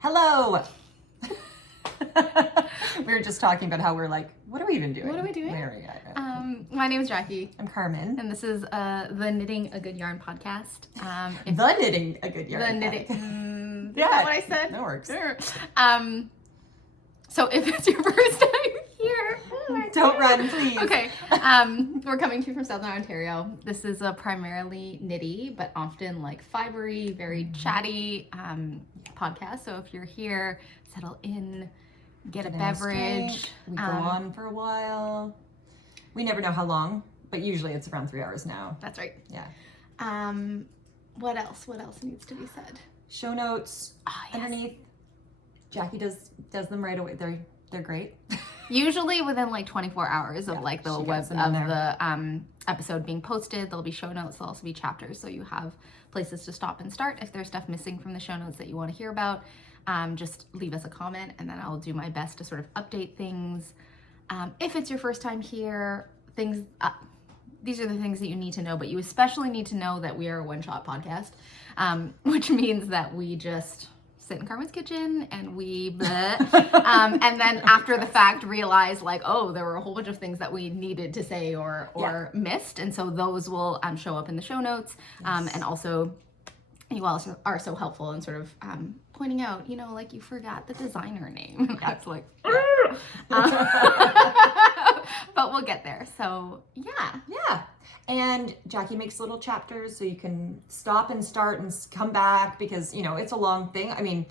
Hello! We were just talking about how we're like, what are we even doing? What are we doing? There we go. My name is Jackie. I'm Carmen. And this is the Knitting a Good Yarn podcast. The Knitting a Good Yarn. The knitting. Yeah. Is that what I said? That works. So if it's your first time here. Don't run, please. Okay. We're coming to you from Southern Ontario. This is a primarily knitty, but often like fibery, very chatty podcast. So if you're here, settle in, get a beverage. We go on for a while. We never know how long, but usually it's around 3 hours now. That's right. Yeah. What else? What else needs to be said? Show notes underneath. Jackie does them right away. They're great. Usually within like 24 hours of like the web of the episode being posted, there'll be show notes. There'll also be chapters, so you have places to stop and start. If there's stuff missing from the show notes that you want to hear about, just leave us a comment, and then I'll do my best to sort of update things. If it's your first time here, these are the things that you need to know, but you especially need to know that we are a one-shot podcast, which means that we just sit in Carmen's kitchen and we and then after the fact realize like, oh, there were a whole bunch of things that we needed to say or missed, and so those will show up in the show notes. And also you also are so helpful in sort of pointing out, you know, like you forgot the designer name. That's like but we'll get there. So yeah. And Jackie makes little chapters so you can stop and start and come back, because, you know, it's a long thing. I mean,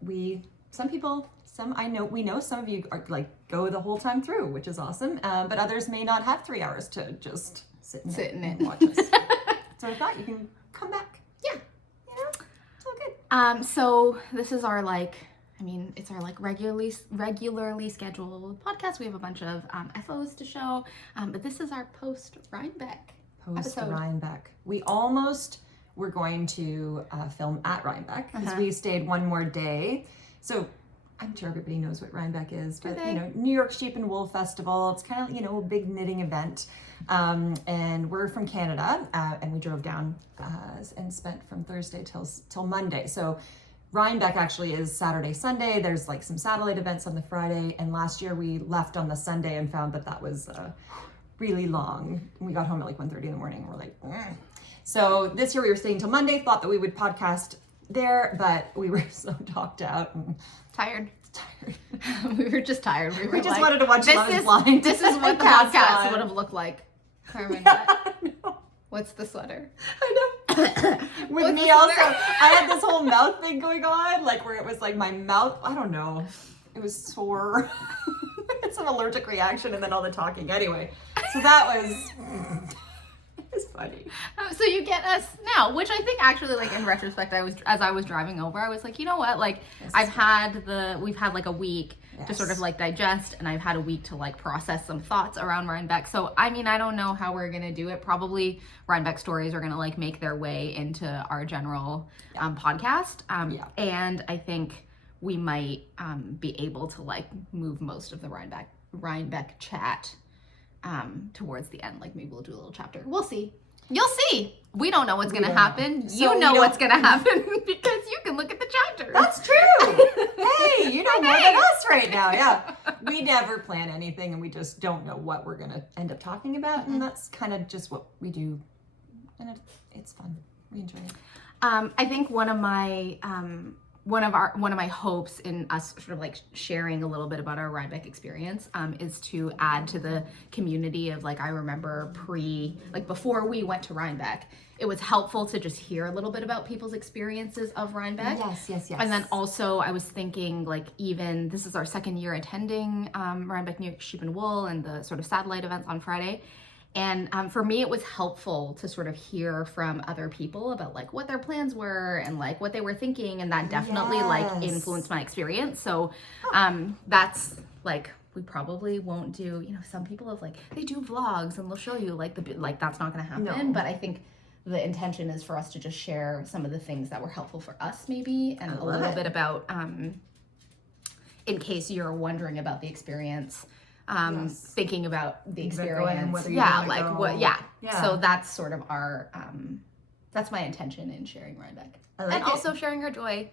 we know some of you are like go the whole time through, which is awesome. But others may not have 3 hours to just sit in it and watch us. So I thought you can come back. Yeah. You know, it's all good. So this is our it's our regularly scheduled podcast. We have a bunch of FOs to show, but this is our post Rhinebeck episode. Rhinebeck. We almost were going to film at Rhinebeck because we stayed one more day. So I'm sure everybody knows what Rhinebeck is, but you know, New York Sheep and Wool Festival. It's kind of, you know, a big knitting event. And we're from Canada, and we drove down and spent from Thursday till Monday. So Rhinebeck actually is Saturday, Sunday. There's like some satellite events on the Friday. And last year we left on the Sunday and found that was really long. We got home at like 1:30 in the morning. We're like, So this year we were staying till Monday, thought that we would podcast there, but we were so talked out and tired. We were just tired. We just wanted to watch Love is Blind. This is what the podcast would have looked like. Carmen, what's the sweater? I know. With me also, I had this whole mouth thing going on, like where it was like my mouth, I don't know, it was sore. It's an allergic reaction and then all the talking. Anyway, so that was, it was funny. So you get us now, which I think actually, like in retrospect, as I was driving over, I was like, you know what, like we've had like a week to sort of like digest, and I've had a week to like process some thoughts around Rhinebeck. So I mean, I don't know how we're gonna do it. Probably Rhinebeck stories are gonna like make their way into our general podcast. And I think we might be able to like move most of the Rhinebeck chat towards the end. Like maybe we'll do a little chapter. We'll see. You'll see. We don't know what's going to happen. You know what's going to happen because you can look at the chapters. That's true. Hey, you know more than us right now. Yeah. We never plan anything, and we just don't know what we're going to end up talking about. And that's kind of just what we do. And it's fun. We enjoy it. I think one of my hopes in us sort of like sharing a little bit about our Rhinebeck experience is to add to the community of like, I remember before we went to Rhinebeck, it was helpful to just hear a little bit about people's experiences of Rhinebeck. Yes. And then also I was thinking like, even this is our second year attending Rhinebeck New York Sheep and Wool and the sort of satellite events on Friday. And for me, it was helpful to sort of hear from other people about like what their plans were and like what they were thinking. And that definitely like influenced my experience. So that's like, we probably won't do, you know, some people have like, they do vlogs and they'll show you like that's not going to happen. No. But I think the intention is for us to just share some of the things that were helpful for us maybe, and a little bit about, in case you're wondering about the experience. Thinking about the experience. So that's sort of our, that's my intention in sharing Rhinebeck. And also sharing our joy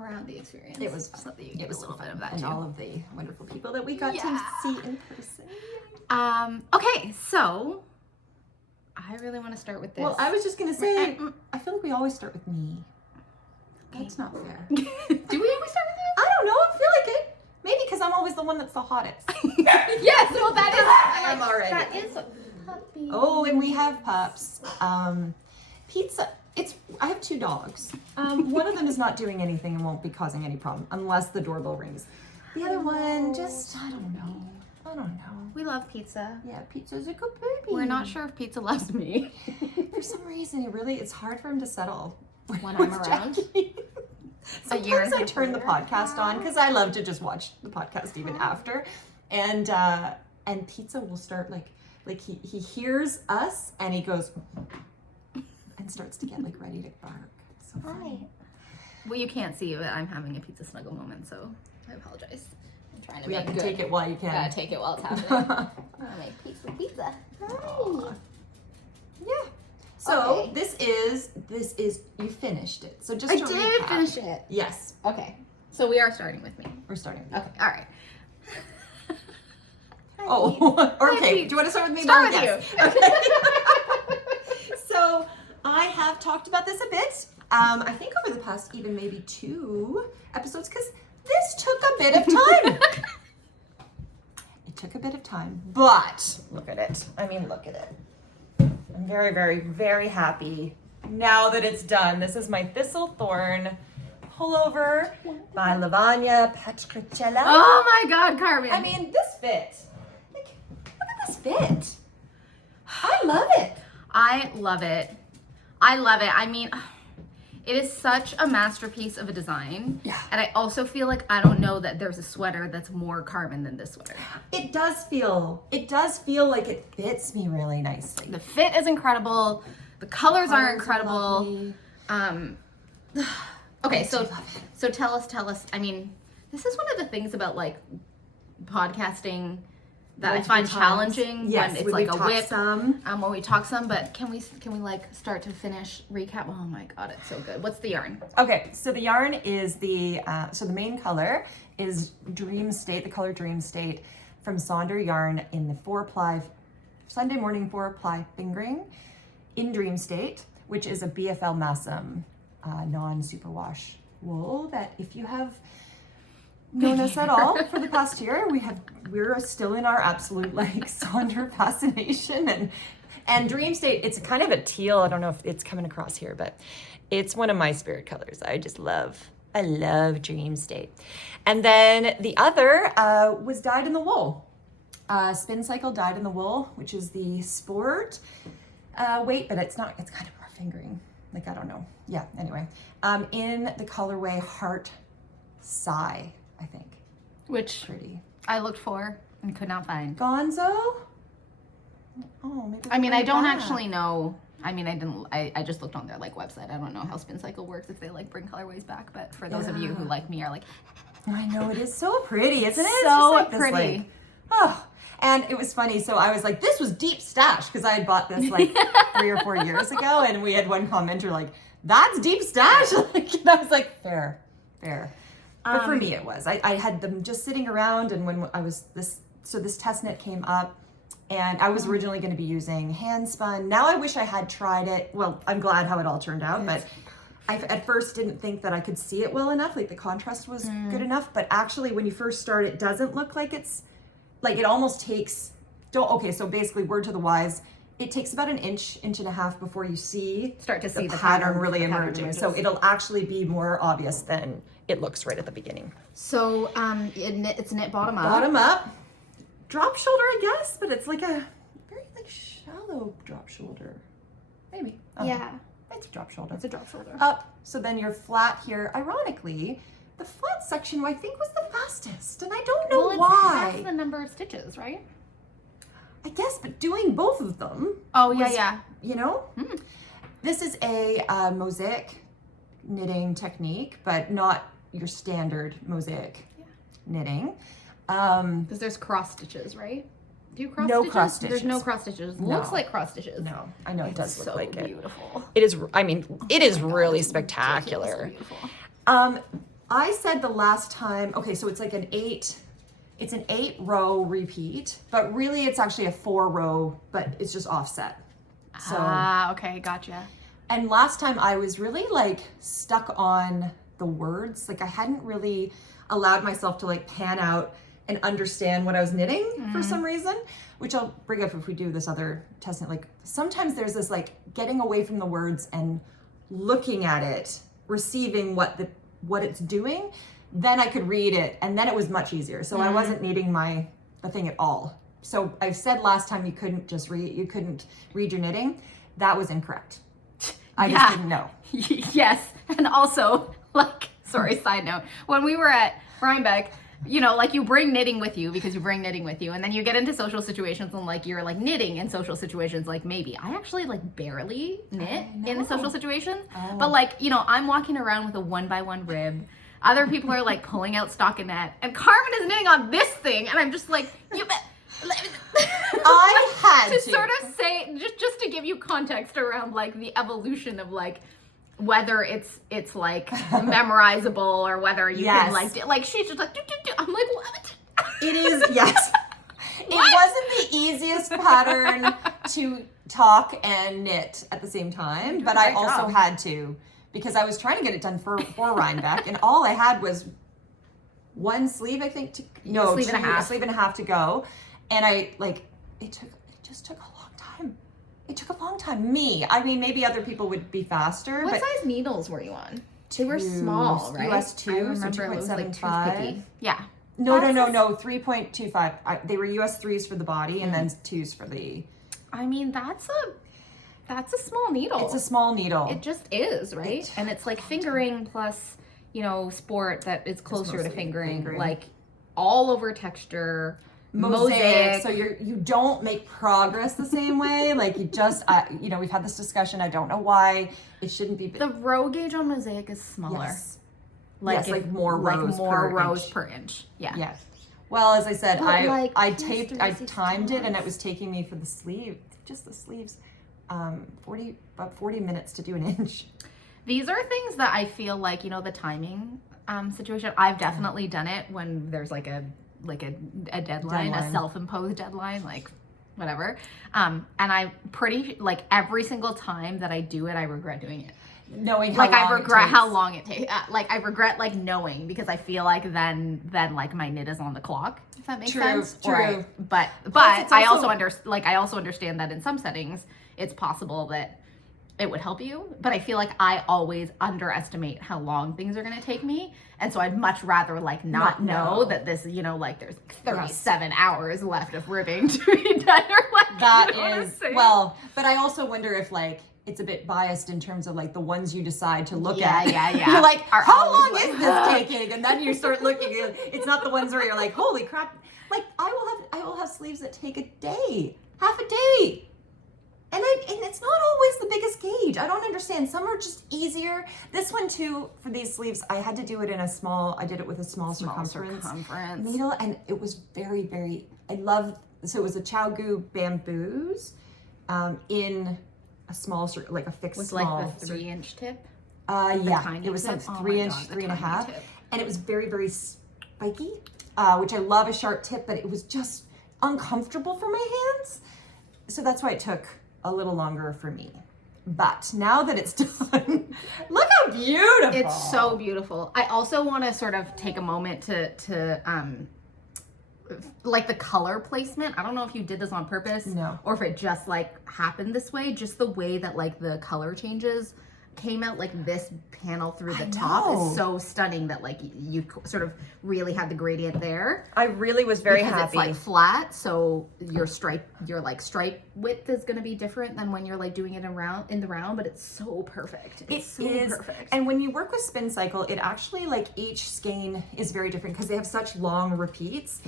around the experience. It was fun. So that you It get was a so little fun. bit of that and too. all of the wonderful people that we got to see in person. Okay, so I really want to start with this. Well, I was just gonna say, I feel like we always start with me. Okay. That's not fair. Do we always start with you? I don't know. I feel like it. Maybe because I'm always the one that's the hottest. Yes, well that is. I am already. That is a puppy. Oh, and we have pups. Pizza. I have 2 dogs. One of them is not doing anything and won't be causing any problem unless the doorbell rings. The other one just, I don't know. We love pizza. Yeah, Pizza's a good baby. We're not sure if pizza loves me. For some reason, it's hard for him to settle When I'm around. Jackie. A year and Sometimes a I half turn the later. podcast on because I love to just watch the podcast even after. And Pizza will start like he hears us and he goes and starts to get like ready to bark. It's so funny. Well, you can't see, but I'm having a pizza snuggle moment, so I apologize. I'm trying to We make have to good. take it while you can. Gotta take it while it's happening. I'm gonna make pizza. Aw. Yeah. So Okay. this is you finished it. So just I to did recap. finish it. Yes, Okay, so we are starting with me. we're starting. Okay, all right. Oh, okay. Pete. Do you want to start with me? Start now? with Yes. Okay. So I have talked about this a bit. I think over the past even maybe 2 episodes because this took a bit of time. It took a bit of time, but look at it. I mean, look at it. I'm very, very, very happy now that it's done. This is my Thistle Thorn pullover by Lavanya, Patricella. Oh my God, Carmen. I mean, this fit. Like, look at this fit. I love it. I love it. I love it. I mean, it is such a masterpiece of a design. Yeah. And I also feel like I don't know that there's a sweater that's more Carmen than this sweater. It does feel like it fits me really nicely. The fit is incredible. The colors are Colors incredible. lovely. Okay, I so do love it. so tell us. I mean, this is one of the things about like podcasting that I find Multiple times. challenging Yes, when it's we've like a talked whip. some. When we talk some, but can we like start to finish recap? Oh my God, it's so good. What's the yarn? Okay, so the yarn is the main color is Dream State, the color Dream State from Sonder yarn in the 4-ply Sunday morning 4-ply fingering in Dream State, which is a BFL Massam non-superwash wool that if you have known us at all for the past year, we're still in our absolute like Sonder fascination and Dream State. It's kind of a teal. I don't know if it's coming across here, but it's one of my spirit colors. I love Dream State. And then the other was dyed in the wool. Spincycle dyed in the wool, which is the sport weight, but it's not. It's kind of more fingering. Like, I don't know. Yeah, anyway. In the colorway Heart Sigh, I think. Which Pretty. I looked for and could not find. Gonzo? Oh, maybe. I mean, I bring it don't back. actually know. I mean, I just looked on their like website. I don't know how Spincycle works if they like bring colorways back. But for those of you who like me are like, I know, it is so pretty, isn't it? It's So just like this, pretty. like, oh, and it was funny. So I was like, this was deep stash because I had bought this like 3 or 4 years ago, and we had one commenter like, that's deep stash. Like, and I was like, fair. But for me, it was. I had them just sitting around, and when I was this test knit came up, and I was originally going to be using hand spun. Now I wish I had tried it. Well, I'm glad how it all turned out, but I at first didn't think that I could see it well enough. Like the contrast was good enough, but actually when you first start, it doesn't look like it's, like it almost takes, okay, so basically word to the wise, it takes about an inch and a half before you start to see the pattern really the pattern emerging. emerges. So it'll actually be more obvious than it looks right at the beginning. So it's knit bottom up. Bottom up, drop shoulder, I guess, but it's like a very like shallow drop shoulder. Maybe. Yeah, It's a drop shoulder. it's a drop shoulder. Up, so then you're flat here. Ironically, the flat section I think was the fastest, and I don't know Well, it's why. half the number of stitches, right? I guess, but doing both of them, Oh was- yeah. you know? This is a mosaic knitting technique, but not your standard mosaic knitting. Because there's cross stitches, right? Do you cross No stitches? cross There's no stitches. cross stitches. No. Looks like cross stitches. No, I know it does look so like it. beautiful. It is, I mean, it is Oh my God, really it's spectacular. ridiculously beautiful. I said the last time, okay, so it's like it's an 8-row repeat, but really it's actually a 4-row, but it's just offset. So, okay, gotcha. And last time I was really like stuck on the words. Like I hadn't really allowed myself to like pan out and understand what I was knitting for some reason, which I'll bring up if we do this other test. Like sometimes there's this like getting away from the words and looking at it, receiving what it's doing, then I could read it, and then it was much easier. So I wasn't needing the thing at all. So I said last time you couldn't read your knitting. That was incorrect. I just didn't know. Yes, and also, like, sorry, side note, when we were at Rhinebeck, you know, like you bring knitting with you because you bring knitting with you, and then you get into social situations and like you're like knitting in social situations. Like maybe I actually like barely knit in the social situations, but like, you know, I'm walking around with a 1x1 rib. Other people are like pulling out stockinette, and Carmen is knitting on this thing, and I'm just like, I had to sort of say, just to give you context around like the evolution of like whether it's like memorizable or whether you can like she's just like I'm like, what? It is, yes. It wasn't the easiest pattern to talk and knit at the same time, but I also had to, because I was trying to get it done for Rhinebeck, and all I had was one sleeve, I think, a sleeve and a half to go. And I like, it just took a long time. It took a long time. I mean, maybe other people would be faster. What size needles were you on? They were small, right? US 2, I remember so 2.75. Like yeah. No, 3.25. They were US 3s for the body and then 2s for the... I mean, that's a small needle. It's a small needle. It just is, right? And it's like fingering plus, you know, sport that is closer to fingering, like all over texture. Mosaic, so you don't make progress the same way. Like you just, you know, we've had this discussion. I don't know why it shouldn't be. The row gauge on mosaic is smaller. Yes. Like more rows per inch. Yeah. Yes. Well, as I said, but I timed it, and it was taking me for the sleeve, just the sleeves, about 40 minutes to do an inch. These are things that I feel like, you know, the timing situation. I've definitely done it when there's like a deadline, a self-imposed deadline, like whatever. And I pretty, like every single time that I do it, I regret doing it. Knowing how like long I regret how long it takes. Like I regret like knowing, because I feel like then like my knit is on the clock. If that makes sense. True. But I also understand that in some settings it's possible that it would help you, but I feel like I always underestimate how long things are going to take me, and so I'd much rather like not know that this, you know, like there's 37 hours left of ribbing to be done, or like that, you know is well. But I also wonder if like it's a bit biased in terms of like the ones you decide to look at. Yeah. You're like, how long is this taking? And then you start looking. It's not the ones where you're like, holy crap! Like I will have sleeves that take a day, half a day. And it's not always the biggest gauge. I don't understand. Some are just easier. This one too, for these sleeves, I had to do it in I did it with a small circumference needle, and it was very, very, so it was a Chow-Gu bamboos in a small, like a fixed with small. Like the 3-inch tip? It was some 3-inch, 3.5. And it was very, very spiky, which I love a sharp tip, but it was just uncomfortable for my hands. So that's why it took a little longer for me. But now that it's done, look how beautiful. It's so beautiful. I also want to sort of take a moment to like the color placement. I don't know if you did this on purpose, or if it just like happened this way. Just the way that like the color changes came out, like this panel through the top is so stunning that like you sort of really had the gradient there. I really was very because happy. It's like flat, so your stripe width is going to be different than when you're like doing it in the round, but it's so perfect. It's so perfect. And when you work with Spincycle, it actually like each skein is very different because they have such long repeats.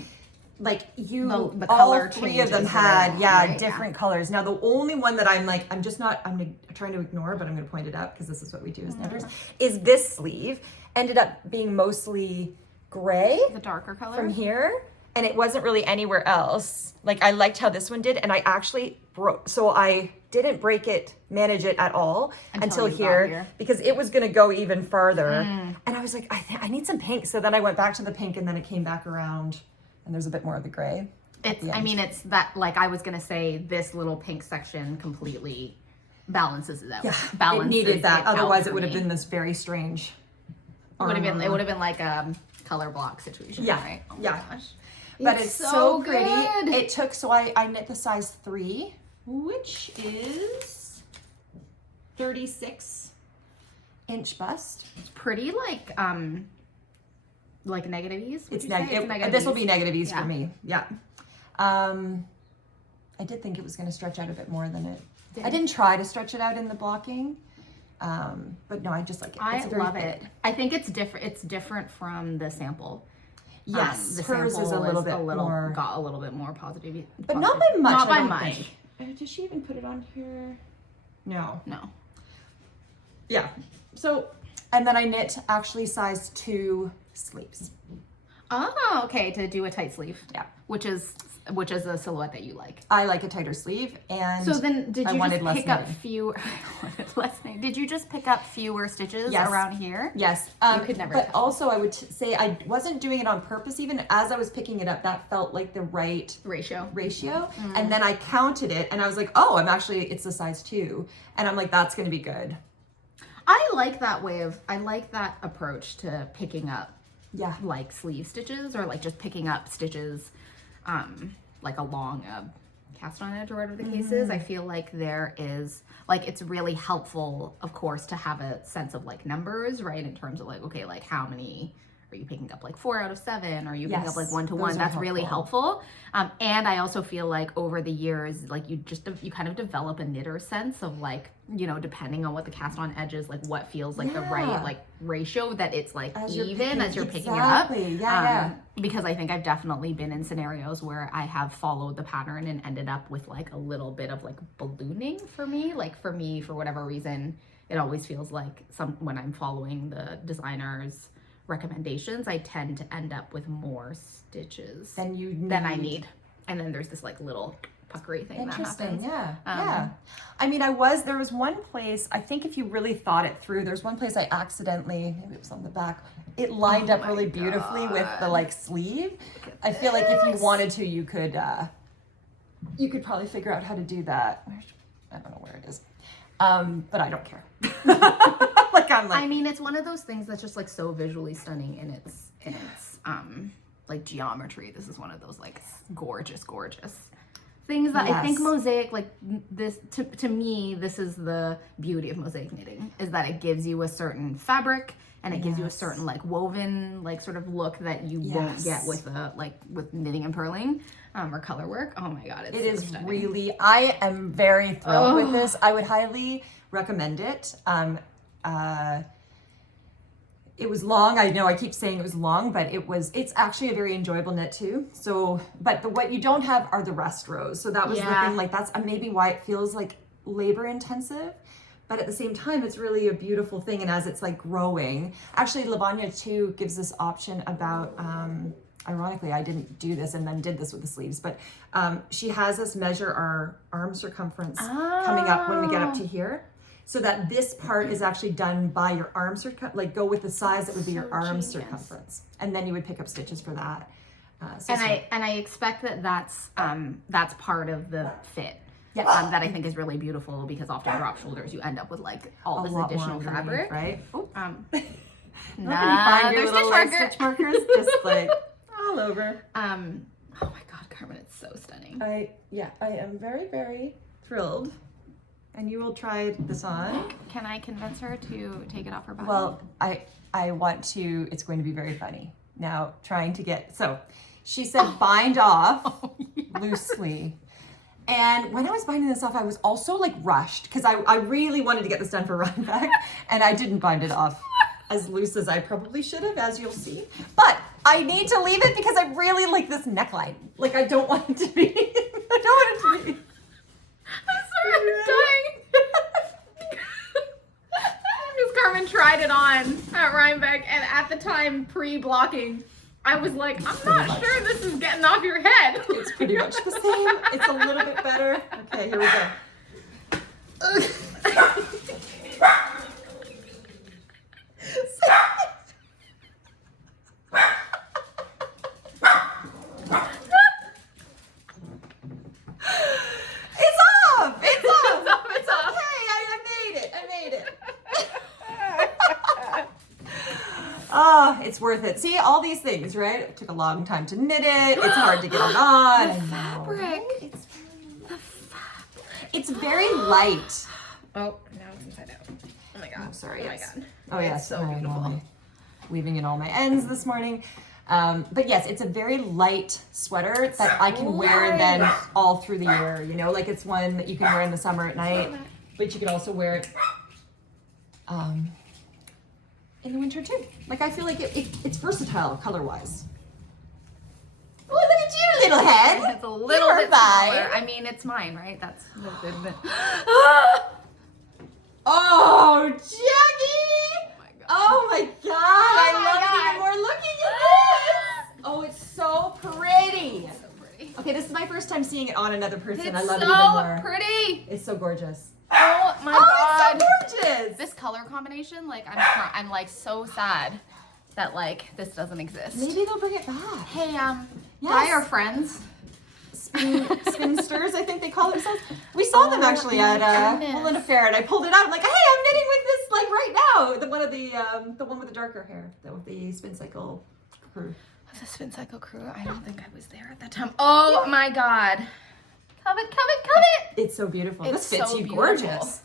Like the all three of them had different colors. Now the only one that I'm trying to ignore, but I'm going to point it out because this is what we do as knitters, is this sleeve ended up being mostly gray, the darker color from here, and it wasn't really anywhere else. Like I liked how this one did, and I actually broke. So I didn't manage it at all until here because it was going to go even farther. And I was like, I need some pink. So then I went back to the pink and then it came back around and there's a bit more of the gray. It's that, like I was going to say, this little pink section completely balances it out. Yeah, it needed that. Otherwise it would have been this very strange. It would have been like a color block situation. Yeah, right? Oh yeah. Gosh. But it's so pretty. Good. It took, so I knit the size 3, which is 36-inch bust. It's pretty like negative ease. It's negative. This will be negative ease for me. Yeah. I did think it was going to stretch out a bit more than it. I didn't try to stretch it out in the blocking. But no, I just like it. I love it. I think it's different. It's different from the sample. Yes, the hers sample is a little bit more, got a little bit more positive, but not by much. Not by much. Did she even put it on here? No. Yeah. So, and then I knit actually size 2 sleeves. Oh, okay. To do a tight sleeve. Yeah. Which is a silhouette that you like. I like a tighter sleeve, and so then did you just pick up fewer? Did you just pick up fewer stitches around here? Yes. You could never. But also, I would say I wasn't doing it on purpose. Even as I was picking it up, that felt like the right ratio. And then I counted it, and I was like, oh, it's the size 2, and I'm like, that's going to be good. I like that approach to picking up. Yeah. Like sleeve stitches, or like just picking up stitches. Like along a cast on edge or whatever the case is. I feel like there is, like, it's really helpful, of course, to have a sense of like numbers, right? In terms of like, okay, like how many are you picking up, like 4 out of 7? Are you picking up like 1 to 1? That's really helpful. And I also feel like over the years, like you kind of develop a knitter sense of like, you know, depending on what the cast on edge is, like what feels like the right like ratio, that it's like as you're picking it up. Because I think I've definitely been in scenarios where I have followed the pattern and ended up with like a little bit of like ballooning for me. Like for me, for whatever reason, it always feels like when I'm following the designer's recommendations, I tend to end up with more stitches than I need. And then there's this like little puckery thing that happens. Yeah. I mean, there was one place, I think if you really thought it through, there's one place I accidentally, maybe it was on the back, it lined up really beautifully with the like sleeve. I feel like if you wanted to, you could probably figure out how to do that. I don't know where it is. But I don't care. I mean, it's one of those things that's just like so visually stunning in its like geometry. This is one of those like gorgeous things that I think mosaic, like this, to me, this is the beauty of mosaic knitting, is that it gives you a certain fabric and it gives you a certain like woven like sort of look that you won't get with with knitting and purling or color work. Oh my god, it is stunning. Really, I am very thrilled with this. I would highly recommend it. It was long. I know I keep saying it was long, but it's actually a very enjoyable knit too. So, but what you don't have are the rest rows. So that was the thing, like that's maybe why it feels like labor intensive, but at the same time, it's really a beautiful thing. And as it's like growing, actually Lavanya too gives this option about, ironically, I didn't do this and then did this with the sleeves, but she has us measure our arm circumference coming up when we get up to here. So that this part is actually done by your arm circumference, like go with the size that would be your arm circumference. And then you would pick up stitches for that. I expect that's part of the fit. Yes. That I think is really beautiful, because often drop shoulders, you end up with like all this additional fabric. Right? Oh. Find your little stitch markers just like all over. Oh my god, Carmen, it's so stunning. I am very, very thrilled. And you will try this on. Can I convince her to take it off her body? Well, I want to, it's going to be very funny. Now, so she said bind off loosely. And when I was binding this off, I was also like rushed, because I really wanted to get this done for Rhinebeck, and I didn't bind it off as loose as I probably should have, as you'll see. But I need to leave it because I really like this neckline. Like, I don't want it to be, I'm dying. Because Carmen tried it on at Rhinebeck, and at the time, pre-blocking, I was like, I'm not sure this is getting off your head. It's pretty much the same. It's a little bit better. Okay, here we go. Oh, it's worth it. See, all these things, right? It took a long time to knit it. It's hard to get it on. The fabric. It's the fabric. It's very light. Oh, now it's inside out. Oh my god. Oh, sorry. Oh yes. my god. Oh yes. So beautiful. Weaving in all my ends this morning. But yes, it's a very light sweater that I can wear then all through the year. You know, like it's one that you can wear in the summer at night, but you can also wear it in the winter too. Like I feel like it's versatile color-wise. Oh, look at you, little head. It's a little bit smaller. I mean, it's mine, right? That's the good bit. Oh, Jackie! Oh my god! I love it even more looking at this! Oh, it's so pretty! So pretty. Okay, this is my first time seeing it on another person. It's I love it even more. so pretty! It's so gorgeous. Oh my god! It's so gorgeous! This color combination, like I'm like so sad that like this doesn't exist. Maybe they'll bring it back. Hey, Yes. Buy our friends. Spinsters, I think they call themselves. We saw them actually at Wallin Fair, and I pulled it out. I'm like, hey, I'm knitting with this like right now. The one with the darker hair, with the Spincycle crew. The Spincycle crew. I don't think I was there at that time. Oh my god! Covet. It's so beautiful. It's this fits so you beautiful. gorgeous.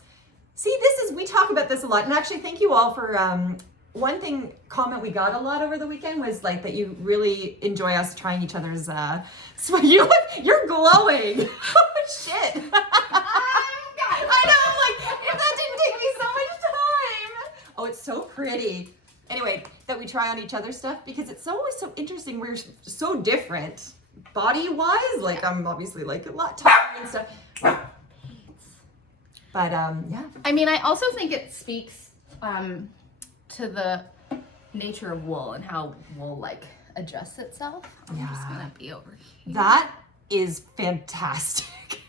See, we talk about this a lot, and actually, thank you all for. One comment we got a lot over the weekend was like that you really enjoy us trying each other's you're glowing. Oh shit. I know, I'm like, if that didn't take me so much time. Oh, it's so pretty. Anyway, that we try on each other's stuff because it's always so interesting. We're so different body-wise. Like I'm obviously like a lot taller and stuff. But yeah. I mean, I also think it speaks to the nature of wool and how wool like adjusts itself. I'm just gonna be over here. That is fantastic.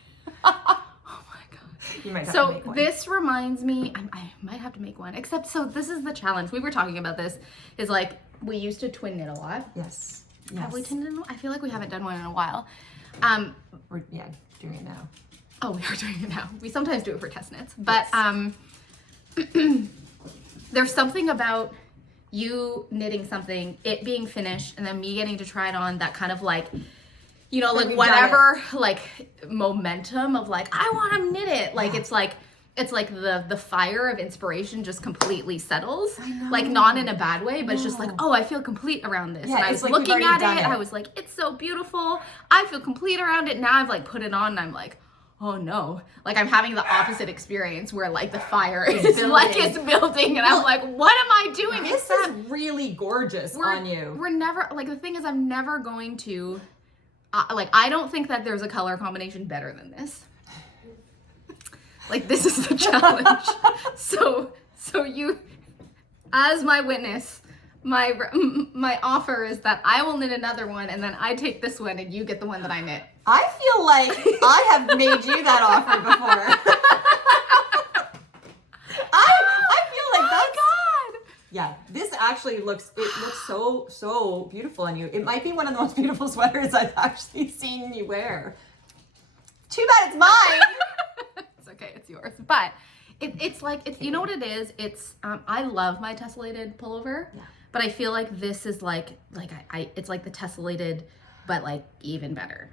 Oh my god. You might have so to make one. this reminds me, I might have to make one, except so this is the challenge. We were talking about this, is like we used to twin knit a lot. Yes. Have we twin knit? I feel like we haven't done one in a while. We're doing it now. Oh, we are doing it now. We sometimes do it for test knits, but there's something about you knitting something, it being finished, and then me getting to try it on, that kind of like, you know, like whatever, like momentum of like, I want to knit it. Like, it's like the fire of inspiration just completely settles. Like not in a bad way, but it's just like, oh, I feel complete around this. Yeah, and I was like looking at it, I was like, it's so beautiful. I feel complete around it. Now I've like put it on and I'm like, oh no, like I'm having the opposite experience where like the fire is like it's building and I'm like, what am I doing? This is really gorgeous on you. We're never, like the thing is I'm never going to, like I don't think that there's a color combination better than this. Like this is the challenge. So you, as my witness, my offer is that I will knit another one and then I take this one and you get the one that I knit. I feel like I have made you that offer before. I feel like that's... Oh my god! Yeah, this actually looks so beautiful on you. It might be one of the most beautiful sweaters I've actually seen you wear. Too bad it's mine. It's okay, it's yours. But it's like, you know what it is? It's, I love my tessellated pullover, but I feel like this is like it's like the tessellated, but like even better.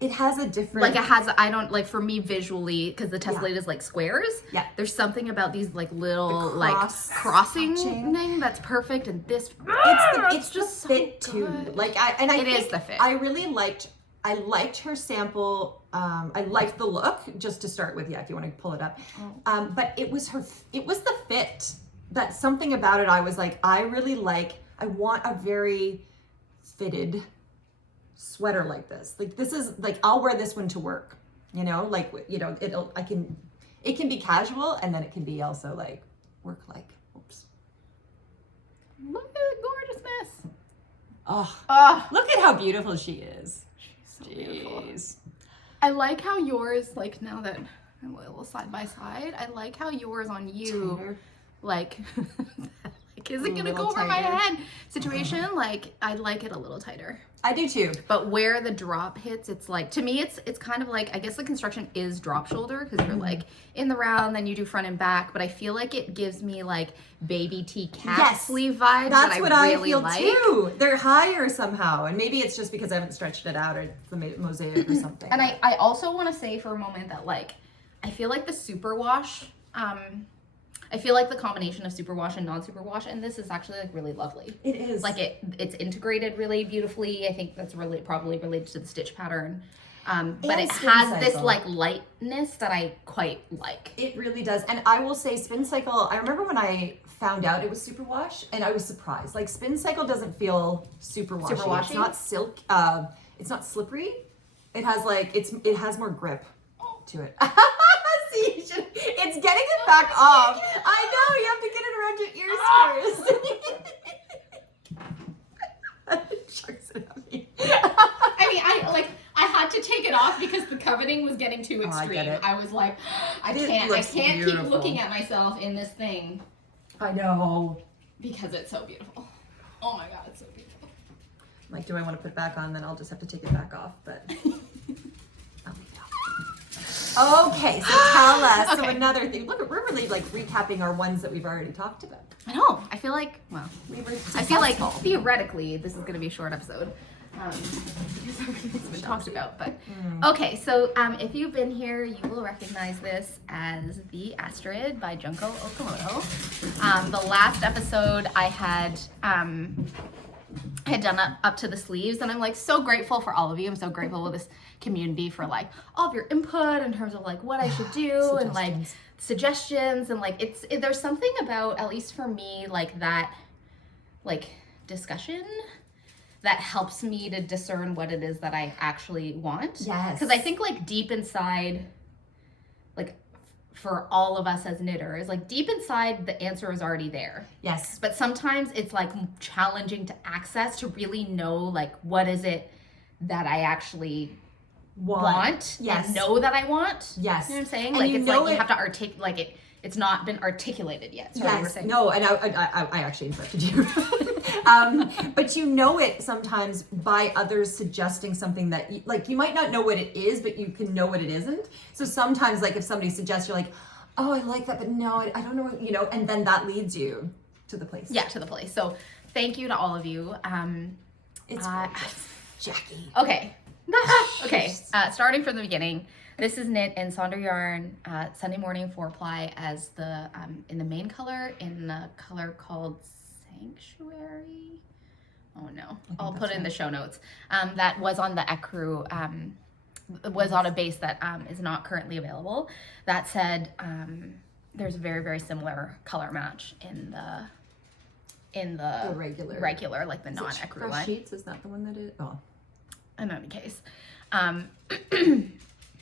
It has a different... Like it has, I don't, like for me visually, because the tessellated is like squares. Yeah. There's something about these like little like crossing thing that's perfect, and this... It's just the fit too. Like I think is the fit. I really liked her sample. I liked the look, just to start with. Yeah, if you want to pull it up. But it was the fit. That something about it, I was like, I want a very fitted sweater like this. Like this is like, I'll wear this one to work, you know, like, you know, it can be casual and then it can be also like work like. Oops. Look at the gorgeousness. Oh, look at how beautiful she is. She's so beautiful. I like how yours, like now that a little side by side. I like how yours on you, Tighter. like, is it gonna go over my head situation? Like, I like it a little tighter. I do too. But where the drop hits, it's like, to me, it's kind of like, I guess the construction is drop shoulder because you're like in the round, then you do front and back. But I feel like it gives me like baby T cat sleeve vibes. That's what I really feel like. too. They're higher somehow, and maybe it's just because I haven't stretched it out or it's the mosaic or something. And I also want to say for a moment that like, I feel like the superwash, I feel like the combination of superwash and non-superwash, and this is actually like really lovely. It is. Like it's integrated really beautifully. I think that's really probably related to the stitch pattern. But it has this like lightness that I quite like. It really does. And I will say Spincycle, I remember when I found out it was superwash and I was surprised. Like Spincycle doesn't feel super washy. It's not silk, it's not slippery. It has like, it has more grip to it. See, it's getting it back off. I know, you have to get it around your ears first. Chucks it at me. I mean, I had to take it off because the coveting was getting too extreme. I was like, I can't keep looking at myself in this thing. I know. Because it's so beautiful. Oh my god, it's so beautiful. Like, do I want to put it back on? Then I'll just have to take it back off, but... Okay, so tell us. So another thing. Look, we're really like recapping our ones that we've already talked about. I know. I feel like, well, I feel like theoretically this is going to be a short episode. Because everything's been talked about. But okay, so if you've been here, you will recognize this as the Astrid by Junko Okamoto. The last episode I had done up to the sleeves, and I'm like so grateful for all of you. I'm so grateful with this community for like all of your input in terms of like what I should do and like suggestions and like there's something about, at least for me, like that like discussion that helps me to discern what it is that I actually want. Yes. Because I think like deep inside, like for all of us as knitters, like deep inside the answer is already there. Yes. But sometimes it's like challenging to access, to really know like what is it that I actually want yes. and know that I want. Yes. You know what I'm saying? And like you it's know like you have to articulate, like it's not been articulated yet. Sorry, yes. You were saying. No, and I actually interrupted you. But you know it sometimes by others suggesting something that you might not know what it is, but you can know what it isn't. So sometimes like if somebody suggests, you're like, oh, I like that, but no, I don't know, you know, and then that leads you to the place. Yeah, to the place. So thank you to all of you. It's Jackie. Okay. Okay, starting from the beginning, this is knit in Sonder yarn, Sunday morning 4-ply as the in the main color, in the color called Sanctuary. Oh no, I'll put it in the show notes. That was on the ecru, was on a base that is not currently available. That said, there's a very, very similar color match in the regular, like the non-ecru line. Sheets, is that the one that is? Oh. In any case,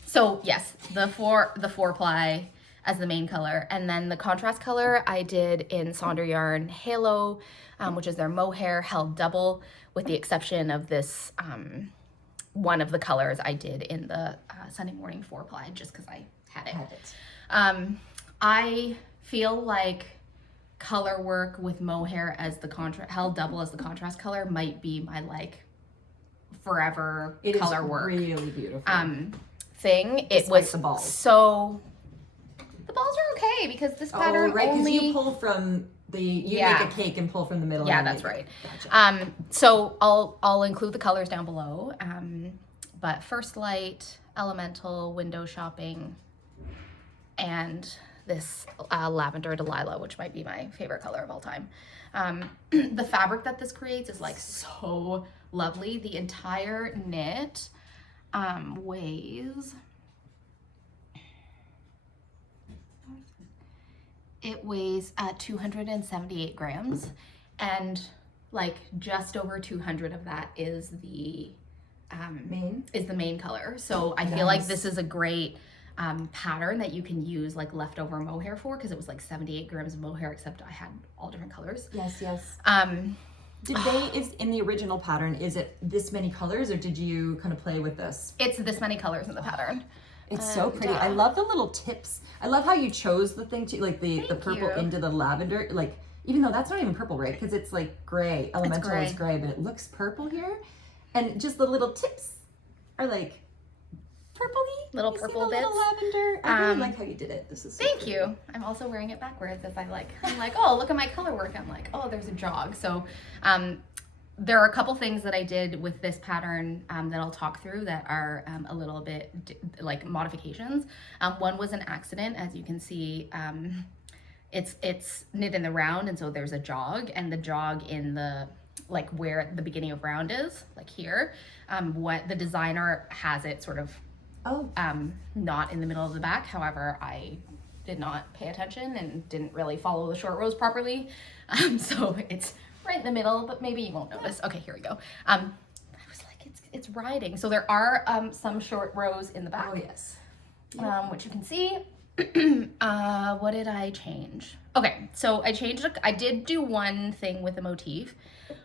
so yes, the 4-ply as the main color, and then the contrast color I did in Sonder yarn Halo, which is their mohair held double, with the exception of this one of the colors I did in the Sunday morning 4-ply, just because I had it. I feel like Colorwork with mohair as the contrast, held double as the contrast color, might be my like forever Colorwork. It is really beautiful. Thing. It was the balls. So the balls are okay because this pattern because you pull from you make a cake and pull from the middle. Yeah, that's right. Gotcha. So I'll include the colors down below. But First Light, Elemental, Window Shopping, and this Lavender Delilah, which might be my favorite color of all time. The fabric that this creates is like so lovely. The entire knit weighs, it weighs 278 grams, and like just over 200 of that is the main color. So I feel like this is a great pattern that you can use like leftover mohair for, because it was like 78 grams of mohair, except I had all different colors. Yes. Is in the original pattern, is it this many colors, or did you kind of play with this? It's this many colors in the pattern. It's so pretty. I love the little tips. I love how you chose the thing to like the purple into the lavender. Like, even though that's not even purple, right? Because it's like gray. Elemental is gray, but it looks purple here. And just the little tips are like purpley. Little purple bits. Little lavender. I really like how you did it. This is so Thank you. I'm also wearing it backwards as I'm like, oh, look at my color work. I'm like, oh, there's a jog. So there are a couple things that I did with this pattern that I'll talk through that are a little bit like modifications. One was an accident, as you can see. It's knit in the round, and so there's a jog, and the jog in the like where the beginning of round is, like here. What the designer has it sort of not in the middle of the back. However, I did not pay attention and didn't really follow the short rows properly, so it's right in the middle, but maybe you won't notice. Okay, here we go. I was like, it's riding. So there are some short rows in the back. Oh yes. Which you can see. What did I change? Okay, so I did do one thing with the motif,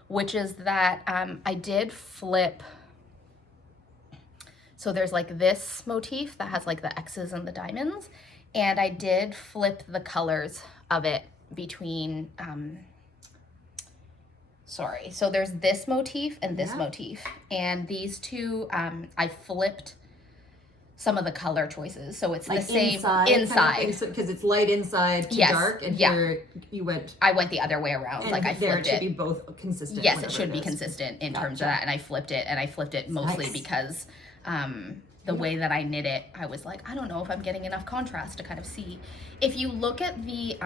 which is that I did flip. So there's like this motif that has like the X's and the diamonds, and I did flip the colors of it between so there's this motif and this motif, and these two I flipped some of the color choices, so it's like the same inside because it's light inside to dark, and here I went the other way around, and like I flipped it. Should be both consistent. Yes, it should be consistent in terms of that, and I flipped it mostly because the way that I knit it, I was like, I don't know if I'm getting enough contrast to kind of see. If you look at the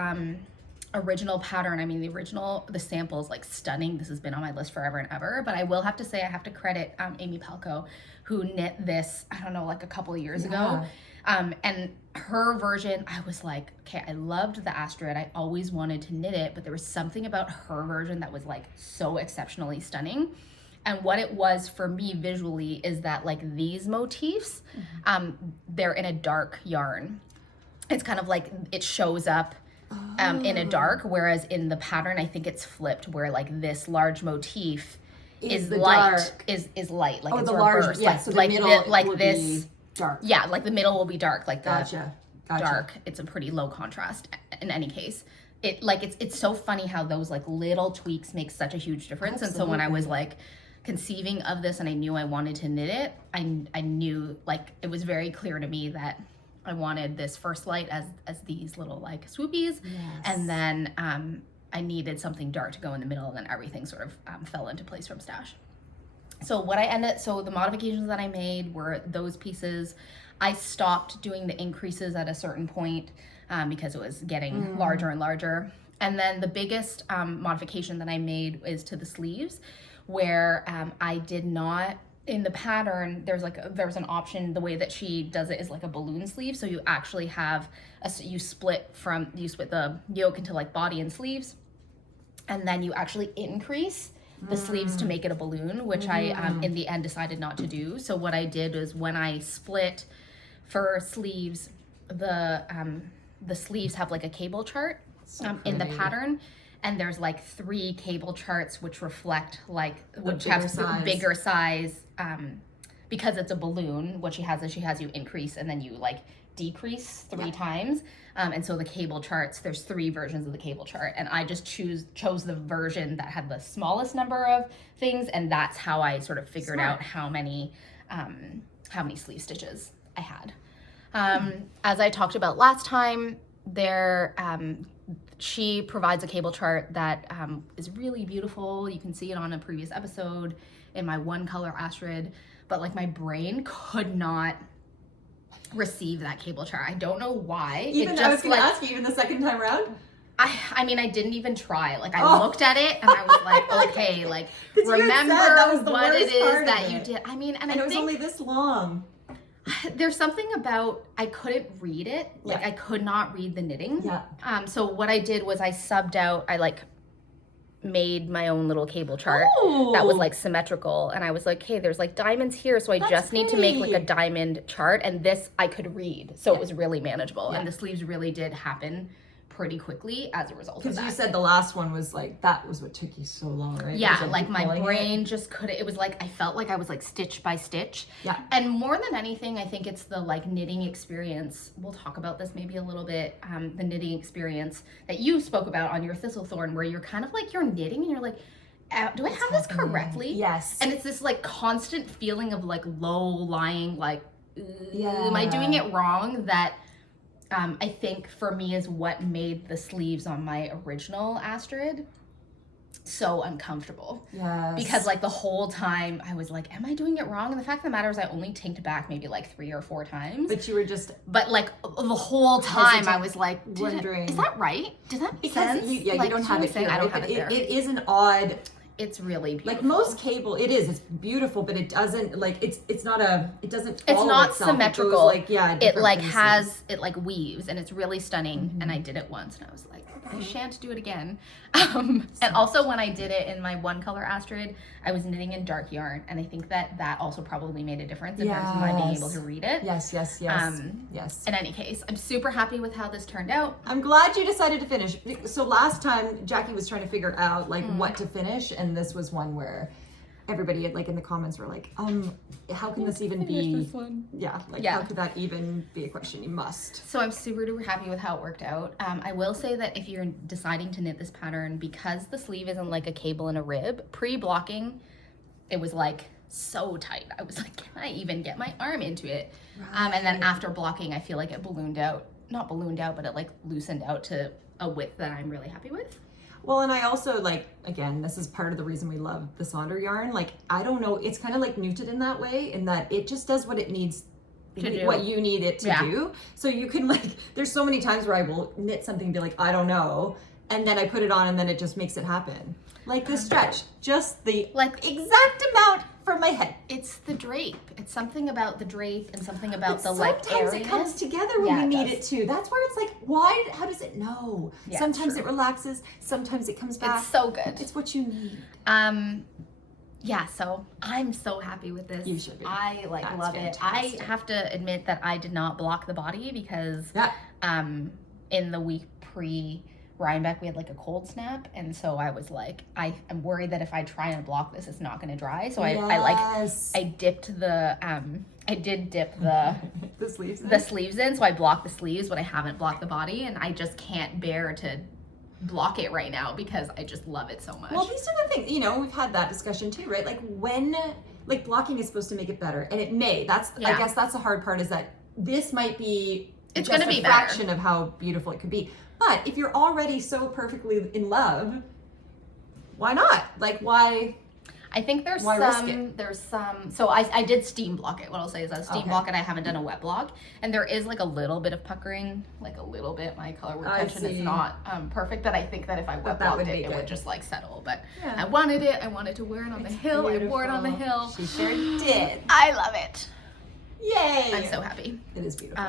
original pattern, I mean the sample is like stunning. This has been on my list forever and ever, but I will have to say I have to credit Amy Palco, who knit this, I don't know, like a couple of years ago. And her version, I was like, okay, I loved the Astrid. I always wanted to knit it, but there was something about her version that was like so exceptionally stunning. And what it was for me visually is that like these motifs, they're in a dark yarn. It's kind of like it shows up in a dark, whereas in the pattern, I think it's flipped, where like this large motif is light, is light, like it's reversed, so the middle will be dark. Yeah, like the middle will be dark, like the Gotcha. dark. It's a pretty low contrast in any case. It's so funny how those like little tweaks make such a huge difference. Absolutely. And so when I was like conceiving of this and I knew I wanted to knit it, I knew like it was very clear to me that I wanted this first light as these little like swoopies, and then I needed something dark to go in the middle, and then everything sort of fell into place from stash. So the modifications that I made were those pieces. I stopped doing the increases at a certain point because it was getting larger and larger. And then the biggest modification that I made is to the sleeves, where I did not, in the pattern, there's an option. The way that she does it is like a balloon sleeve. So you actually have you split the yoke into like body and sleeves, and then you actually increase the sleeves to make it a balloon, which I in the end decided not to do. So what I did is when I split for sleeves, the sleeves have like a cable chart in the pattern. And there's like 3 cable charts which reflect like which have bigger size because it's a balloon. What she has is she has you increase and then you like decrease 3 times. And so the cable charts, there's 3 versions of the cable chart, and I just chose the version that had the smallest number of things, and that's how I sort of figured out how many sleeve stitches I had. As I talked about last time, she provides a cable chart that is really beautiful. You can see it on a previous episode in my one color Astrid, but like my brain could not receive that cable chart. I don't know why. I was going to ask you, even the second time around? I mean, I didn't even try. Like, I looked at it and I was like, okay, like, remember what it is that you did. I mean, and I think it was only this long. There's something about, I couldn't read it. Like, I could not read the knitting. Yeah. So what I did was I subbed out, I like made my own little cable chart that was like symmetrical, and I was like, hey, there's like diamonds here, so I just need to make like a diamond chart, and this I could read, so it was really manageable. And the sleeves really did happen pretty quickly as a result of that. Because you said the last one was like, that was what took you so long, right? Yeah, like my brain just couldn't, it was like, I felt like I was like stitch by stitch. Yeah. And more than anything, I think it's the like knitting experience. We'll talk about this maybe a little bit, the knitting experience that you spoke about on your Thistle Thorn, where you're kind of like, you're knitting and you're like, do I have this correctly? Yes. And it's this like constant feeling of like low lying, like, yeah. am I doing it wrong? That I think for me is what made the sleeves on my original Astrid so uncomfortable. Yes. Because like the whole time I was like, am I doing it wrong? And the fact of the matter is I only tinked back maybe like 3 or 4 times. But you were just... But like the whole time I was like, wondering... Is that right? Does that make sense? You, like, you don't have it here. I don't have it there. It is an odd... It's really beautiful. Like most cable, it's beautiful, but it doesn't like it doesn't follow it's not itself. symmetrical. It goes, like, yeah, it like places. has it like weaves and it's really stunning. And I did it once and I was like, I shan't do it again. And also when I did it in my one color Astrid, I was knitting in dark yarn, and I think that also probably made a difference in terms of my being able to read it. Yes. Yes. In any case, I'm super happy with how this turned out. I'm glad you decided to finish. So last time Jackie was trying to figure out like what to finish, and this was one where everybody like in the comments were like, how can this even be? This one. Yeah, like how could that even be a question? You must. So I'm super duper happy with how it worked out. I will say that if you're deciding to knit this pattern, because the sleeve isn't like a cable and a rib, pre-blocking, it was like so tight. I was like, can I even get my arm into it? Right. And then after blocking, I feel like it not ballooned out, but it like loosened out to a width that I'm really happy with. Well, and I also like, again, this is part of the reason we love the Sonder yarn. Like, I don't know, it's kind of like knitted in that way, in that it just does what it needs to do, what you need it to do. So you can like, there's so many times where I will knit something and be like, I don't know. And then I put it on and then it just makes it happen. Like the stretch, just the like exact amount for my head. It's the drape. It's something about the drape and something about the like airiness. Sometimes it comes together when you need it to. That's where it's like, why? How does it know? Yeah, sometimes it relaxes. Sometimes it comes back. It's so good. It's what you need. Yeah, so I'm so happy with this. You should be. I love fantastic. It. I have to admit that I did not block the body because in the week pre Rhinebeck we had like a cold snap, and so I was like, I'm worried that if I try and block this, it's not going to dry. So I dipped the I did dip the sleeves in. So I blocked the sleeves, but I haven't blocked the body, and I just can't bear to block it right now because I just love it so much. Well, these are the things, we've had that discussion too, right? Like when blocking is supposed to make it better, and it may. I guess that's the hard part, is that this might be it's just going to be a fraction of how beautiful it could be. But if you're already so perfectly in love, why not? Like, why? I think there's some, so I did steam block it. What I'll say is I steam block it. I haven't done a wet block. And there is like a little bit of puckering, like a little bit. My colorwork tension is not perfect, but I think that if I wet blocked it would just like settle. But I wanted it. I wanted to wear it on the hill. Beautiful. I wore it on the hill. She sure did. I love it. Yay. I'm so happy. It is beautiful.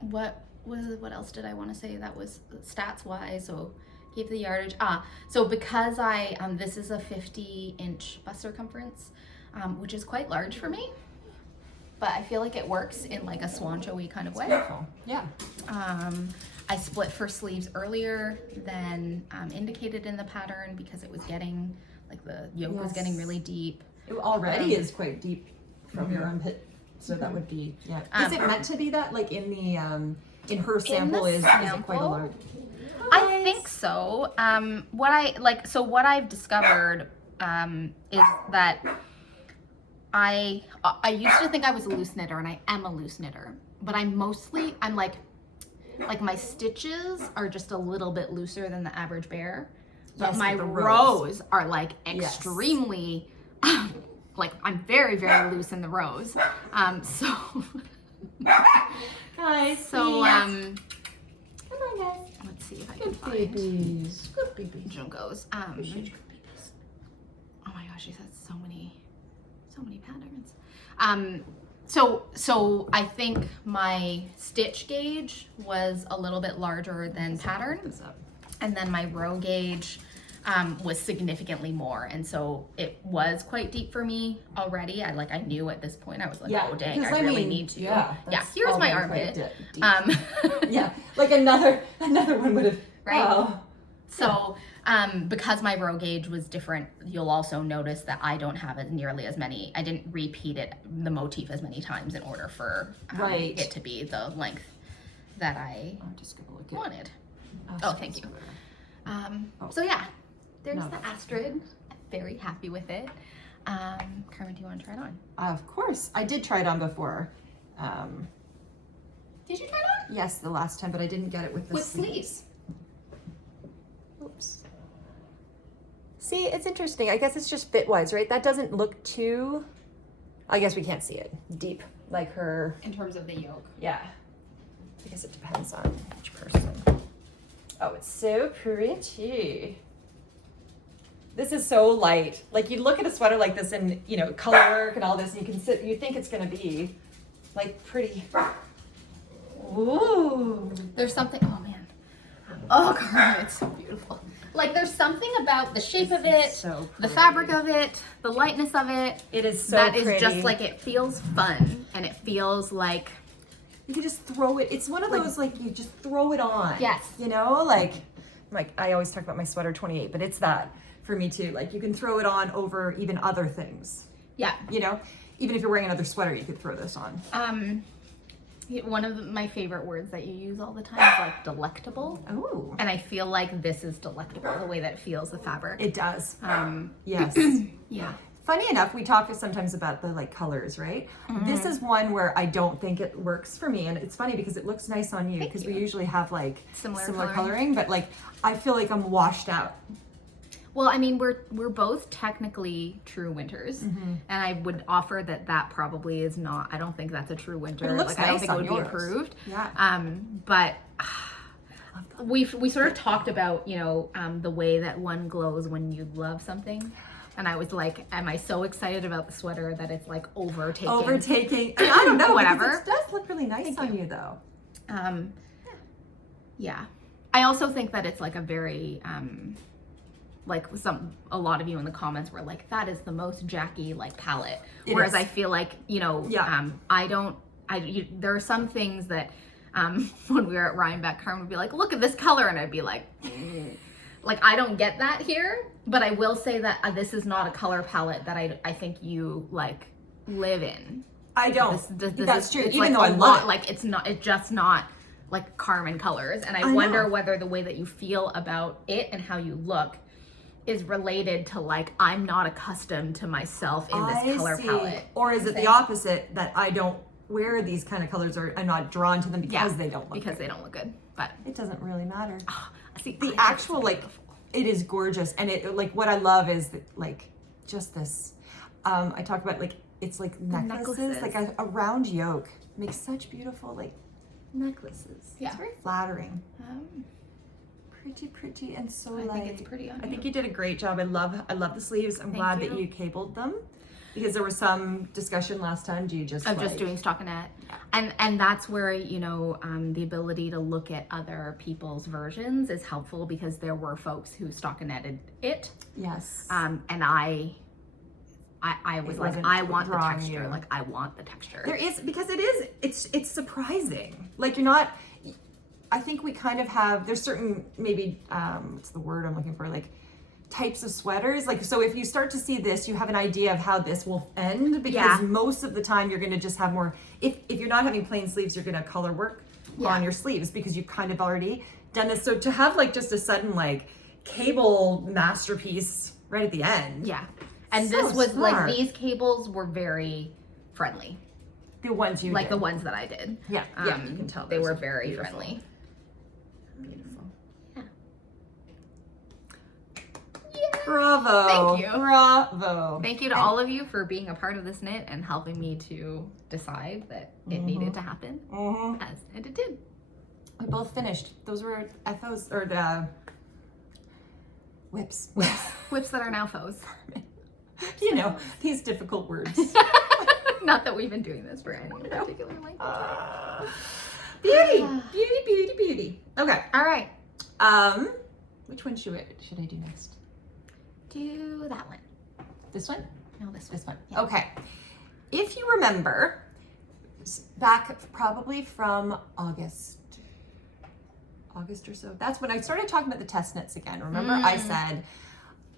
What else did I want to say that was stats wise? So keep the yardage. So because this is a 50-inch bust circumference, which is quite large for me, but I feel like it works in like a swancho-y kind of way. Beautiful. Yeah. I split for sleeves earlier than indicated in the pattern because it was getting, like the yoke was getting really deep. It already is quite deep from your armpit. So that would be, is it meant to be that, like in the, in her sample, is it quite a large? I think so. What I've discovered is that I used to think I was a loose knitter, and I am a loose knitter, but I'm like my stitches are just a little bit looser than the average bear, but my rows are like extremely, like I'm very, very loose in the rows. So guys, come on, guys. Let's see if I can find good babies. Junkos. Oh my gosh, she's had so many patterns. So I think my stitch gauge was a little bit larger than pattern, and then my row gauge was significantly more, and so it was quite deep for me already. I knew at this point, I was like, oh dang, I really need to. Here's my armpit. Yeah, like another one would have right? Oh. So, because my row gauge was different, you'll also notice that I don't have nearly as many. I didn't repeat the motif as many times in order for it to be the length that I wanted. Oh, thank you. So yeah, there's the Astrid. I'm very happy with it. Carmen, do you want to try it on? Of course. I did try it on before. Did you try it on? Yes, the last time, but I didn't get it with the sleeves. Oops. See, it's interesting. I guess it's just fit-wise, right? That doesn't look too... I guess we can't see it. Deep, like her... In terms of the yoke. Yeah. I guess it depends on each person. Oh, it's so pretty. This is so light. Like, you look at a sweater like this and, you know, Colorwork and all this, and you think it's going to be, like, pretty. Ooh. There's something... Oh, man. Oh, Carmen, it's so beautiful. Like, there's something about the shape of it, the fabric of it, the lightness of it. It is so that pretty. Is just like, it feels fun, and it feels like... You can just throw it. It's one of those, like, you just throw it on. Yes. You know, like I always talk about my sweater 28, but it's that for me too. Like, you can throw it on over even other things. Yeah. You know, even if you're wearing another sweater, you could throw this on. One of my favorite words that you use all the time is like delectable. Oh. And I feel like this is delectable, the way that it feels, the fabric. It does. Yes. Yeah. Funny enough, we talk sometimes about the like colors, right? This is one where I don't think it works for me, and it's funny because it looks nice on you because we usually have like similar coloring, but like I feel like I'm washed out. Well, I mean, we're both technically true winters, and I would offer that probably is not. I don't think that's a true winter. But it looks like, nice I don't think on it would yours. be approved. Yeah. But we sort of talked about, you know, the way that one glows when you love something. And I was like, am I so excited about the sweater that it's like overtaking? I don't know. Whatever. It does look really nice on you though. Yeah. I also think that it's like a very, like a lot of you in the comments were like, that is the most Jackie like palette. Whereas I feel like, you know, there are some things that when we were at Rhinebeck, Carmen would be like, look at this color. And I'd be like, like, I don't get that here. But I will say that this is not a color palette that I think you like live in. I don't. That's true. Even like though I love it. Like, it's just not like Carmen colors. And I wonder whether the way that you feel about it and how you look is related to like, I'm not accustomed to myself in this color palette. Or is it the opposite, that I don't wear these kind of colors, or I'm not drawn to them because they don't look good. They don't look good. But it doesn't really matter. See, the actual like, it is gorgeous, and it like what I love is that, like just this. I talk about like it's like necklaces. Like a round yoke makes such beautiful like necklaces. Yeah, it's very flattering. Pretty and so light. I think it's pretty on you. I think you did a great job. I love the sleeves. I'm glad that you cabled them, because there was some discussion last time. Do you just just doing stockinette? And that's where, you know, the ability to look at other people's versions is helpful, because there were folks who stockinetted it. Yes. And I was like, I want the texture. Like, I want the texture. There is, because it's surprising. Like, you're not. I think we kind of have. There's certain maybe what's the word I'm looking for, like types of sweaters. Like, so if you start to see this, you have an idea of how this will end, because most of the time you're going to just have more, if you're not having plain sleeves, you're going to color work on your sleeves, because you've kind of already done this. So to have like just a sudden like cable masterpiece right at the end. Yeah. And so this was smart. Like, these cables were very friendly. The ones you like did. The ones that I did. Yeah. You can tell they were very friendly. Beautiful. Yeah. Bravo. Thank you. Bravo. Thank you to all of you for being a part of this knit and helping me to decide that it needed to happen. And it did. We both finished. Those were FOs, or whips. Whips that are now foes. You know, these difficult words. Not that we've been doing this for any particular length. Beauty. Okay. All right. Which one should I do next? Do that one. This one? No, this one. Yeah. Okay. If you remember, back probably from August August or so. That's when I started talking about the test knits again. Remember I said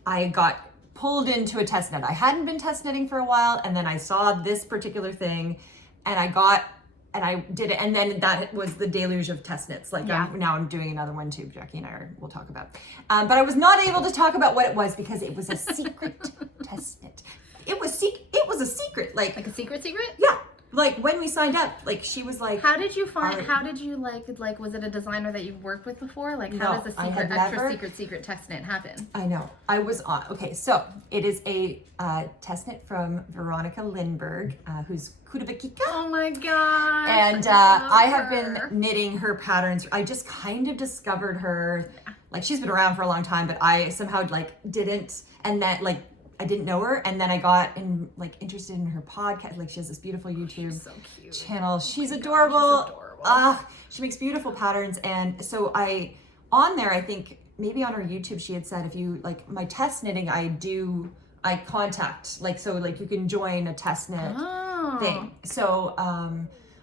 I got pulled into a test knit. I hadn't been test knitting for a while, and then I saw this particular thing, and I did it, and then that was the deluge of test knits. Like now I'm doing another one too. Jackie and I will talk about. But I was not able to talk about what it was because it was a secret test knit. It was a secret, like a secret? Yeah. Like when we signed up, like she was like, how did you like, was it a designer that you've worked with before? Like how does a secret test knit happen? I know. I was on. Okay, so it is a test knit from Veronika Lindberg, who's Kutovakika. Oh my gosh. And I have been knitting her patterns. I just kind of discovered her. Like she's been around for a long time, but I somehow like didn't, and that like I didn't know her, and then I got interested in her podcast. Like she has this beautiful YouTube channel. She's adorable. She makes beautiful patterns, and so I think maybe on her YouTube she had said if you like my test knitting, I contact you can join a test knit thing. So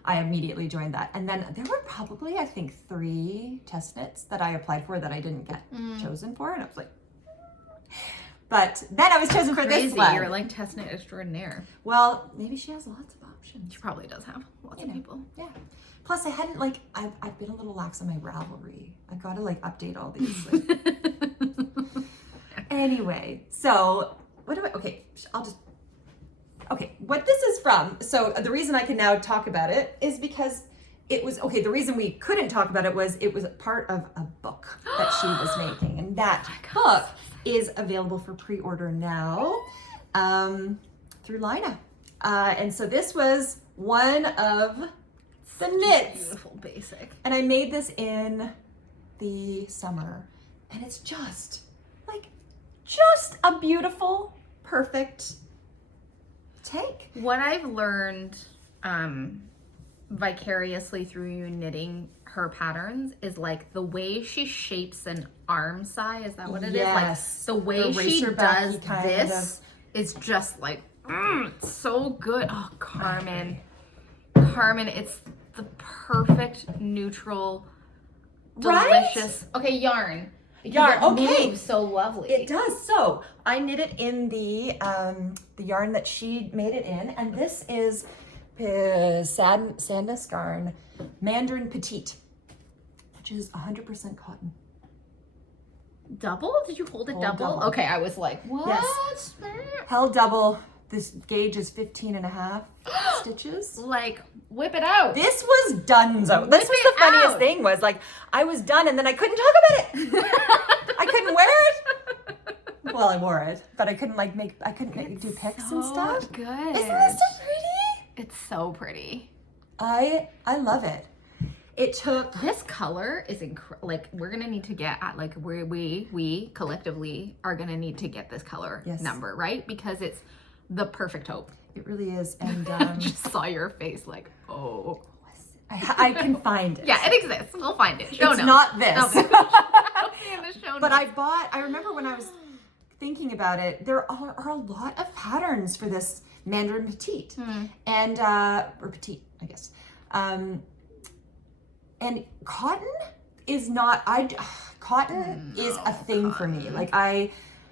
I immediately joined that, and then there were probably I think 3 test knits that I applied for that I didn't get chosen for, and I was like. But then I was chosen for this one. You're like test knit extraordinaire. Well, maybe she has lots of options. She probably does have lots of people. Yeah. Plus, I hadn't I've been a little lax on my Ravelry. I gotta update all these. Anyway, so what this is from. So the reason I can now talk about it is because it was the reason we couldn't talk about it was part of a book that she was making, and that book is available for pre-order now through Lina. And so this was one of the knits. Beautiful basic. And I made this in the summer, and it's just a beautiful, perfect take. What I've learned vicariously through you knitting her patterns is the way she shapes an arm Sigh. Is that what it is? The way she does this is just it's so good. Oh, Carmen, it's the perfect neutral, delicious. Right? Okay, yarn. It moves so lovely. It does. So I knit it in the yarn that she made it in, and this is Sandnes yarn, Mandarin Petit, which is 100% cotton. Double? Did you hold it double? Okay, I was like, what? Yes. Held double. This gauge is 15.5 stitches. Whip it out. This was donezo. This was the funniest thing was I was done and then I couldn't talk about it. I couldn't wear it. Well, I wore it, but I couldn't do pics and stuff. Good. Isn't this so pretty? It's so pretty. I love it. It took this color is we're gonna need to get at we collectively are gonna need to get this color number, right? Because it's the perfect taupe. It really is. And just saw your face oh. I can find it. Yeah, it exists. We'll find it. Show notes. It's not this. It'll be in the show but notes. I remember when I was thinking about it, there are a lot of patterns for this Mandarin Petite. And or Petite, I guess. And cotton is not cotton is a thing for me. I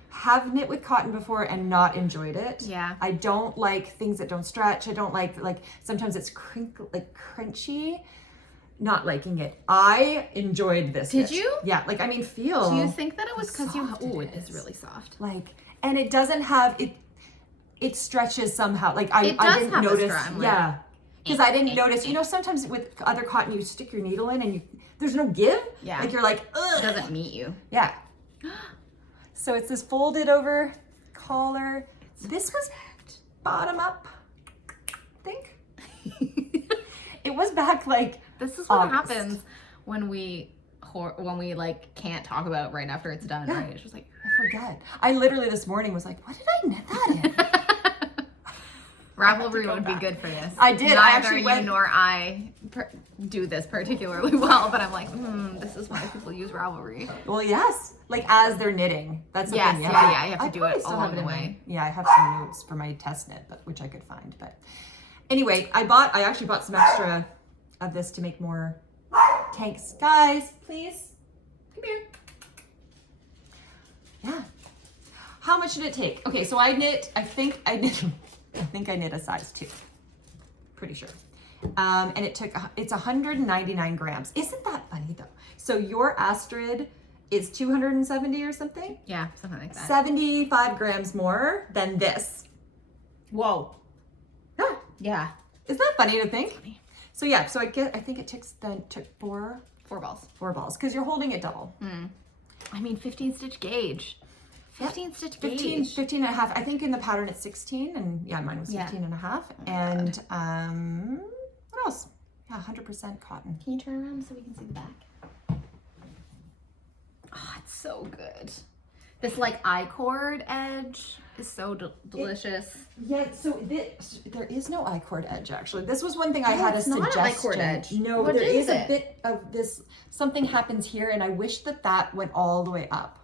have knit with cotton before and not enjoyed it. Yeah. I don't like things that don't stretch. I don't like sometimes it's crunchy. Not liking it. I enjoyed this. Did you? Yeah. Feel. Do you think that it was because you? Oh, it is really soft. And it doesn't have it. It stretches somehow. I didn't notice. Yeah. Because I didn't notice. Sometimes with other cotton, you stick your needle in and there's no give. Yeah. You're ugh. It doesn't meet you. Yeah. So it's this folded over collar. This was bottom up, I think. It was back this is what August. happens when we can't talk about right after it's done, right? It's just I forget. I literally this morning was what did I knit that in? Ravelry would be good for this. I did. Neither you nor I do this particularly well, but I'm this is why people use Ravelry. Well, yes. As they're knitting. That's the thing. You have to do it along the way. I have some notes for my test knit, which I could find. But anyway, I actually bought some extra of this to make more tanks. Guys, please. Come here. Yeah. How much did it take? Okay, so I think I knit a size 2. Pretty sure. And it's 199 grams. Isn't that funny though? So your Astrid is 270 or something? Yeah, something like that. 75 grams more than this. Whoa. Huh. Yeah. Isn't that funny to think? Funny. So yeah, so I think it took four balls. 4 balls, because you're holding it double. I mean, 15 stitch gauge. 15 stitch gauge. 15 and a half. I think in the pattern it's 16, and yeah, mine was 15 and a half. And what else? Yeah, 100% cotton. Can you turn around so we can see the back? Oh, it's so good. This like I-cord edge is so delicious. So there is no I-cord edge actually. This was one thing I had a suggestion. It's not an I-cord edge. No, what there is it? a bit of this. Something happens here, and I wish that went all the way up,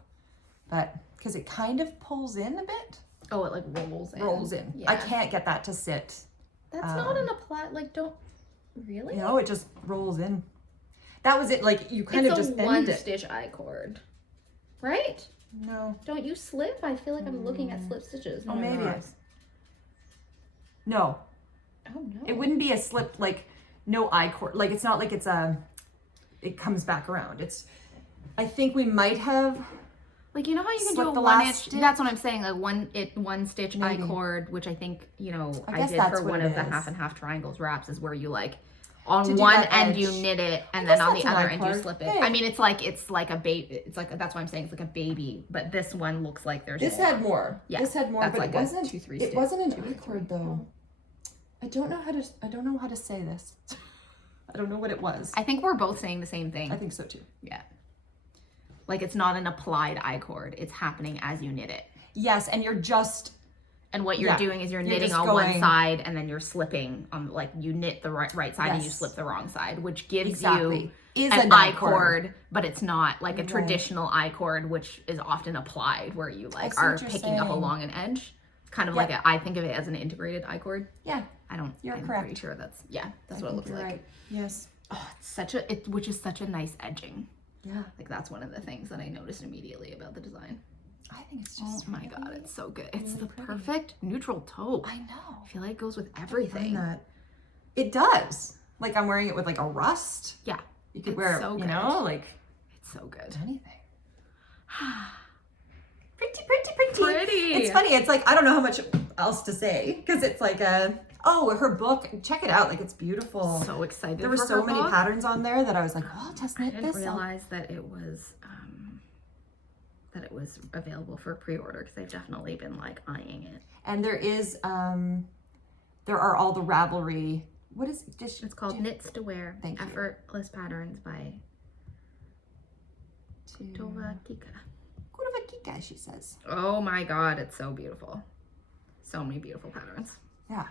but because it kind of pulls in a bit. Oh, it like rolls in. Rolls in. Yeah. I can't get that to sit. That's not an apply. Like, don't really. No, it just rolls in. That was it. Like you kind of just end it. It's a 1 stitch I-cord, right? No. Don't you slip? I feel like I'm looking at slip stitches. Oh, maybe it's. No. Oh no. It wouldn't be a slip, like no I-cord. Like it's not like it's it comes back around. I think we might have. Like, you know how you can do a 1 inch? That's what I'm saying. Like one stitch I-cord, which I think, you know, I did for one of the half and half triangles wraps, is where you like on one end you knit it, and then on the other end you slip it. Hey. I mean, it's like a baby. It's like, that's why I'm saying it's like a baby. But this one looks like there's this more. had more. Yeah, this had more, that's but like it wasn't. 2, 3 it wasn't an I-cord though. I don't know how to say this. I don't know what it was. I think we're both saying the same thing. I think so too. Yeah. Like, it's not an applied I-cord. It's happening as you knit it. Yes, and you're just... And what you're doing is you're knitting on one side, and then you're slipping on, like, you knit the right side and you slip the wrong side, which gives you an I-cord, but it's not like a traditional I-cord, which is often applied, where you like are picking up along an edge. Kind of like I think of it as an integrated I-cord. Yeah. I'm correct. Pretty sure that's what it looks like. Right. Yes. Oh, it's which is such a nice edging. Yeah. Like, that's one of the things that I noticed immediately about the design. I think it's just oh my god, it's so good. It's the perfect neutral taupe. I know. I feel like it goes with everything. It does. Like, I'm wearing it with like a rust. Yeah. You could wear it, you know, like it's so good. Anything. Pretty. It's funny. It's like, I don't know how much else to say, because it's like her book. Check it out. Like, it's beautiful. So excited. There were so many patterns on there that I was like, oh, I'll test knit this. I didn't realize that it was available for pre-order, because I've definitely been like eyeing it. And there are all the Ravelry. What is it? It's called Knits to Wear. Thank you. Effortless Patterns by Kutovakika. Kutovakika, she says. Oh my god, it's so beautiful. So many beautiful patterns. Yeah.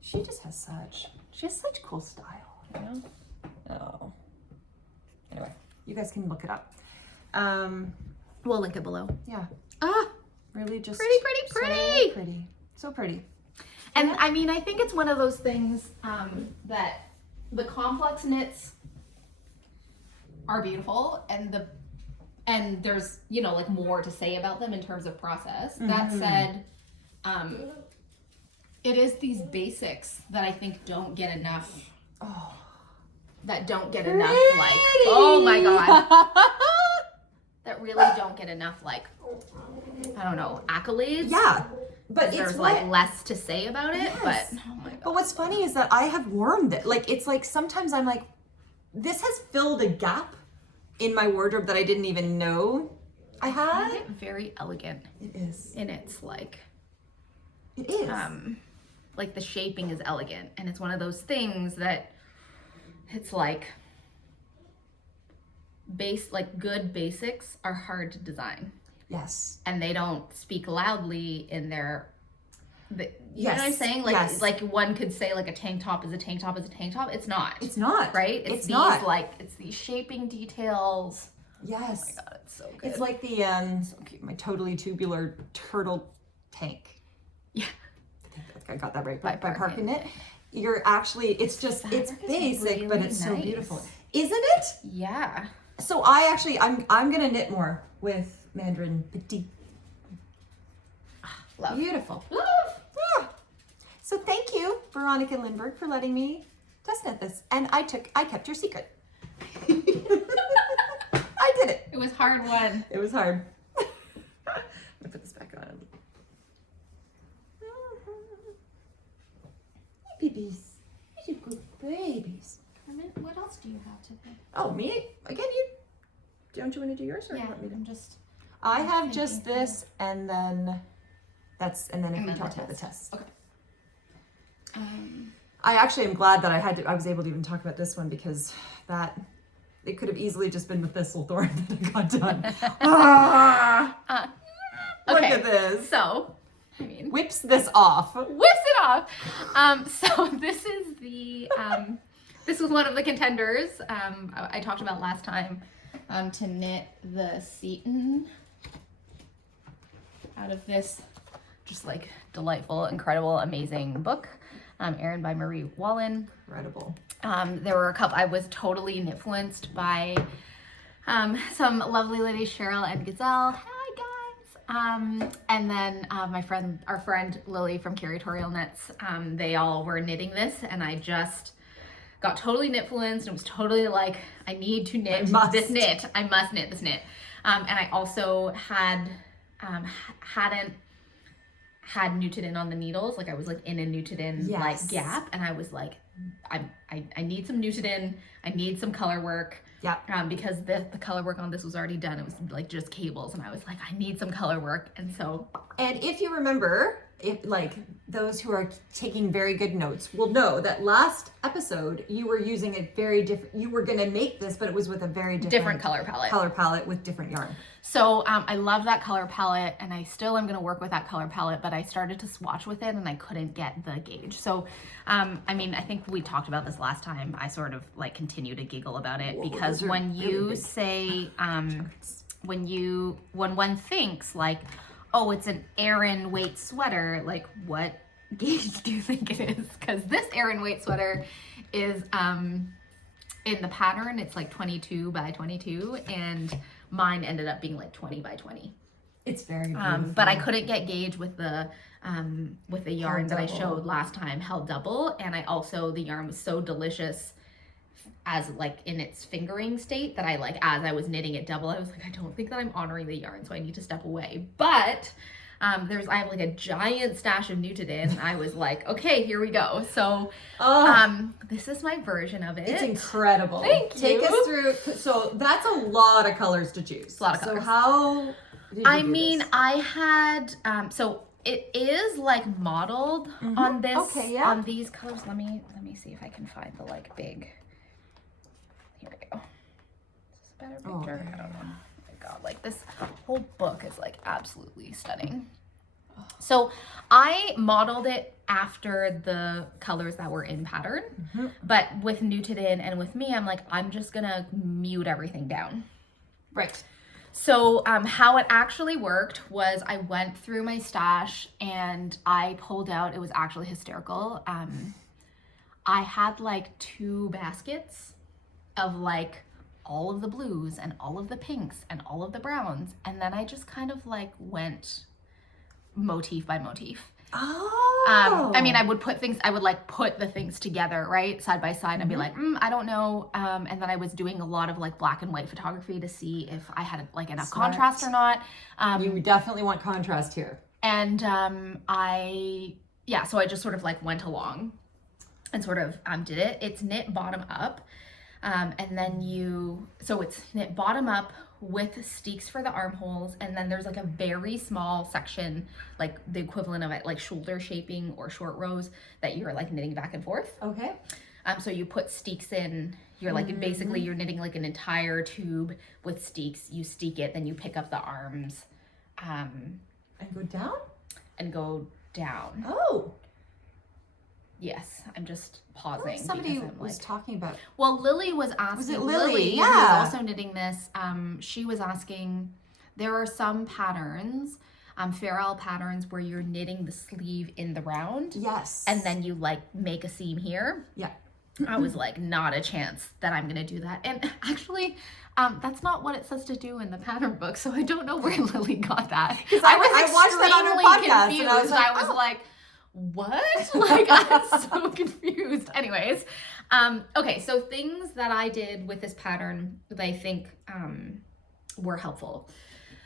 She has such cool style, you know? Oh. Anyway, you guys can look it up. We'll link it below. Yeah. Really just pretty. So pretty. And I mean, I think it's one of those things that the complex knits are beautiful, and there's, you know, like more to say about them in terms of process. That said, it is these basics that I think don't get enough. Like, oh my god. That really don't get enough, like, I don't know, accolades. Yeah. But there's like less to say about it, but oh my god. But what's funny is that I have worn it. Like, it's like sometimes I'm like, this has filled a gap in my wardrobe that I didn't even know I had. I find it very elegant. It is. And it's like, it is. Like, the shaping is elegant, and it's one of those things that it's like good basics are hard to design. Yes. And they don't speak loudly in their, you know what I'm saying? Like, like one could say like a tank top is a tank top is a tank top. It's not. It's not. Right? It's not. Like, it's these shaping details. Yes. Oh my god, it's so good. It's like the, so cute, my totally tubular turtle tank. Yeah. I think I got that right by Park and Knit. You're actually, it's just, it's basic, really but it's nice. So beautiful. Isn't it? Yeah. So I'm gonna knit more with Mandarin Petit. Love. Beautiful. Love. Ah. So thank you, Veronika and Lindberg, for letting me test knit this. And I kept your secret. I did it. It was hard one. It was hard. I'm gonna put this back on. Hey, babies. You're good babies. Carmen, what else do you have today? Oh, me? Again, you? Don't you want to do yours? Or Yeah, you want me to? I'm just... I have just this, and then if we then talk the about the test. test. Okay. I actually am glad that I was able to even talk about this one, because it could have easily just been the Thistle Thorn that I got done. Look Okay. at this. So, I mean... Whips this off. Whips it off. So this is the... this was one of the contenders I talked about last time to knit the Seaton out of this just like delightful, incredible, amazing book. Aran by Marie Wallin. Incredible. There were a couple, I was totally influenced by some lovely ladies, Cheryl and Gazelle. Hi guys. And then our friend Lily from Curatorial Knits, they all were knitting this, and I just got totally knitfluenced and was totally like, I need to knit this knit. I must knit this knit. And I also hadn't had knitted in on the needles. Like I was like in a knitted in like gap, and I was like, I need some knitted in. I need some color work. Yeah. Because the color work on this was already done. It was like just cables, and I was like, I need some color work. And so. And if you remember, like those who are taking very good notes will know that last episode you were using a very different. You were going to make this, but it was with a very different color palette. Color palette with different yarn. So I love that color palette, and I still am going to work with that color palette, but I started to swatch with it and I couldn't get the gauge. So, I mean, I think we talked about this last time. I sort of like continue to giggle about it. Whoa, because when you say, when one thinks like, oh, it's an Aran weight sweater, like what gauge do you think it is? Because this Aran weight sweater is, in the pattern, it's like 22 by 22, and mine ended up being like 20 by 20. It's very beautiful. But I couldn't get gauge with the yarn that I showed last time, held double, and I also, the yarn was so delicious as like in its fingering state that I like, as I was knitting it double, I was like, I don't think that I'm honoring the yarn, so I need to step away. But I have like a giant stash of knitted in. I was like, okay, here we go. So this is my version of it. It's incredible. Thank you. Take us through. So that's a lot of colors to choose. It's a lot of colors. So how did you do this? I had so it is like modeled on this, on these colors. Let me see if I can find the like big. Here we go. Is this a better picture? I don't know. Oh my god, like this whole book is like absolutely stunning. So I modeled it after the colors that were in pattern, but with knitted in and with me, I'm like, I'm just gonna mute everything down. Right. So how it actually worked was I went through my stash and I pulled out, it was actually hysterical. I had like 2 baskets of like all of the blues and all of the pinks and all of the browns. And then I just kind of like went motif by motif. Oh. I mean, I would put the things together, right? Side by side, and be like, I don't know. And then I was doing a lot of like black and white photography to see if I had like enough contrast or not. You definitely want contrast here. And so I just sort of like went along and sort of did it. It's knit bottom up. And then so it's knit bottom up with steeks for the armholes, and then there's like a very small section, like the equivalent of it, like shoulder shaping or short rows that you're like knitting back and forth. Okay. So you put steeks in, you're like, basically you're knitting like an entire tube with steeks, you steek it, then you pick up the arms. And go down? And go down. Oh. Yes, I'm just pausing. Somebody was talking about. Well, Lily was asking. Was it Lily? Yeah. Who's also knitting this. She was asking. There are some patterns, Farrell patterns, where you're knitting the sleeve in the round. Yes. And then you like make a seam here. Yeah. I was like, not a chance that I'm gonna do that. And actually, that's not what it says to do in the pattern book, so I don't know where Lily got that. Because I watched that on her podcast, confused. and I was like, what? Like, I'm so confused. Anyways, okay, so things that I did with this pattern that I think were helpful.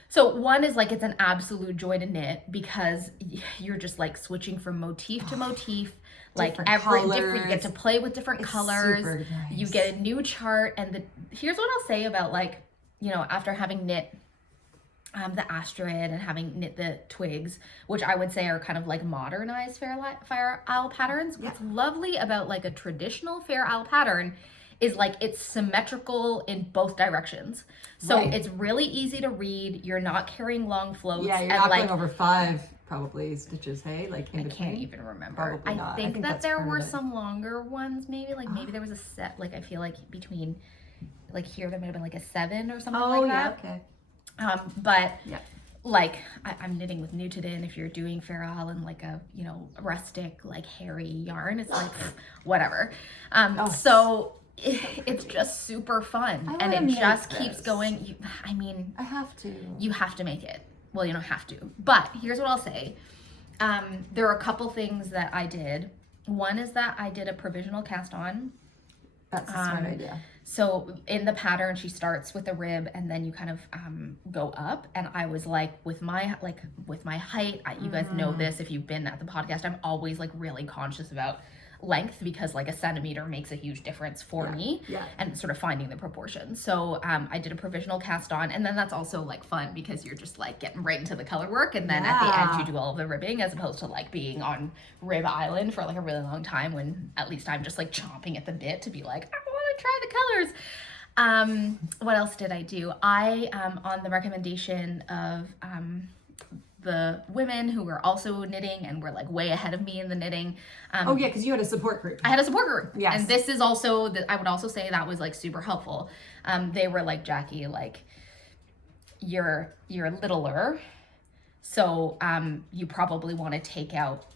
So one is like, it's an absolute joy to knit because you're just like switching from motif to motif. Like you get to play with different colors. Super nice. You get a new chart. And here's what I'll say about like, you know, after having knit the Astrid and having knit the twigs, which I would say are kind of like modernized Fair Isle patterns. What's lovely about like a traditional Fair Isle pattern is like it's symmetrical in both directions. So it's really easy to read. You're not carrying long floats. Yeah, you're not going over 5 probably stitches, hey? Like in between? Can't even remember. Probably not. I think that there were some longer ones maybe. Like maybe there was a set, like I feel like between, like here there might have been like a 7 or something like that. Okay. But like I'm knitting with Newton. If you're doing Fair Isle and like a, you know, rustic, like hairy yarn, it's like whatever. So it's just super fun and it just keeps going. I have to. You have to make it. Well, you don't have to, but here's what I'll say. There are a couple things that I did. One is that I did a provisional cast on. That's a smart idea. So in the pattern, she starts with a rib and then you kind of go up. And I was like, with my height, you guys know this if you've been at the podcast, I'm always like really conscious about length because like a centimeter makes a huge difference for me and sort of finding the proportions. So I did a provisional cast on, and then that's also like fun because you're just like getting right into the color work, and then at the end you do all of the ribbing as opposed to like being on Rib Island for like a really long time when at least I'm just like chomping at the bit to be like, I want to try the colors. What else did I do? I on the recommendation of the women who were also knitting and were like way ahead of me in the knitting. Because you had a support group. I had a support group. Yes. And this is also, I would also say that was like super helpful. They were like, Jackie, like you're littler. So you probably want to take out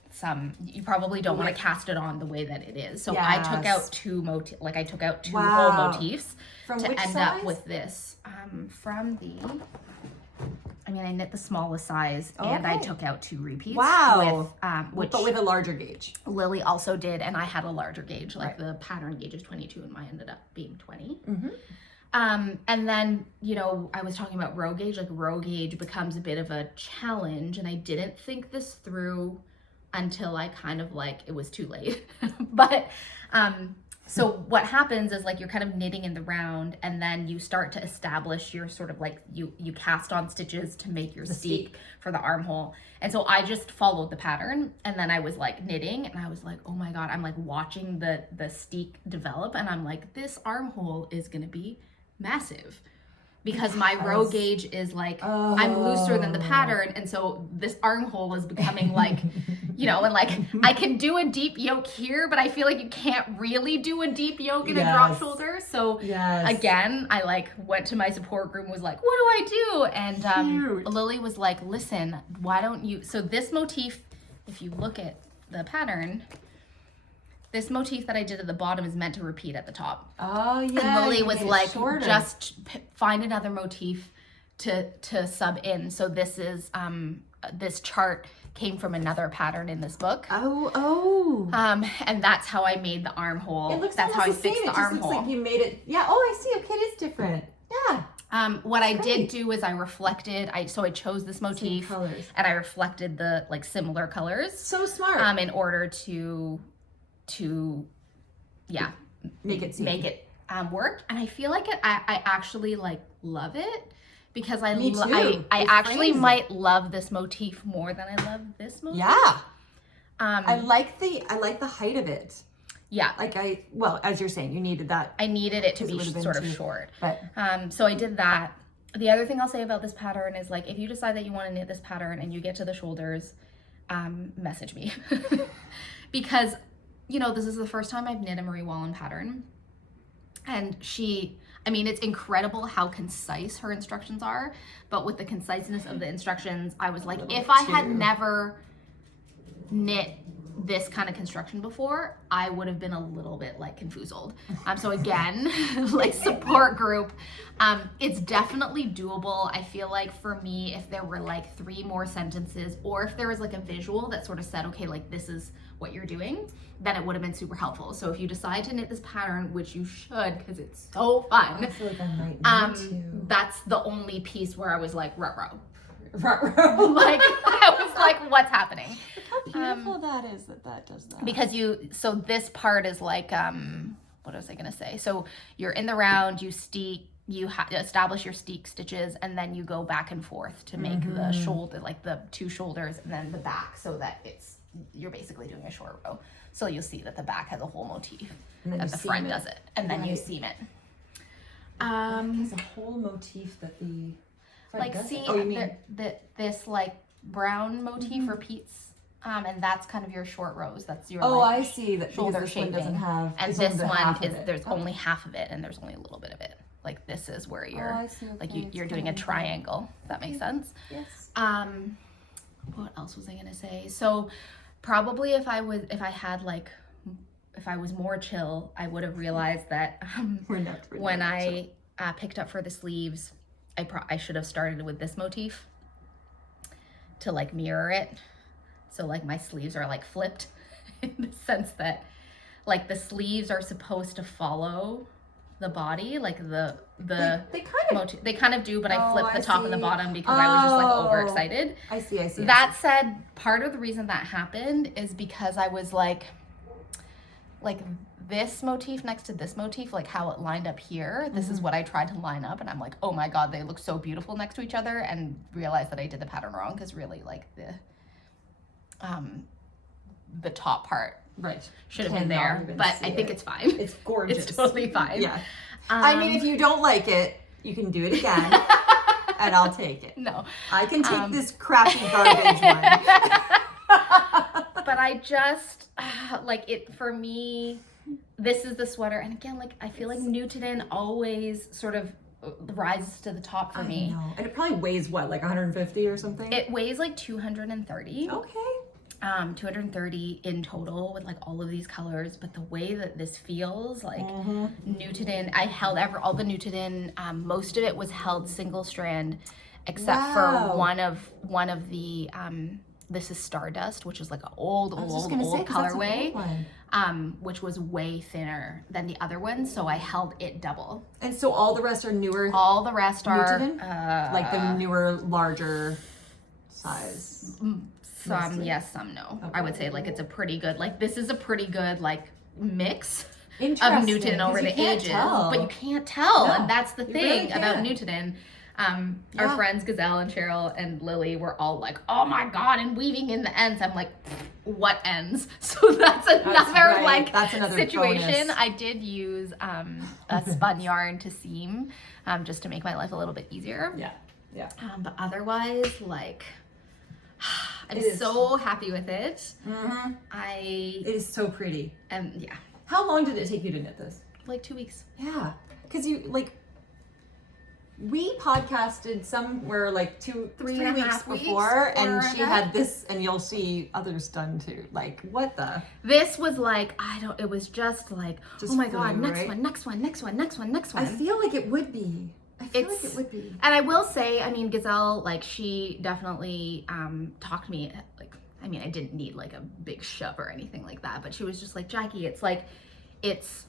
you probably don't want to cast it on the way that it is. So I took out two whole motifs from to which end size? up with this. I knit the smallest size and I took out 2 repeats. Wow. But with a larger gauge. Lily also did, and I had a larger gauge. Like the pattern gauge is 22 and mine ended up being 20. And then, you know, I was talking about row gauge. Like row gauge becomes a bit of a challenge, and I didn't think this through until I kind of like, it was too late. But so what happens is like you're kind of knitting in the round, and then you start to establish your sort of like you cast on stitches to make your steek for the armhole. And so I just followed the pattern, and then I was like knitting, and I was like, oh my god, I'm like watching the steek develop, and I'm like, this armhole is gonna be massive because my row gauge is like I'm looser than the pattern, and so this armhole is becoming like, you know, and like I can do a deep yoke here, but I feel like you can't really do a deep yoke in a drop shoulder. So again, I like went to my support group and was like, what do I do? And Lily was like, listen, why don't you, so this motif, if you look at the pattern, this motif that I did at the bottom is meant to repeat at the top. Oh yeah. And Lily was like, just find another motif to sub in. So this is this chart came from another pattern in this book. And that's how I made the armhole. That's how I fixed the armhole. Looks like you made it. Yeah. Oh, I see. Okay, it is different. Yeah. What I did do is I reflected. I chose this motif and I reflected the like similar colors. So smart. In order to make it work. And I feel like I actually like love it because I actually might love this motif more than I love this motif. Yeah. I like the height of it. Yeah. As you're saying, you needed that. I needed it to be sort of short. But so I did that. The other thing I'll say about this pattern is like if you decide that you want to knit this pattern and you get to the shoulders, message me. Because you know, this is the first time I've knit a Marie Wallin pattern. And it's incredible how concise her instructions are. But with the conciseness of the instructions, I was like, if I had never knit this kind of construction before, I would have been a little bit like confused. So again, like support group, it's definitely doable. I feel like for me, if there were like 3 more sentences, or if there was like a visual that sort of said, okay, like this is what you're doing, then it would have been super helpful. So if you decide to knit this pattern, which you should, because it's so fun, I feel like I might need to. that's the only piece where I was like, ruh-roh. Ruh-roh. Like, I was like, what's happening? How beautiful that is that does that. Because so this part is like, what was I gonna say? So you're in the round, you establish your steek stitches, and then you go back and forth to make the shoulder, like the 2 shoulders, and then the back, so that you're basically doing a short row. So you'll see that the back has a whole motif, that the front does it, and then you seam it. There's a whole motif that the like see this like brown motif repeats, and that's kind of your short rows. That's your I see that shoulder this shaping. one doesn't have, and this one is there's only half of it, and there's only a little bit of it. Like this is where you're I see, okay. like you're doing a triangle. If that makes sense. Yes. What else was I gonna say? So probably if I was more chill, I would have realized that when I picked up for the sleeves, I should have started with this motif to like mirror it. So like my sleeves are like flipped in the sense that like the sleeves are supposed to follow the body, like they kind of do, but I flipped the top and the bottom because I was just like overexcited. I see. That said, part of the reason that happened is because I was like this motif next to this motif, like how it lined up here, this is what I tried to line up, and I'm like, oh my god, they look so beautiful next to each other, and realized that I did the pattern wrong, because really like the top part should have been there, but I think it's fine. It's gorgeous. It's totally fine. Yeah. I mean, if you don't like it, you can do it again, and I'll take it. No. I can take this crappy garbage one. But I just, like it, for me, this is the sweater. And again, like, I feel like Newton always sort of rises to the top for me. Know. And it probably weighs what, like 150 or something? It weighs like 230. Okay. 230 in total with like all of these colors, but the way that this feels like Newton, I held all the Newton, most of it was held single strand, except for one of the this is Stardust, which is like an old colorway, which was way thinner than the other one, so I held it double. And so all the rest are newer? All the rest are like the newer, larger size? Some yes, some no. Okay. I would say like it's a pretty good, like this is a pretty good like mix of Newton over the ages, but you can't tell, and that's the thing about Newton. Our friends Gazelle and Cheryl and Lily were all like, oh my god, and weaving in the ends. I'm like, what ends? So that's another situation. Bonus. I did use a spun yarn to seam, just to make my life a little bit easier. Yeah. But otherwise, like, I'm so happy with it. It is so pretty. And yeah. How long did it take you to knit this? Like 2 weeks. Yeah. Because we podcasted somewhere like 3 weeks before, and she had this, and you'll see others done too. Like, what the? This was like, it was just like, oh my god, next one. I feel like it would be. And I will say, I mean, Gazelle, like, she definitely talked me, like, I mean, I didn't need like a big shove or anything like that, but she was just like, Jackie, it's like, it's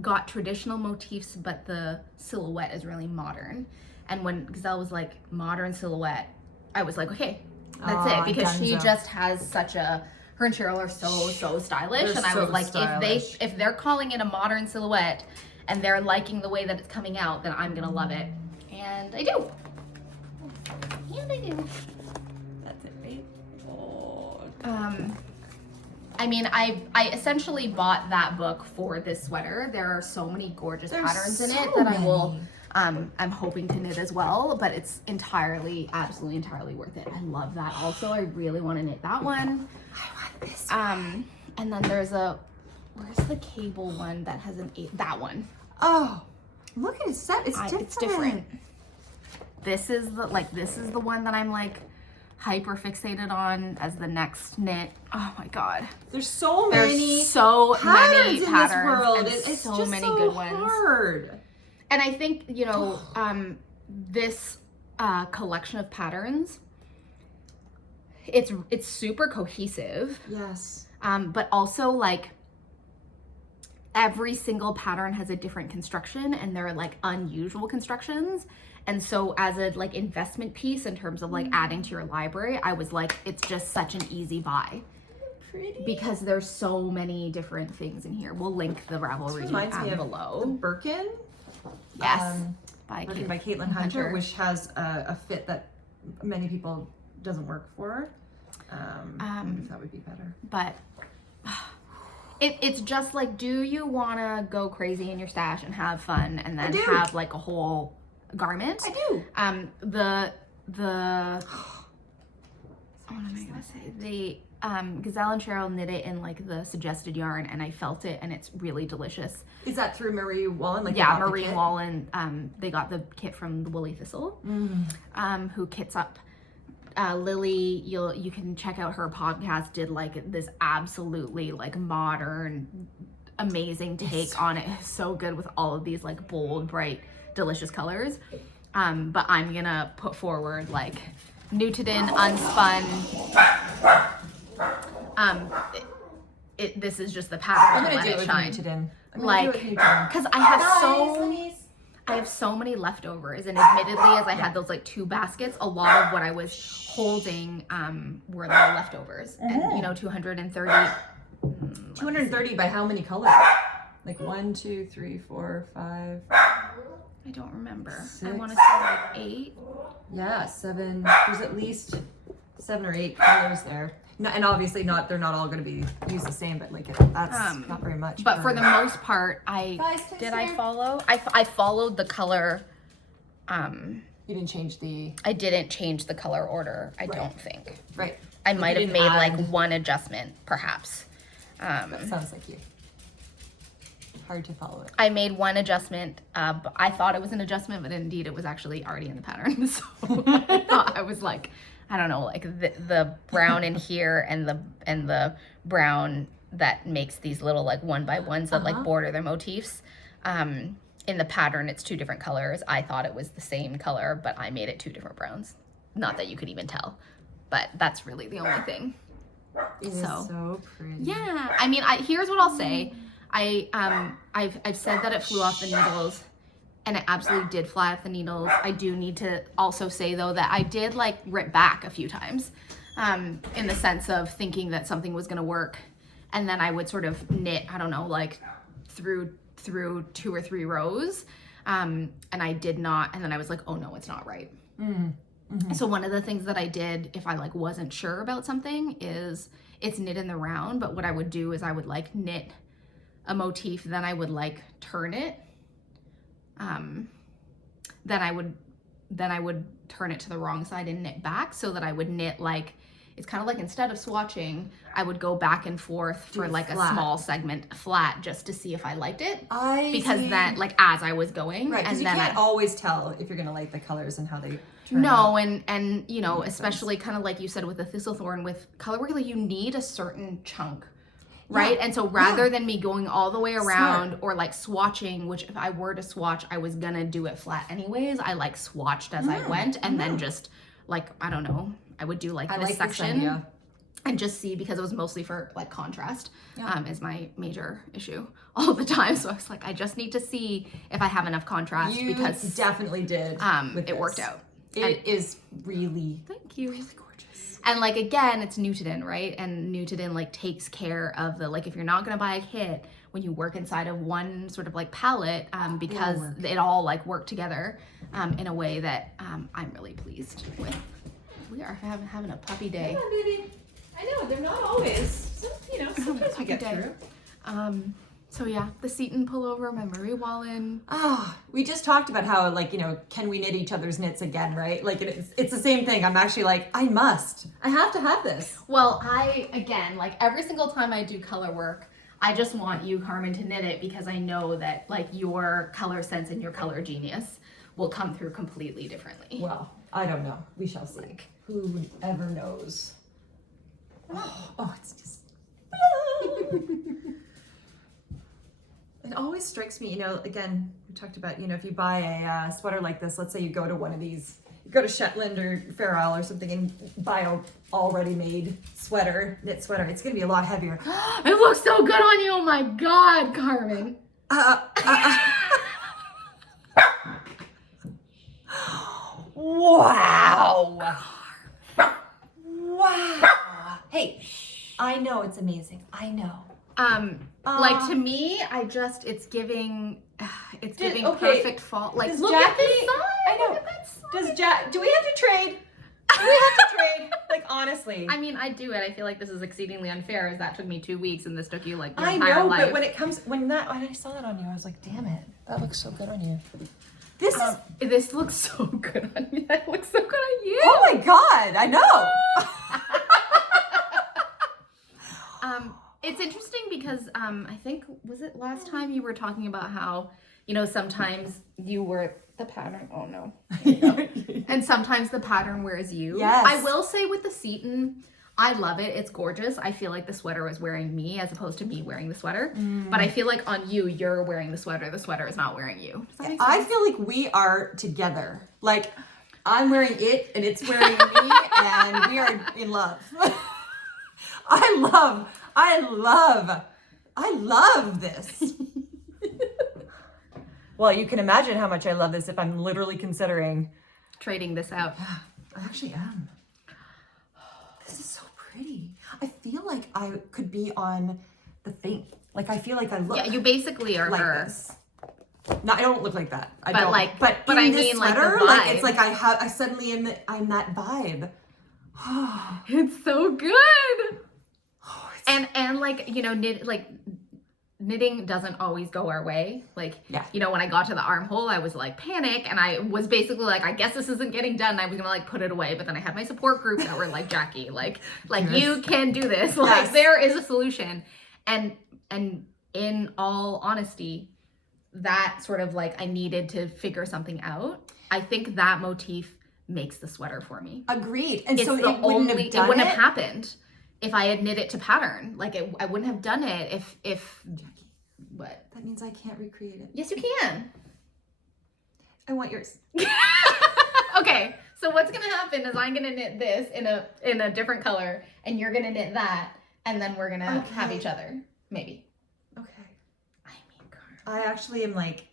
got traditional motifs, but the silhouette is really modern. And when Gazelle was like, modern silhouette, I was like, okay, that's it, because she just has such a, her and Cheryl are so stylish, and I was like, if they're calling it a modern silhouette and they're liking the way that it's coming out, then I'm gonna love it. And I do. That's it, right? I mean, I essentially bought that book for this sweater. There are so many gorgeous patterns in it that I will, I'm hoping to knit as well, but it's absolutely entirely worth it. I love that also. I really want to knit that one. I want this one. And then there's where's the cable one that has that one? Oh, look at it set. It's different. It's different. This is the one that I'm like, hyper fixated on as the next knit. Oh my god. There's so many patterns in this world. And It's so just many so good ones. hard. And I think, you know, this collection of patterns, it's super cohesive. Yes. But also like every single pattern has a different construction, and they're like unusual constructions. And so as a like investment piece in terms of like adding to your library, I was like, it's just such an easy buy. Pretty. Because there's so many different things in here. We'll link the Ravelry below. The Birkin. Yes. By Caitlin Hunter, which has a fit that many people doesn't work for. I wonder if that would be better. But it's just like, do you want to go crazy in your stash and have fun and then have like a whole garment? I do. What am I gonna say? The Gazelle and Cheryl knit it in like the suggested yarn, and I felt it, and it's really delicious. Is that through Marie Wallin? Like yeah, Marie Wallin. They got the kit from the Woolly Thistle, who kits up. Lily, you can check out her podcast. Did like this absolutely like modern, amazing take on it. It's so good with all of these like bold, bright, delicious colors. But I'm gonna put forward like Newton unspun. This is just the pattern. I'm gonna do it with Newton. Because I have so many leftovers, and admittedly, as I had those like 2 baskets, a lot of what I was holding were the leftovers, and you know, 230. 230 by how many colors? Like 1, 2, 3, 4, 5. I don't remember. 6. I want to say like 8. Yeah, 7. There's at least 7 or 8 colors there. And obviously they're not all going to be used the same, but like that's not very much. But for the most part, I followed the color. You didn't change I didn't change the color order. I don't think. Right. I might have made like one adjustment, perhaps. That sounds like you. Hard to follow it. I made one adjustment. I thought it was an adjustment, but indeed it was actually already in the pattern. So I was like, I don't know, like the brown in here and the brown that makes these little like 1x1s that like border their motifs. In the pattern, it's 2 different colors. I thought it was the same color, but I made it 2 different browns. Not that you could even tell, but that's really the only thing. It is so pretty. Yeah, I mean, here's what I'll say. I've said that it flew off the needles, and it absolutely did fly off the needles. I do need to also say though that I did like rip back a few times, in the sense of thinking that something was gonna work, and then I would sort of knit, I don't know, like through 2 or 3 rows, and I did not, and then I was like, oh no, it's not right. So one of the things that I did, if I like wasn't sure about something, is it's knit in the round, but what I would do is I would like knit a motif, then I would like turn it, then I would turn it to the wrong side and knit back, so that I would knit like, it's kind of like instead of swatching, I would go back and forth for like a small segment flat just to see if I liked it. Because then like as I was going, right, because you then can't always tell if you're gonna like the colors and how they turn out. No, and you know, especially kind of like you said with the Thistle Thorn, with Colorwork, like you need a certain chunk. Right? And so rather than me going all the way around or like swatching, which if I were to swatch, I was gonna do it flat anyways, I like swatched as I went, and then just like, I don't know, I would do like this section and just see, because it was mostly for like contrast, is my major issue all the time. So I was like, I just need to see if I have enough contrast. You because definitely did. It worked out. It is really, thank you. Really gorgeous. And like, again, it's Newton, right? And Newton like takes care of the, like, if you're not gonna buy a kit, when you work inside of one sort of like palette, because it all like work together in a way that I'm really pleased with. We are having a puppy day. Yeah, baby. I know, they're not always, you know, sometimes we get through. So yeah, the Seaton pullover, my Marie Wallin. We just talked about how, like, you know, can we knit each other's knits again, right? Like, it's the same thing. I'm actually like, I have to have this. Well, again, like every single time I do color work, I just want you, Carmen, to knit it, because I know that like your color sense and your color genius will come through completely differently. Well, I don't know. We shall see. Who ever knows? Oh, it's just... It always strikes me, again, we talked about, if you buy a sweater like this, let's say you go to one of these, you go to Shetland or Fair Isle or something and buy a already made sweater, knit sweater, it's going to be a lot heavier. It looks so good on you. Oh my God, Carmen. Wow. Wow. Hey, I know it's amazing. I know. Like to me, it's giving okay. perfect fall. Like, Does look Jackie, at this side. I know. Look at that side. Do we have to trade? Do we have to trade? Like, honestly. I mean, I do it. I feel like this is exceedingly unfair as that took me 2 weeks and this took you like your I entire know, life. but when I saw that on you, I was like, damn it. That looks so good on you. This looks so good on you. That looks so good on you. Oh my God, I know. It's interesting because I think, was it last time you were talking about how, sometimes you wear the pattern. Oh no. And sometimes the pattern wears you. Yes. I will say with the Seaton, I love it. It's gorgeous. I feel like the sweater is wearing me as opposed to me wearing the sweater. But I feel like on you, you're wearing the sweater. The sweater is not wearing you. Does that make sense? I feel like we are together. Like, I'm wearing it and it's wearing me and we are in love. I love this. Well, you can imagine how much I love this if I'm literally considering trading this out. I actually am. This is so pretty. I feel like I could be on the thing. Like, I feel like I look. Yeah, you basically are like her. this. No, I don't look like that. I But don't. like- but but in I this mean, like, the sweater, like vibe. it's like I suddenly I'm that vibe. It's so good. And like, knitting doesn't always go our way. Like, Yeah. When I got to the armhole, I was like panic and I was basically like, I guess this isn't getting done. I was gonna like put it away, but then I had my support group that were like, Jackie, like Yes. you can do this. Like Yes. there is a solution. And in all honesty, that sort of like I needed to figure something out. I think that motif makes the sweater for me. Agreed. And It's so the it wouldn't have done it wouldn't have happened if I had knit it to pattern. Like I wouldn't have done it if Jackie, what? that means I can't recreate it. Yes, you can. I want yours. Okay, so what's gonna happen is I'm gonna knit this in a different color, and you're gonna knit that, and then we're gonna have each other, maybe. Okay. I mean, Carmen. I actually am like,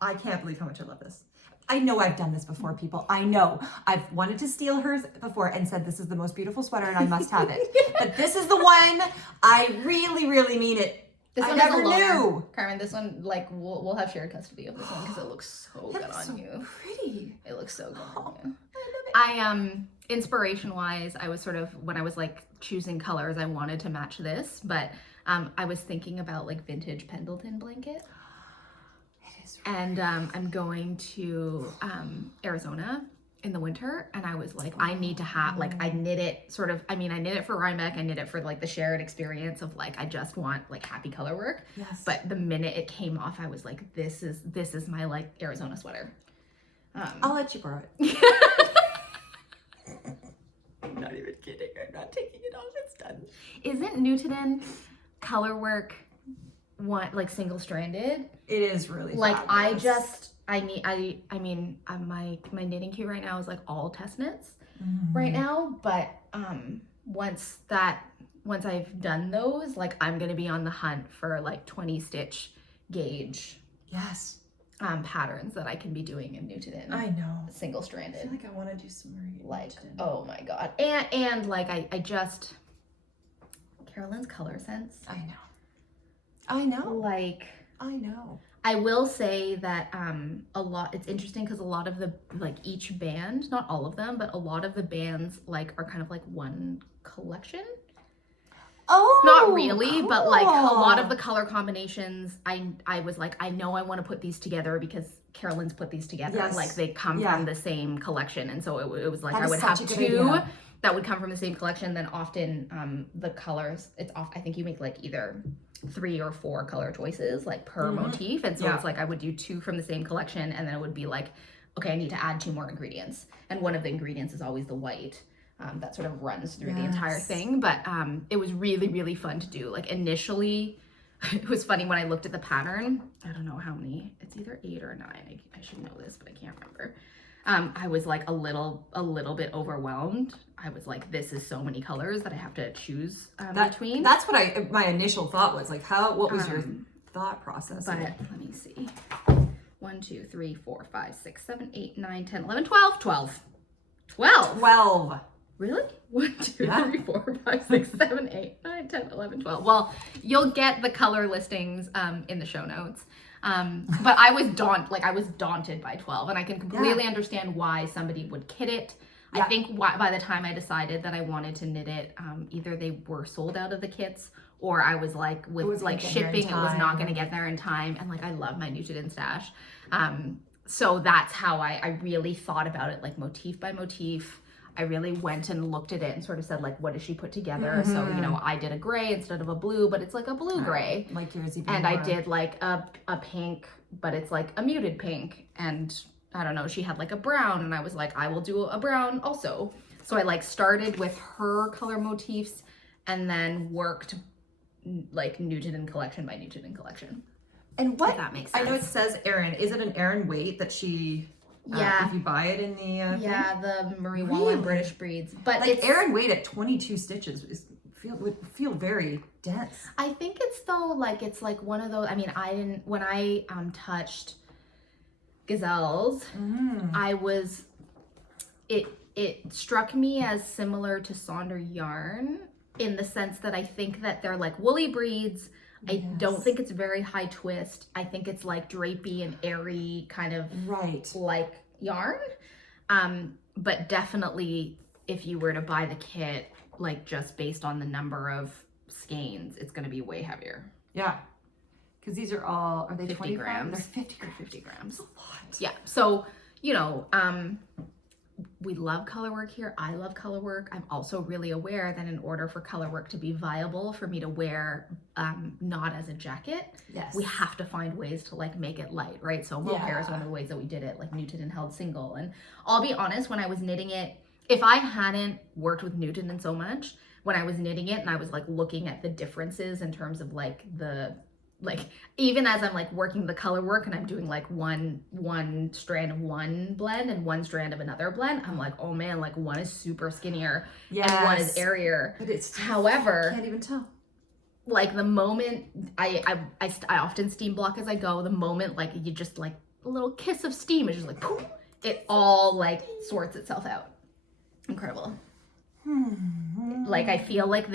I can't believe how much I love this. I know I've done this before, people. I know. I've wanted to steal hers before and said this is the most beautiful sweater and I must have it. But this is the one. I really, really mean it. This I one never is a loner. knew. Carmen, this one, like, we'll have shared custody of this one because it looks so good That's on so you. pretty. It looks so good on you. I love it. Inspiration wise, I was sort of, when I was like choosing colors, I wanted to match this, but I was thinking about like vintage Pendleton blanket. It is And I'm going to Arizona in the winter, and I was like, I need to have, like, I knit it sort of, I knit it for Rhinebeck, I knit it for like the shared experience of like, I just want like happy color work. Yes. But the minute it came off, I was like, this is my like Arizona sweater. I'll let you borrow it. I'm not even kidding. I'm not taking it off. It's done. Isn't Newtonen Colorwork one like single stranded? It is really Like fabulous. my knitting queue right now is like all test knits right now, but once I've done those, like I'm gonna be on the hunt for like 20 stitch gauge Yes. patterns that I can be doing in Newtonen. I know. Single I stranded. feel like I want to do some more. Like, oh my god. And like I just Carolyn's color sense. I know. I know. Like I know. I will say that it's interesting because a lot of the, like each band, not all of them, but a lot of the bands like are kind of like one collection. Oh, Not really, but like a lot of cool. the color combinations, I was like, I know I want to put these together because Carolyn's put these together. Yes. Like they come Yeah. from the same collection. And so it was like That I is would such have a good two idea. that would come from the same collection. Then often the colors, I think you make like either 3 or 4 color choices like per motif. And so Yeah. it's like I would do 2 from the same collection, and then it would be like okay, I need to add 2 more ingredients. And one of the ingredients is always the white. That sort of runs through the entire thing. But it was really, really fun to do. Like initially, it was funny when I looked at the pattern. I don't know how many. It's either 8 or 9. I should know this, but I can't remember. I was like a little bit overwhelmed. I was like, this is so many colors that I have to choose between. That's what my initial thought was. Like, what was your thought process? But let me see. 1, 2, 3, 4, 5, 6, 7, 8, 9, 10, 11, 12. 12. Really? 1, 2, 3, 4, 5, 6, 7, 8, 9, 10, 11, 12. Well, you'll get the color listings in the show notes. But I was daunted by 12, and I can completely understand why somebody would kit it. I think by the time I decided that I wanted to knit it, either they were sold out of the kits, or I was like, with like shipping, it was not going to get there in time. And like, I love my knitted in stash. So that's how I really thought about it, like motif by motif. I really went and looked at it and sort of said, like, what does she put together? So, you know, I did a gray instead of a blue, but it's like a blue gray. Like yours even And more. I did like a pink, but it's like a muted pink. And I don't know, she had like a brown, and I was like, I will do a brown also. So I like started with her color motifs and then worked like Newton collection by Newton collection. And what? If that makes sense. I know it says Aran. Is it an Aran weight that she... if you buy it in the the Marie Wallin British breeds, but like it's Aran weight at 22 stitches would feel very dense. I think it's though like it's like one of those. I mean, I didn't when I touched gazelles. I was it struck me as similar to Sonder yarn in the sense that I think that they're like woolly breeds. I don't think it's very high twist. I think it's like drapey and airy kind of like yarn. But definitely if you were to buy the kit, like just based on the number of skeins, it's going to be way heavier. Yeah. Because these are all, are they 50 20 grams? They're 50 grams. 50 grams. That's a lot. Yeah. So, you know, we love Colorwork here. I love Colorwork. I'm also really aware that in order for Colorwork to be viable for me to wear, not as a jacket, we have to find ways to like make it light, right? So mohair is one of the ways that we did it, like Newton and held single. And I'll be honest, when I was knitting it, if I hadn't worked with Newton and so much, when I was knitting it and I was like looking at the differences in terms of like the even as I'm like working the color work and I'm doing like one strand of one blend and one strand of another blend, I'm like, oh man, like one is super skinnier and one is airier. But it's however, I can't even tell. Like the moment I often steam block as I go, the moment like you just like a little kiss of steam is just like poof, it all like sorts itself out. Incredible. Like I feel like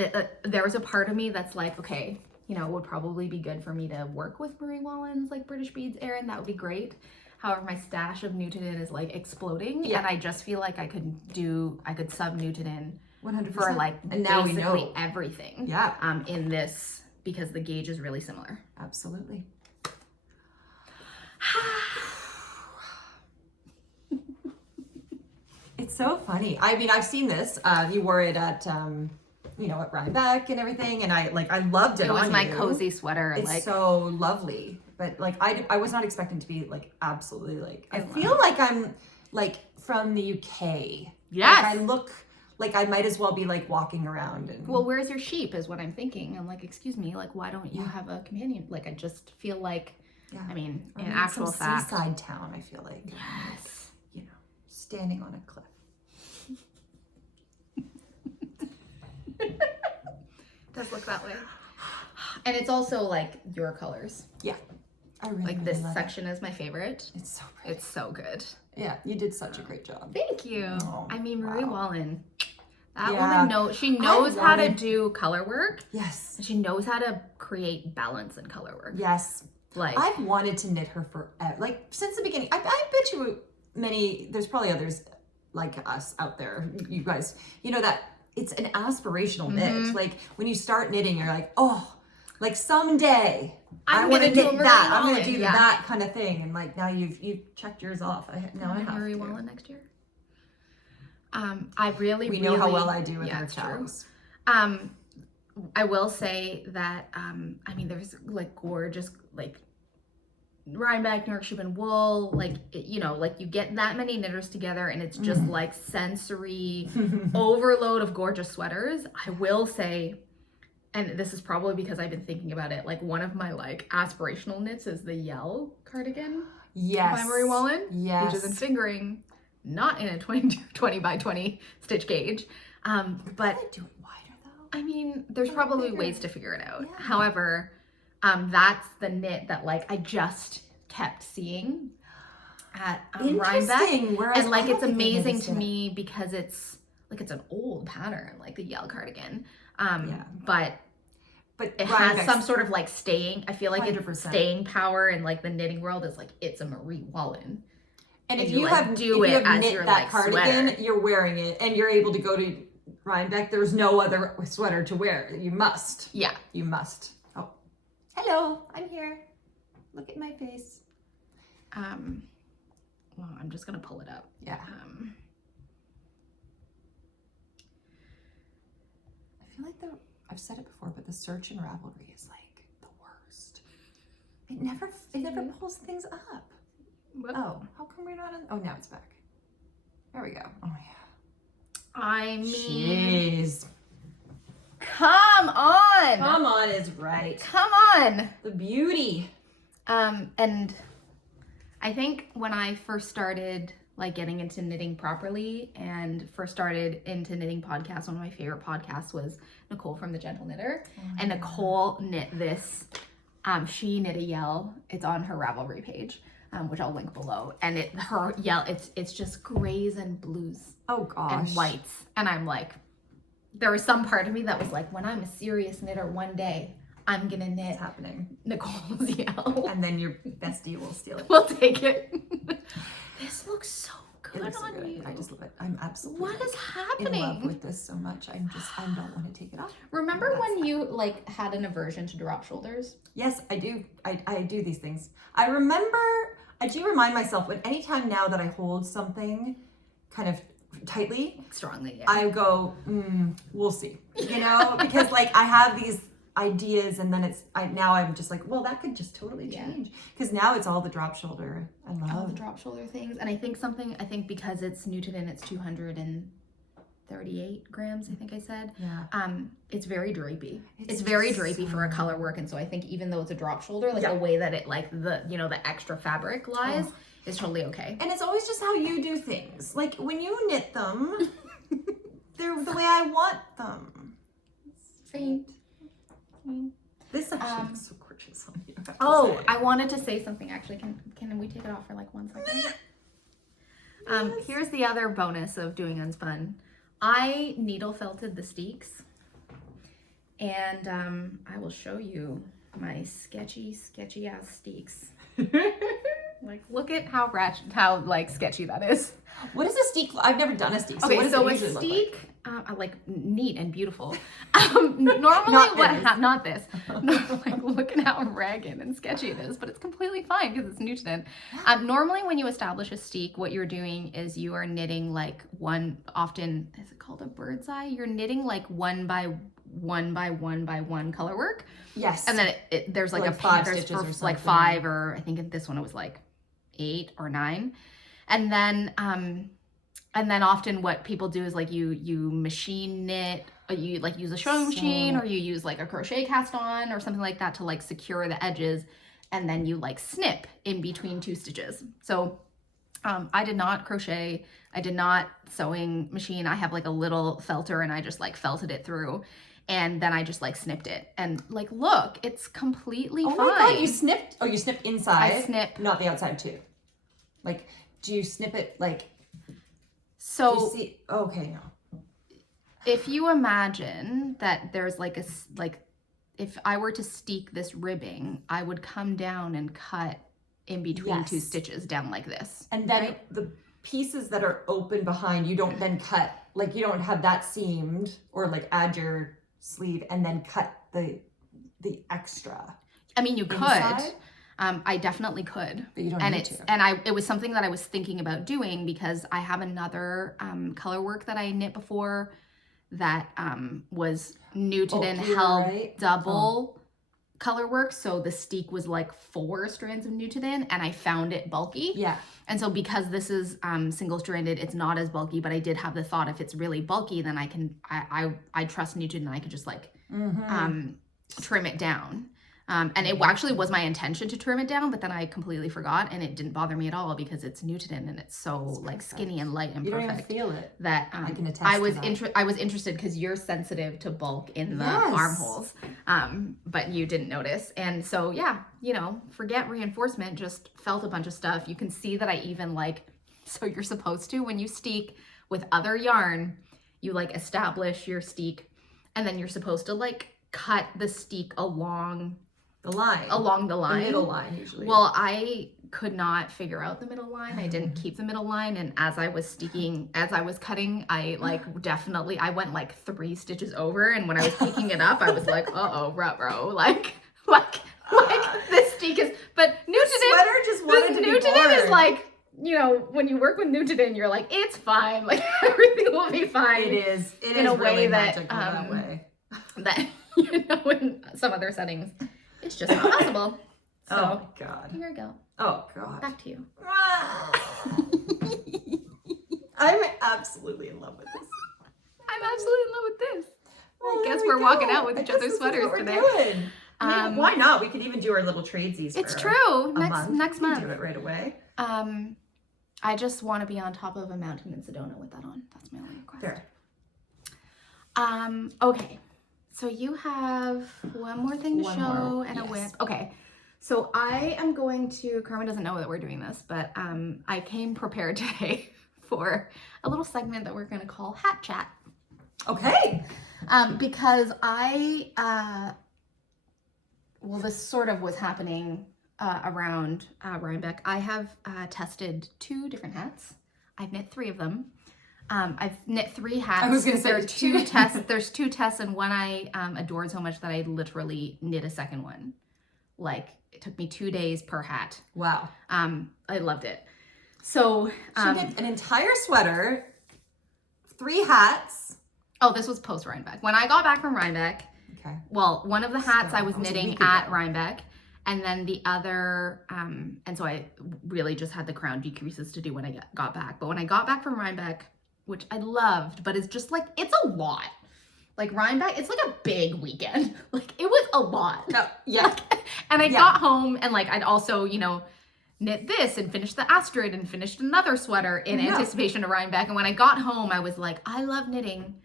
there was a part of me that's like, okay, you know, it would probably be good for me to work with Marie Wallin's like British beads, Aran. That would be great. However, my stash of Newton is like exploding, and I just feel like I could sub Newton 100% for like and now basically we know everything. Yeah. In this because the gauge is really similar. Absolutely. It's so funny. I mean, I've seen this. You wore it at you know, at Rhinebeck and everything, and I loved it. It was my cozy sweater. It's like so lovely, but like I was not expecting to be like absolutely like. I feel like I'm like from the UK. Yes. Like, I look like I might as well be like walking around. And well, where's your sheep? Is what I'm thinking. I'm like, excuse me, like why don't you have a companion? Like I just feel like. Yeah. I mean, in actual fact, seaside town. I feel like. Yes. You know, standing on a cliff. Does look that way. And it's also like your colors. Yeah. I really like this love section is my favorite. It's so pretty. It's so good. Yeah, you did such a great job. Thank you. Oh, I mean, Marie Wallin. That Yeah. woman knows how to do color work. Yes. And she knows how to create balance in color work. Yes. Like I've wanted to knit her for like since the beginning. I bet you there's probably others like us out there, you guys, you know, that it's an aspirational knit. Like when you start knitting, you're like, oh, like someday I want to knit that. I'm going to do that kind of thing. And like now you've checked yours off. Now I have Marie to. Wallin next year. I really we know how well I do with her chows. I will say that I mean there's like gorgeous like Rhinebeck, New York sheep and wool, like, you know, like you get that many knitters together and it's just like sensory overload of gorgeous sweaters. I will say, and this is probably because I've been thinking about it, like one of my like aspirational knits is the Yell cardigan. Yes. By Marie Wallin. Yes. Which is in fingering, not in a 20 by 20 stitch gauge. But do it wider though. I mean, there's probably ways to figure it out. Yeah. However, that's the knit that like I just kept seeing at Rhinebeck. And like it's amazing to me because it's like it's an old pattern, like the Yell cardigan. But it has some sort of like staying, I feel like 100%. It's staying power in like the knitting world is like it's a Marie Wallin. And if you have knit that like cardigan, sweater. You're wearing it and you're able to go to Rhinebeck, there's no other sweater to wear. You must. Yeah. You must. Oh. Hello, I'm here. Look at my face. Well, I'm just gonna pull it up. Yeah. I feel like I've said it before, but the search in Ravelry is like the worst. It never pulls things up. What? Oh, how come we're not on? Oh, now it's back. There we go. Oh yeah. I mean, jeez. Come on. Come on is right. Come on. The beauty. And I think when I first started like getting into knitting properly and first started into knitting podcasts, one of my favorite podcasts was Nicole from The Gentle Knitter. And Nicole knit this, she knit a Yell. It's on her Ravelry page, which I'll link below. And her Yell, it's just grays and blues. Oh gosh. And whites. And I'm like, there was some part of me that was like, when I'm a serious knitter one day, I'm gonna knit it's happening. Nicole's Yell. And then your bestie will steal it. We'll take it. This looks so good on so good. you. I just love it. I'm absolutely what is happening? In love with this so much. I don't want to take it off. Remember when you like had an aversion to drop shoulders? Yes, I do. I do these things. I do remind myself when anytime now that I hold something kind of tightly, strongly, yeah. I go, we'll see. You know, because like I have these ideas and then now I'm just like, well, that could just totally change because now it's all the drop shoulder. I love all the drop shoulder things. And I think because it's knitted in, it's 238 grams, I think I said. Yeah. It's very drapey. It's very drapey for a color work. And so I think even though it's a drop shoulder, like the way that it like the extra fabric lies is totally okay. And it's always just how you do things. Like when you knit them, they're the way I want them. Faint. This actually looks so gorgeous on you. I wanted to say something actually. Can we take it off for like 1 second? Here's the other bonus of doing unspun. I needle felted the steeks, and I will show you my sketchy ass steeks. Like, look at how like sketchy that is. What is a steek? I've never done a steek. So okay, what does so it a usually steek, look like? Like neat and beautiful. Normally, not this. Like, look at how ragged and sketchy it is, but it's completely fine because it's Newton. Normally, when you establish a steek, what you're doing is you are knitting like often is it called a bird's eye? You're knitting like 1 by 1 by 1 by 1 color work. Yes. And then there's like a 5 stitches or something. Like 5, or I think in this one it was like 8 or 9, and then often what people do is like you machine knit, or you like use a sewing machine, or you use like a crochet cast on or something like that to like secure the edges, and then you like snip in between 2 stitches. So I did not crochet, I did not sewing machine. I have like a little felter and I just like felted it through. And then I just like snipped it, and like, look, it's completely fine. Oh my God, you snipped? Oh, you snipped inside? I snip. Not the outside too. Like, do you snip it like? So. Okay, no. If you imagine that there's if I were to steek this ribbing, I would come down and cut in between 2 stitches down like this. And then the pieces that are open behind, you don't then cut, like you don't have that seamed or like add your sleeve and then cut the extra. I mean, you inside? Could. I definitely could. But you don't need to. And it was something that I was thinking about doing because I have another color work that I knit before that was knitted and held double Colorwork, so the steek was like 4 strands of Newtonen, and I found it bulky. Yeah. And so because this is single stranded, it's not as bulky, but I did have the thought if it's really bulky, then I trust Newtonen, I could just like trim it down. And it actually was my intention to trim it down, but then I completely forgot, and it didn't bother me at all because it's Newtonen and it's so like skinny and light and you perfect. don't even feel it. That I can attest I was to that. I was interested because you're sensitive to bulk in the armholes, but you didn't notice. And so yeah, you know, forget reinforcement, just felt a bunch of stuff. You can see that I even like, so you're supposed to, when you steek with other yarn, you like establish your steek, and then you're supposed to like cut the steek along the line, middle line usually. Well, I could not figure out the middle line. I didn't keep the middle line, and as I was cutting, I like definitely I went like 3 stitches over, and when I was picking it up, I was like, ruh-roh, like this steek is. But Newtonen, sweater just wanted to be Newtonen born. is like, you know, when you work with Newtonen, you're like, it's fine, like everything will be fine. It is in a way really that magical that way. That, you know, in some other settings, it's just not possible. So, oh my god. Here we go. Oh god. Back to you. I'm absolutely in love with this. I'm absolutely in love with this. Well, I guess there we're we walking go. out with I each guess other's this is sweaters what we're today. doing. I mean, why not? We could even do our little tradesies. It's for true. a Next month. month. Do it right away. I just want to be on top of a mountain in Sedona with that on. That's my only request. Fair. Okay. So you have one more thing to One show more, and a yes. whip. Okay. So I am going to, Carmen doesn't know that we're doing this, but I came prepared today for a little segment that we're going to call Hat Chat. Okay. Because this sort of was happening around Rhinebeck. I have tested 2 different hats. I've knit 3 of them. I've knit 3 hats. I was going to say there are 2 tests. There's 2 tests, and one I adored so much that I literally knit a second one. Like, it took me 2 days per hat. Wow. I loved it. So She did an entire sweater, 3 hats. Oh, this was post Rhinebeck. When I got back from Rhinebeck, Okay. well, one of the hats I was that was a knitting week at ago. Rhinebeck, and then the other, and so I really just had the crown decreases to do when I got back. But when I got back from Rhinebeck, which I loved, but it's just like, it's a lot. Like Rhinebeck, it's like a big weekend. Like it was a lot. No, yeah. And I got home and like I'd also, you know, knit this and finished the Astrid and finished another sweater in anticipation of Rhinebeck. And when I got home, I was like, I love knitting.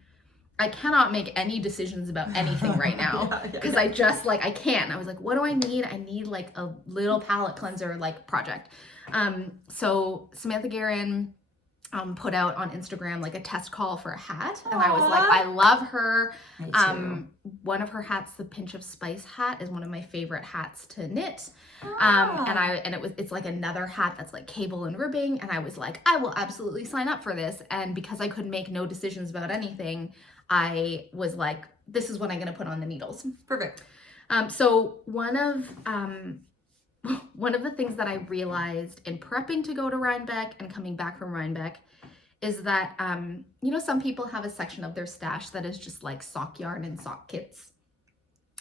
I cannot make any decisions about anything right now because I just like, I can't. I was like, what do I need? I need like a little palette cleanser like project. So Samantha Guerin put out on Instagram like a test call for a hat, and I was like, I love her. Me too. One of her hats, the Pinch of Spice hat, is one of my favorite hats to knit. It's like another hat that's like cable and ribbing, and I was like, I will absolutely sign up for this. And because I could make no decisions about anything, I was like, this is what I'm gonna put on the needles. Perfect. So one of the things that I realized in prepping to go to Rhinebeck and coming back from Rhinebeck is that, you know, some people have a section of their stash that is just like sock yarn and sock kits.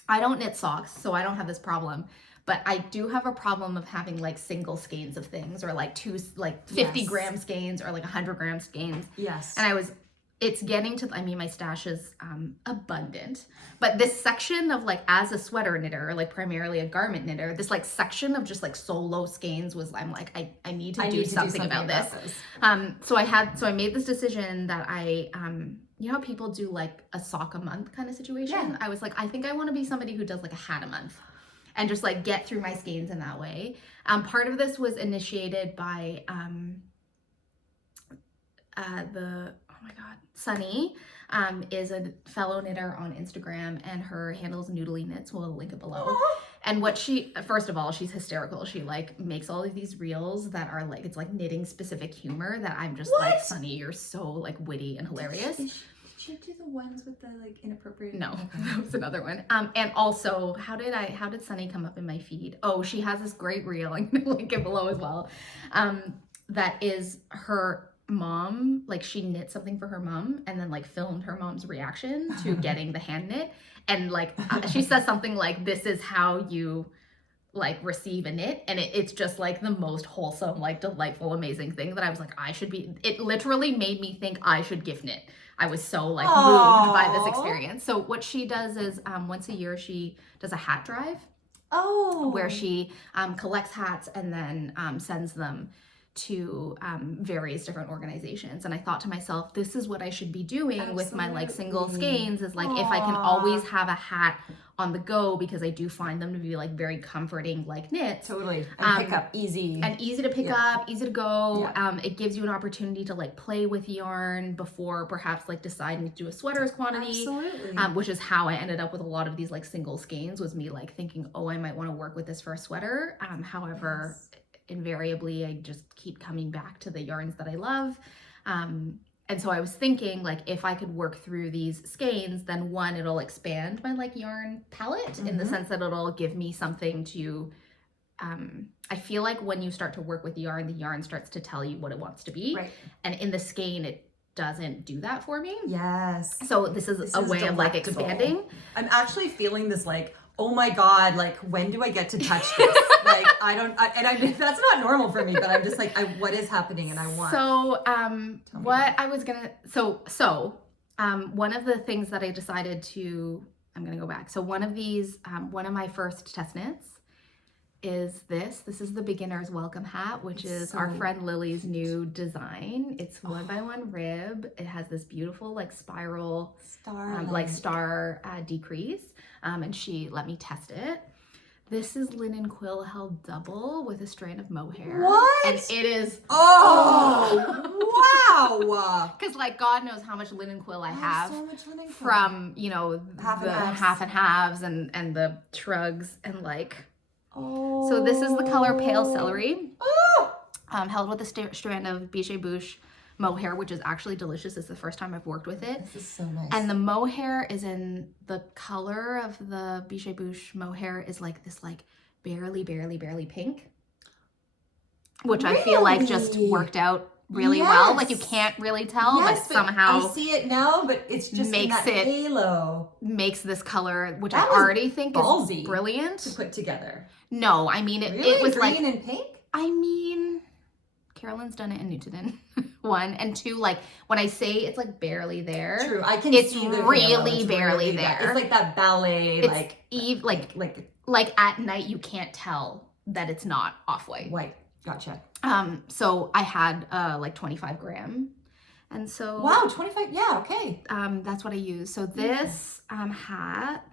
I don't knit socks, so I don't have this problem, but I do have a problem of having like single skeins of things, or like 50 gram skeins or like 100 gram skeins. Yes. And it's getting to, I mean, my stash is abundant, but this section of like, as a sweater knitter, or like primarily a garment knitter, this like section of just like solo skeins was, I'm like, I need to do something about this. So I made this decision that you know how people do like a sock a month kind of situation? Yeah. I was like, I think I want to be somebody who does like a hat a month and just like get through my skeins in that way. Part of this was initiated by Sunny is a fellow knitter on Instagram, and her handle is Noodly Knits. We'll link it below. And what first of all, she's hysterical. She like makes all of these reels that are like, it's like knitting specific humor that I'm just like, Sunny, you're so like witty and hilarious. Did she do the ones with the like inappropriate? No, that was another one. And also, how did Sunny come up in my feed? Oh, she has this great reel. I'm gonna link it below as well. That is mom, like she knit something for her mom and then like filmed her mom's reaction to getting the hand knit. And like she says something like, this is how you like receive a knit. And it's just like the most wholesome, like delightful, amazing thing that I was like, it literally made me think I should gift knit. I was so like moved by this experience. So what she does is once a year, she does a hat drive. Where she collects hats and then sends them to various different organizations. And I thought to myself, this is what I should be doing with my like single skeins, is like if I can always have a hat on the go, because I do find them to be like very comforting like knits. Totally. And pick up easy. And easy to pick up, easy to go. It gives you an opportunity to like play with yarn before perhaps like deciding to do a sweaters quantity. Absolutely. Which is how I ended up with a lot of these like single skeins, was me like thinking, oh, I might want to work with this for a sweater. However, invariably I just keep coming back to the yarns that I love. And so I was thinking, like, if I could work through these skeins, then one, it'll expand my like yarn palette in the sense that it'll give me something to, I feel like when you start to work with the yarn starts to tell you what it wants to be. Right. And in the skein, it doesn't do that for me. Yes. So this is a way of like expanding. I'm actually feeling this like, oh my God, like when do I get to touch this? Like that's not normal for me, but I'm just like, what is happening? And I want. So one of the things that I decided to, I'm gonna go back. So one of these, one of my first test knits is this is the beginner's welcome hat, which is our friend Lily's new design. It's 1x1 rib. It has this beautiful like spiral star decrease. And she let me test it. This is linen quill held double with a strand of mohair. What? And it is. Oh, wow. Because like God knows how much linen quill I have so much linen quill. From, you know, the half and halves and the shrugs and like. Oh. So this is the color pale celery. Held with a strand of Biche Bouche mohair, which is actually delicious. It's the first time I've worked with it. This is so nice. And the mohair is in the color of the Biche Bouche mohair is like this like barely pink, which I feel like just worked out really well. Like you can't really tell, but somehow I see it now, but it's just makes halo. Makes this color, which I already think is brilliant to put together. No, I mean it. Really? It was green like and pink. I mean, Carolyn's done it in Newton. 1 and 2, like when I say it's like barely there. True, I can see the really it's barely there. It's like that ballet, it's like at night you can't tell that it's not off white. White, gotcha. So I had like 25 gram, and so wow, 25. Yeah, okay. That's what I use. So this hat.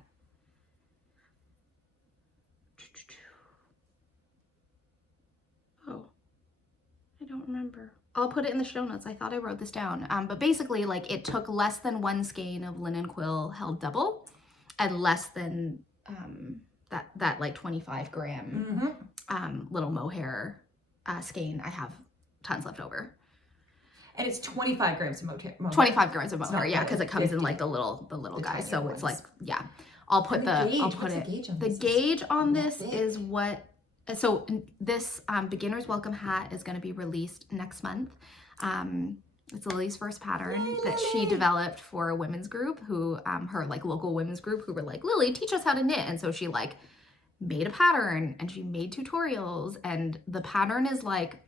Oh, I don't remember. I'll put it in the show notes. I thought I wrote this down. But basically, like it took less than 1 skein of linen quill held double, and less than that like 25 gram little mohair skein. I have tons left over. And it's 25 grams of mohair. 25 grams of mohair, yeah, because it comes 50. In like the little guy. So ones. It's like, yeah. I'll put the gauge on this is what. So this beginner's welcome hat is going to be released next month. It's Lily's first pattern that she developed for a women's group who, her like local women's group who were like, Lily, teach us how to knit. And so she like made a pattern and she made tutorials, and the pattern is like,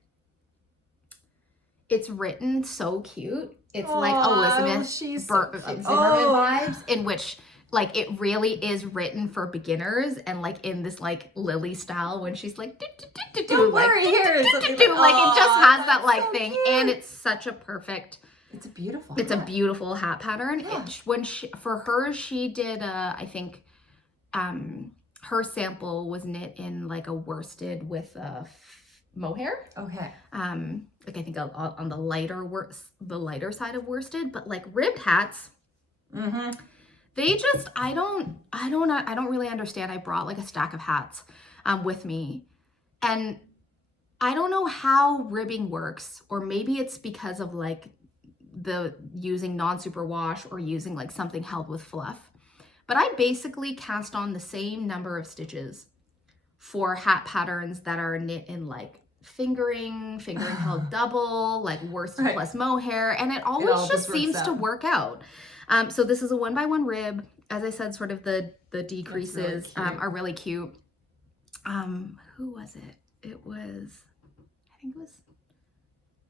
it's written so cute. It's like Elizabeth Zimmerman vibes, in which like it really is written for beginners, and like in this like Lily style when she's like don't worry, here like it just has that like so thing, cute. And it's such a perfect. It's a beautiful. It's hat. A beautiful hat pattern. Yeah. For her, she did I think, her sample was knit in like a worsted with a mohair. Okay. Like I think on the lighter side of worsted, but like ribbed hats. Mm-hmm. They just, I don't really understand. I brought like a stack of hats with me, and I don't know how ribbing works, or maybe it's because of like the using non-superwash or using like something held with fluff. But I basically cast on the same number of stitches for hat patterns that are knit in like fingering held double, like worsted plus mohair, and it always just seems to work out. So this is a 1x1 rib. As I said, sort of the decreases are really cute. Who was it? It was, I think it was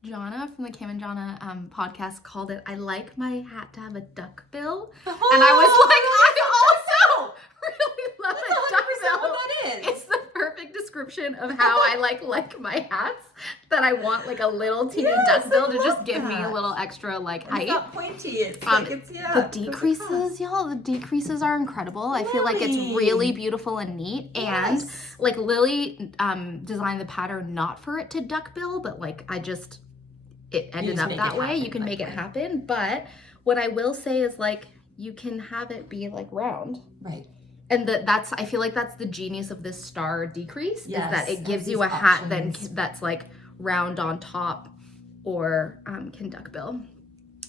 Jonna from the Kim and Jonna podcast called it, I like my hat to have a duck bill. And I was like, I also really love a duck bill. What that is. It's the perfect description of how I like my hats, that I want like a little teeny duck bill to just give me a little extra like height. It's not pointy. It's like the decreases, y'all. The decreases are incredible. I feel like it's really beautiful and neat. And like Lily designed the pattern not for it to duck bill, but like it ended up that way. You can make it happen. But what I will say is like you can have it be like round. Right. And that's I feel like that's the genius of this star decrease, is that it gives you a hat that's like round on top or can duck bill.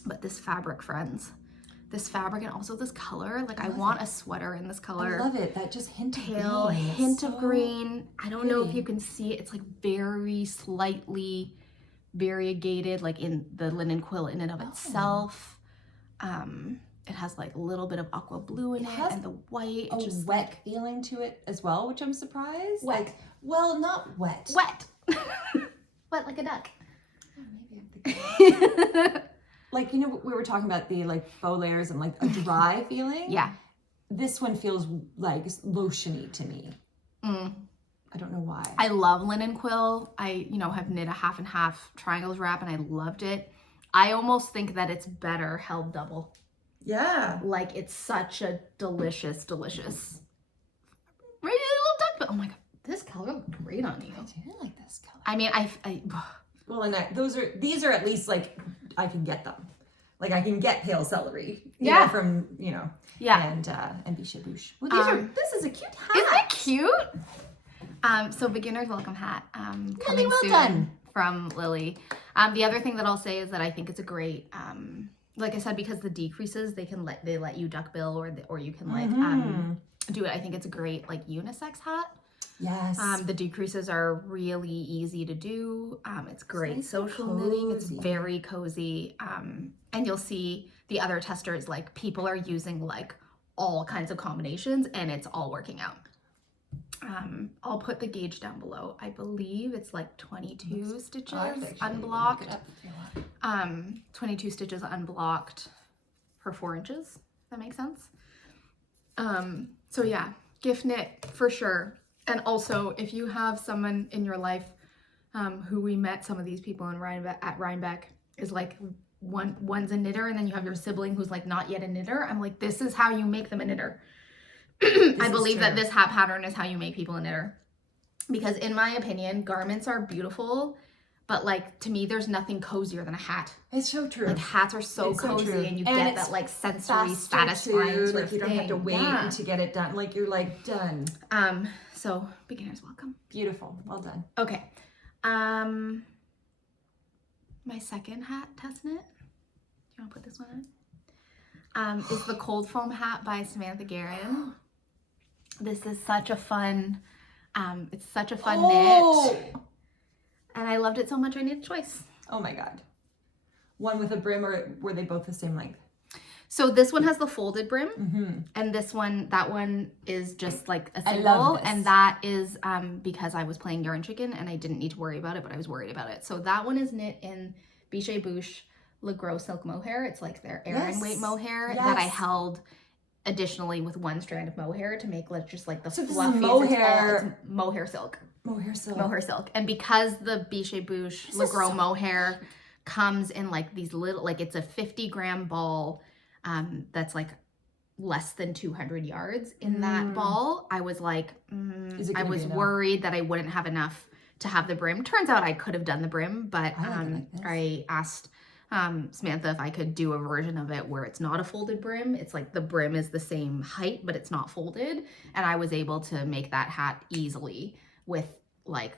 But this fabric, friends, this fabric and also this color, like I want a sweater in this color. I love it. That just hint of green. I don't know if you can see it. It's like very slightly variegated, like in the linen quill in and of itself. It has like a little bit of aqua blue in it and the white. A wet feeling to it as well, which I'm surprised. Wet. Like, well, not wet. Wet. Wet like a duck. Oh, maybe I'm thinking like, you know, we were talking about the like faux layers and like a dry feeling. Yeah. This one feels like lotiony to me. I don't know why. I love linen quill. I, have knit a half and half triangles wrap and I loved it. I almost think that it's better held double. Yeah. Like it's such a delicious really little duck bill. Oh my God, this color looks great on you. I do like this color. I mean, well, and these are at least like, I can get them. Like I can get pale celery. You know, from, and Biche Bouche. Well, this is a cute hat. Isn't it cute? So beginner's welcome hat coming soon done. From Lily. The other thing that I'll say is that I think it's a great, like I said, because the decreases, they let you duck bill or you can like do it. I think it's a great like unisex hat. Yes. The decreases are really easy to do. It's great social knitting. It's very cozy. And you'll see the other testers, like people are using like all kinds of combinations and it's all working out. I'll put the gauge down below. I believe it's like 22 stitches unblocked. 22 stitches unblocked per 4 inches. That makes sense. So yeah, gift knit for sure. And also, if you have someone in your life who we met, some of these people in at Rhinebeck, is like one's a knitter, and then you have your sibling who's like not yet a knitter. I'm like, this is how you make them a knitter. I believe that this hat pattern is how you make people a knitter. Because in my opinion, garments are beautiful, but like to me, there's nothing cozier than a hat. It's so true. Like hats are so cozy, and you get that like sensory satisfying sort of you don't have to wait to get it done. Like you're like done. So beginner's welcome. Beautiful. Well done. Okay. My second hat test knit. Do you want to put this one on? Is the Cold Foam hat by Samantha Guerin. This is such a fun, it's such a fun knit. And I loved it so much I need a choice. Oh my God. One with a brim, or were they both the same length? So this one has the folded brim, and that one is just like a single. I love this. And that is because I was playing Yarn Chicken and I didn't need to worry about it, but I was worried about it. So that one is knit in Biche Bouche Le Gros Silk Mohair. It's like their Aran weight mohair that I held additionally with one strand of mohair to make just like the fluffy mohair. It's mohair silk. Mohair silk. And because the Biche Bouche Le Gros mohair comes in like these little, like it's a 50-gram ball that's like less than 200 yards in that ball, I was like, I was worried that I wouldn't have enough to have the brim. Turns out I could have done the brim, but I asked Samantha if I could do a version of it where it's not a folded brim. It's like the brim is the same height, but it's not folded. And I was able to make that hat easily with like,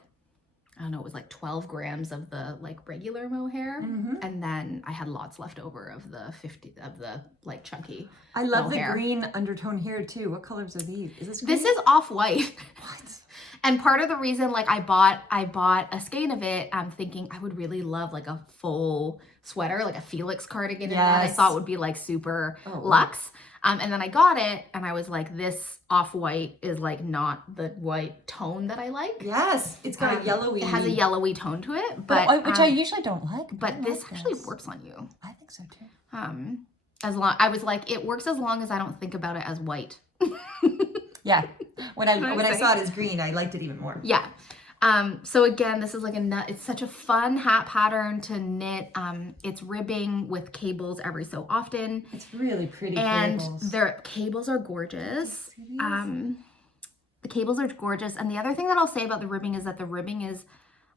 I don't know, it was like 12 grams of the like regular mohair. And then I had lots left over of the 50 of the like chunky I love mohair. The green undertone here too. What colors are these? Is this green? This is off-white. What? And part of the reason, like, I bought a skein of it, I'm thinking I would really love like a full sweater, like a Felix cardigan in that I thought would be like super luxe. And then I got it and I was like, this off-white is like not the white tone that I like. Yes, it's got a yellowy. It has a yellowy tone to it, but which I usually don't like. But this actually works on you. I think so too. I was like, it works as long as I don't think about it as white. Yeah. When I saw it as green, I liked it even more. Yeah. So again, this is like it's such a fun hat pattern to knit. It's ribbing with cables every so often. It's really pretty and cables. Their cables are gorgeous. The cables are gorgeous. And the other thing that I'll say about the ribbing is that the ribbing is,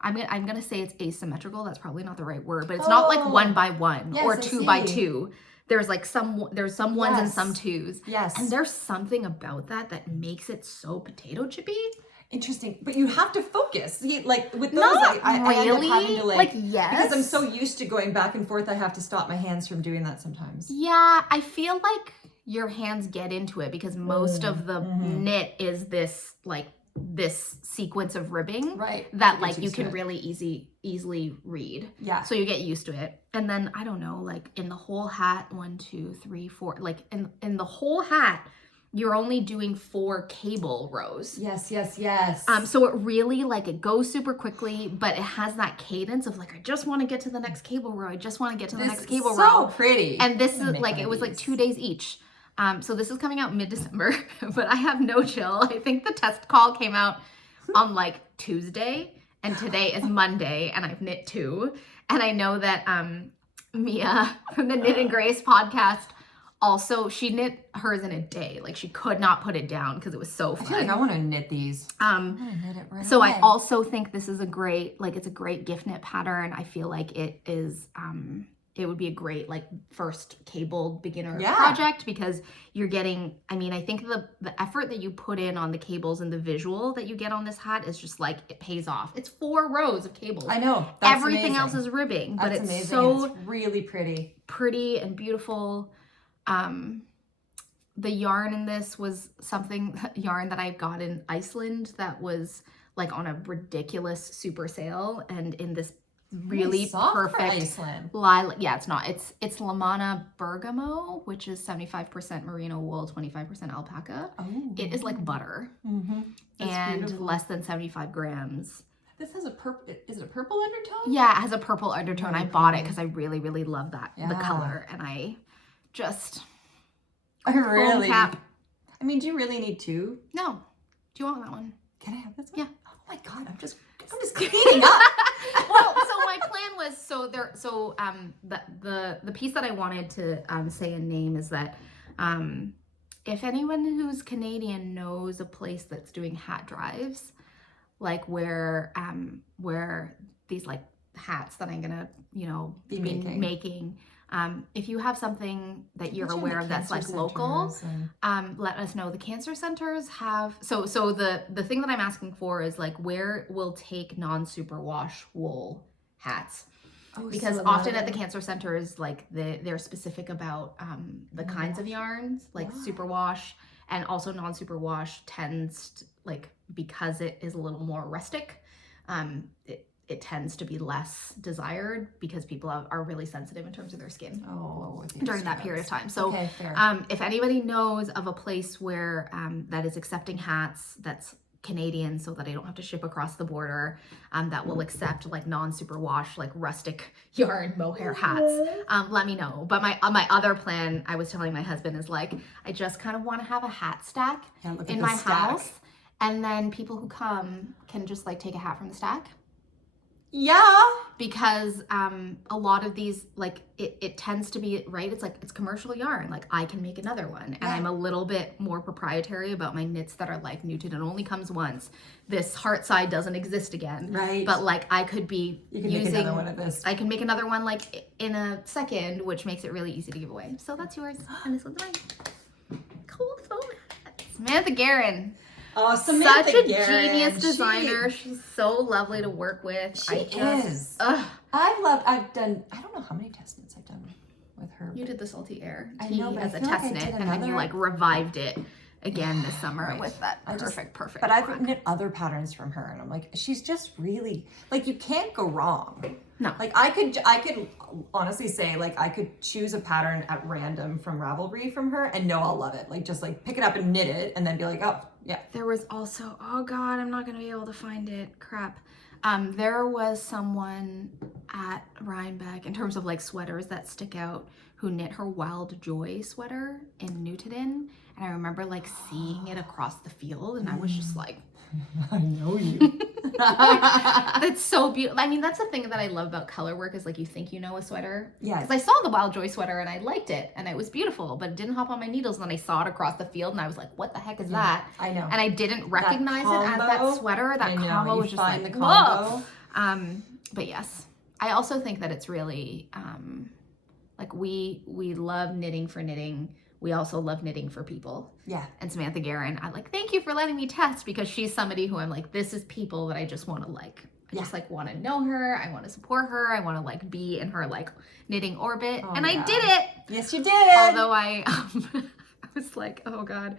I'm gonna say it's asymmetrical. That's probably not the right word, but it's not like 1 by 1 or 2 by 2. There's like some ones and some twos. Yes. And there's something about that makes it so potato chippy. Interesting, but you have to focus. See, like with those, Not I end up really. having to Like, yes. because I'm so used to going back and forth. I have to stop my hands from doing that sometimes. Yeah, I feel like your hands get into it because most of the knit is this sequence of ribbing, right? That like you can really easily read. Yeah. So you get used to it, and then I don't know, like in the whole hat, 1, 2, 3, 4, like in the whole hat. You're only doing 4 cable rows. Yes. So it really it goes super quickly, but it has that cadence of like, I just want to get to the next cable row. I just want to get to the next cable row. So pretty. And this is like, it was like 2 days each. So this is coming out mid-December, but I have no chill. I think the test call came out on like Tuesday and today is Monday and I've knit 2. And I know that Mia from the Knit and Grace podcast, also, she knit hers in a day. Like, she could not put it down because it was so fun. I feel like I want to knit these. I want to knit it right away. I also think this is it's a great gift knit pattern. I feel like it is, it would be a great, first cabled beginner project because you're getting, I think the effort that you put in on the cables and the visual that you get on this hat is just it pays off. It's 4 rows of cables. I know. That's Everything else is ribbing, but it's amazing. so it's really pretty and beautiful. The yarn in this was yarn that I got in Iceland that was on a ridiculous super sale and in this really perfect lilac. Yeah, it's not. It's Lamana Bergamo, which is 75% merino wool, 25% alpaca. Oh. It is like butter. Mm-hmm. And beautiful. Less than 75 grams. This has a purple, is it a purple undertone? Yeah, it has a purple undertone. I bought it because I really, really love the color. And I just... Really? Cap. Do you really need 2? No. Do you want that one? Can I have this one? Yeah. Oh my God, I'm just eating up. Well, so my plan was, the piece that I wanted to say and name is that if anyone who's Canadian knows a place that's doing hat drives, where these hats that I'm gonna, be making. If you have something that you're aware of that's local, let us know. The cancer centers have, so the thing that I'm asking for is where we'll take non-superwash wool hats. Because so often at the cancer centers, they're specific about the kinds of yarns, superwash, and also non-superwash tends to, because it is a little more rustic, it tends to be less desired because people are really sensitive in terms of their skin during that period of time. So if anybody knows of a place where that is accepting hats that's Canadian so that I don't have to ship across the border, that will accept non-superwash, rustic yarn mohair hats, let me know. But my other plan, I was telling my husband, is I just kind of want to have a hat stack in my house, and then people who come can just take a hat from the stack. Yeah, because a lot of these it tends to be it's commercial yarn. I can make another one, and I'm a little bit more proprietary about my knits that are Newton. It only comes once. This heart side doesn't exist again. Right. But I could be make another one of this. I can make another one in a second, which makes it really easy to give away. So that's yours, and this one's mine. Cool foam hat. Samantha Guerin. Oh, Samantha Such a Guerin. Genius designer. She's so lovely to work with. She is. I've done, I don't know how many test knits I've done with her. You did the Salty Air tea as a test knit, and then you revived it again this summer with that perfect But I've black. knit other patterns from her, and I'm like, she's just really, like, you can't go wrong. No. Like, I could honestly say, like, I could choose a pattern at random from Ravelry from her and know I'll love it. Like, just like pick it up and knit it and then be like, oh, yeah. There was also, oh God, I'm not going to be able to find it. Crap. There was someone at Rhinebeck, in terms of like sweaters that stick out, who knit her Wild Joy sweater in Newtonin. And I remember like seeing it across the field, and I was just like, I know you. that's so beautiful. I mean, that's the thing that I love about Colorwork is like you think you know a sweater. Yeah. Because I saw the Wild Joy sweater and I liked it and it was beautiful, but it didn't hop on my needles. And then I saw it across the field and I was like, what the heck is that? I know. And I didn't recognize it as that sweater. That combo was just like, the combo. whoa. But yes, I also think that it's really like we love knitting for knitting. We also love knitting for people. Yeah. And Samantha Guerin, I like, thank you for letting me test, because she's somebody who I'm like, this is people that I just want to like. I just like want to know her. I want to support her. I want to like be in her like knitting orbit. Oh, and yeah. I did it. Yes, you did. Although I was like, oh God,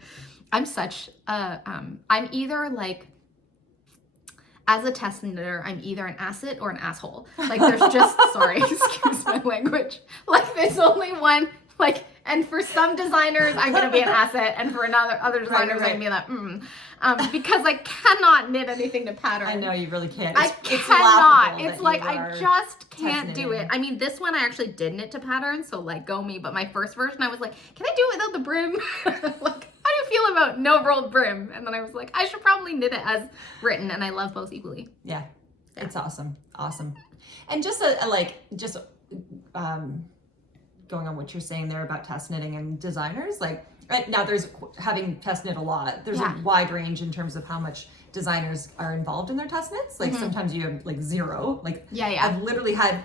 I'm such a, I'm either like, as a test knitter, I'm either an asset or an asshole. Like there's just, sorry, excuse my language. Like there's only one, like, and for some designers, I'm going to be an asset. And for other designers, I'm going to be like, because I cannot knit anything to pattern. I know, you really can't. I cannot. It's like, I just can't do it. I mean, this one I actually did knit to pattern, so like go me. But my first version, I was like, can I do it without the brim? Like, how do you feel about no rolled brim? And then I was like, I should probably knit it as written. And I love both equally. Yeah. It's awesome. Awesome. And just going on what you're saying there about test knitting and designers, like right now there's, having test knit a lot, there's a wide range in terms of how much designers are involved in their test knits. Like sometimes you have like zero, like I've literally had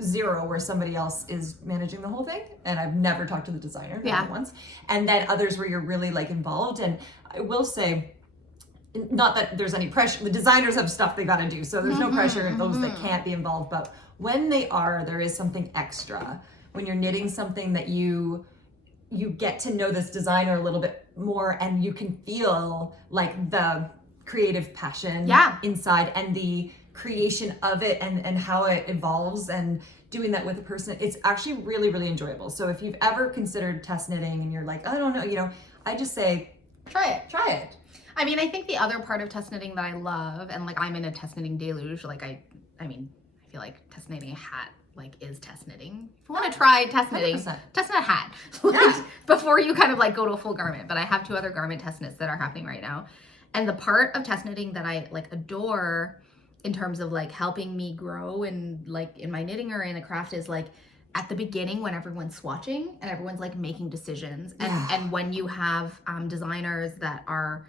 zero where somebody else is managing the whole thing and I've never talked to the designer once. And then others where you're really like involved. And I will say, not that there's any pressure, the designers have stuff they got to do, so there's no pressure in those that can't be involved, but when they are, there is something extra when you're knitting something that you get to know this designer a little bit more, and you can feel like the creative passion inside and the creation of it and how it evolves, and doing that with a person, it's actually really, really enjoyable. So if you've ever considered test knitting and you're like, I don't know, I just say, try it. I mean, I think the other part of test knitting that I love, and like I'm in a test knitting deluge, like I feel like test knitting a hat like is test knitting. If you want to try test knitting, 100%. test knit a hat like, before you kind of like go to a full garment. But I have 2 other garment test knits that are happening right now. And the part of test knitting that I like adore in terms of like helping me grow and like in my knitting or in a craft is like at the beginning when everyone's swatching and everyone's like making decisions, and when you have designers that are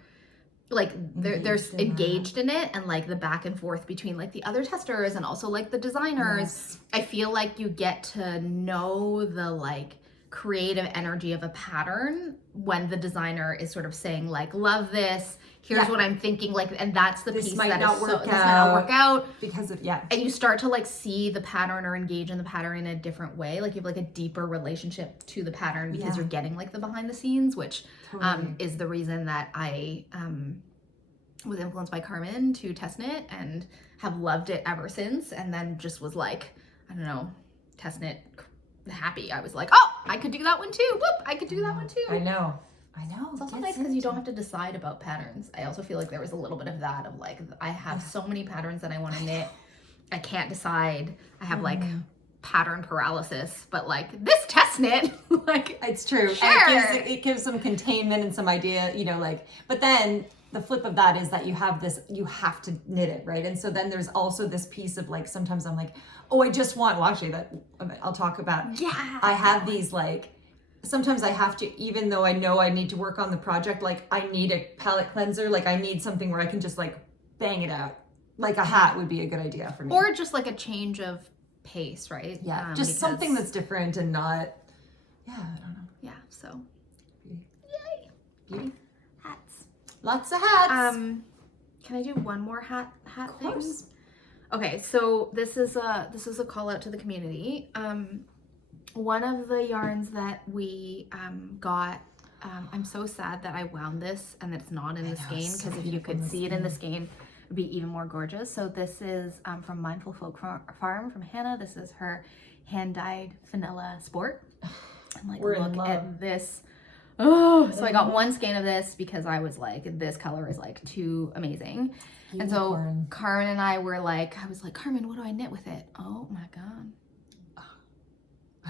like they're engaged in it, and like the back and forth between like the other testers and also like the designers, I feel like you get to know the like creative energy of a pattern when the designer is sort of saying like, love this, here's what I'm thinking, like, and that's the piece that this might not work out because of and you start to like see the pattern or engage in the pattern in a different way, like you have like a deeper relationship to the pattern because you're getting like the behind the scenes, which is the reason that I was influenced by Carmen to test knit and have loved it ever since, and then just was like, I don't know, test knit happy. I was like, oh, I could do that one too. Whoop, I could do that one too. I know. It's also nice because you don't have to decide about patterns. I also feel like there was a little bit of that of like, I have so many patterns that I want to knit. I can't decide. I have like pattern paralysis, but like this test knit, like it's true. Sure. And it gives some containment and some idea, like, but then the flip of that is that you have to knit it, right? And so then there's also this piece of like, sometimes I'm like, oh, I just want, well, actually that I'll talk about. I have these like, sometimes I have to, even though I know I need to work on the project, like I need a palette cleanser, like I need something where I can just like bang it out. Like a hat would be a good idea for me. Or just like a change of pace, right? Yeah, just something that's different and not, I don't know. Yeah, so. Beauty. Beauty. Hats. Lots of hats. Can I do one more hat Of course. thing? Okay, so this is a call out to the community. One of the yarns that we got I'm so sad that I wound this and that it's not in the skein, so because if you could see it in the skein, it would be even more gorgeous. So this is from Mindful Folk Farm from Hannah. This is her hand-dyed vanilla sport. And like, We're look at this. Oh, so I got one skein of this because I was like, this color is like too amazing. Unicorn. And so Carmen and I were like, I was like, Carmen, what do I knit with it? Oh my God.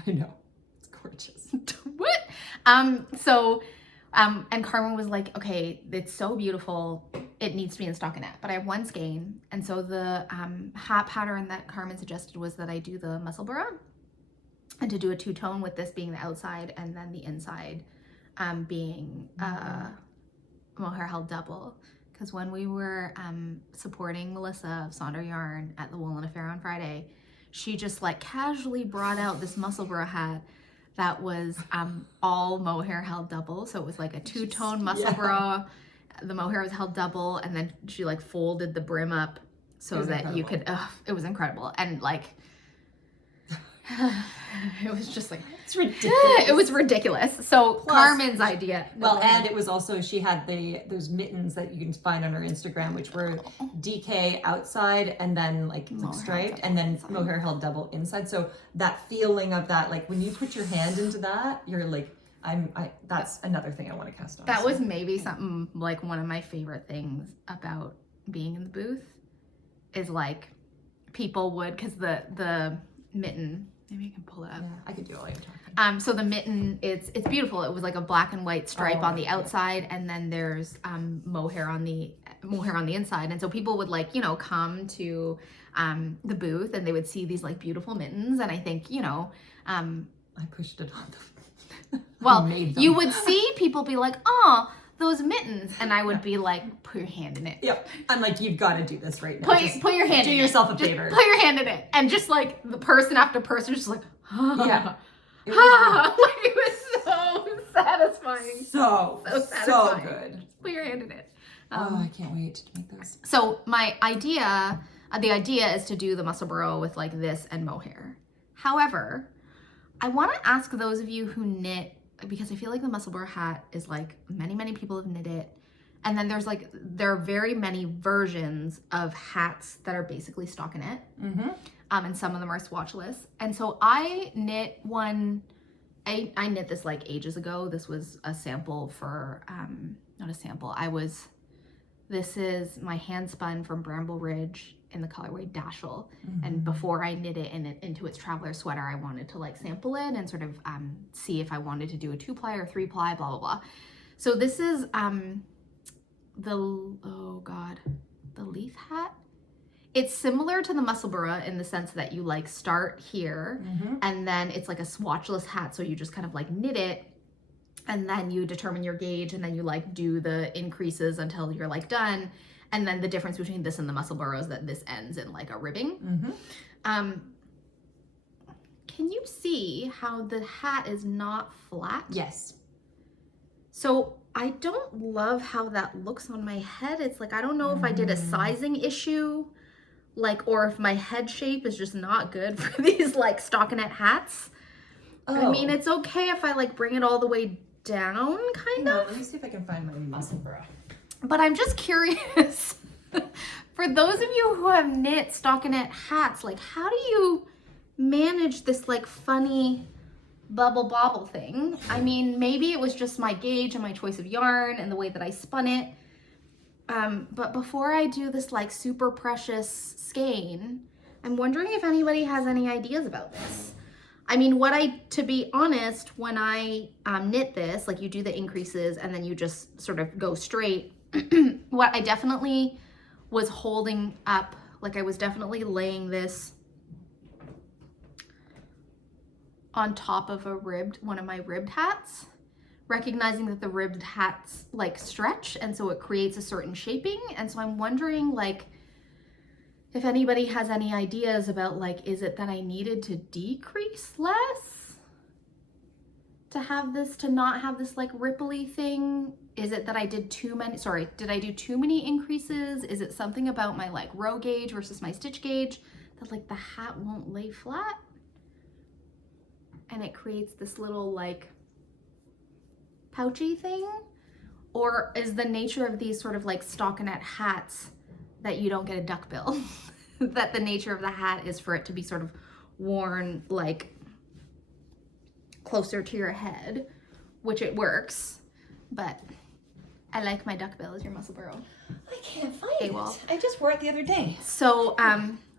I know. It's gorgeous. What? And Carmen was like, okay, it's so beautiful. It needs to be in stockinette, but I have one skein. And so the hat pattern that Carmen suggested was that I do the Musselburgh, and to do a two-tone with this being the outside and then the inside being mohair held double. Because when we were supporting Melissa of Sonder Yarn at the Wallin Affair on Friday, she just like casually brought out this Musselburgh hat that was all mohair held double. So it was like a two-tone Musselburgh. The mohair was held double, and then she like folded the brim up so that incredible. You could, it was incredible. And like, it was just like, it's ridiculous. It was ridiculous. So plus, Carmen's idea. Well, and it was also, she had those mittens that you can find on her Instagram, which were DK outside and then like striped, and then mohair held double inside. So that feeling of that, like when you put your hand into that, you're like, that's another thing I want to cast on. That was maybe something like one of my favorite things about being in the booth is like people would, because the mitten, maybe you can pull it up. Yeah, I could do all you're talking. So the mitten, it's beautiful. It was like a black and white stripe on the outside, and then there's mohair on the inside. And so people would like, come to the booth and they would see these like beautiful mittens. And I think, I pushed it on them. Well, you would see people be like, oh, those mittens. And I would be like, put your hand in it. Yep. I'm like, you've got to do this right now. Put your hand in it. Do yourself a favor. Put your hand in it. And just like the person after person, just like, yeah. It was so satisfying. So satisfying. Good. Just put your hand in it. I can't wait to make those. So my idea, the idea is to do the Musselburgh with like this and mohair. However, I want to ask those of you who knit, because I feel like the Musselburgh hat is like many people have knit it. And then there are very many versions of hats that are basically stockinette. Mm-hmm. And some of them are swatchless. And so I knit one, I knit this like ages ago. This was a sample for, not a sample. This is my hand spun from Bramble Ridge in the colorway Dashel. Mm-hmm. And before I knit it into its traveler sweater, I wanted to like sample it and sort of see if I wanted to do a 2-ply or 3-ply, blah, blah, blah. So this is the leaf hat. It's similar to the Musselburgh in the sense that you like start here, mm-hmm. and then it's like a swatchless hat. So you just kind of like knit it, and then you determine your gauge, and then you like do the increases until you're like done. And then the difference between this and the Musselburgh is that this ends in like a ribbing. Mm-hmm. Can you see how the hat is not flat? Yes. So I don't love how that looks on my head. It's like, I don't know if I did a sizing issue, like, or if my head shape is just not good for these like stockinette hats. Oh. I mean, it's okay if I like bring it all the way down, kind of. Let me see if I can find my Musselburgh. But I'm just curious, for those of you who have knit stockinette hats, like how do you manage this like funny bubble bobble thing? I mean, maybe it was just my gauge and my choice of yarn and the way that I spun it. But before I do this like super precious skein, I'm wondering if anybody has any ideas about this. I mean, to be honest, when I knit this, like you do the increases and then you just sort of go straight. What I definitely was holding up, like I was definitely laying this on top of one of my ribbed hats, recognizing that the ribbed hats like stretch, and so it creates a certain shaping. And so I'm wondering like if anybody has any ideas about like, is it that I needed to decrease less to not have this like ripply thing? Is it that I did did I do too many increases? Is it something about my like row gauge versus my stitch gauge that like the hat won't lay flat? And it creates this little like pouchy thing? Or is the nature of these sort of like stockinette hats that you don't get a duckbill? That the nature of the hat is for it to be sort of worn like closer to your head, which it works, but I like my duckbill as your muscle burrow. I can't find it. I just wore it the other day. So,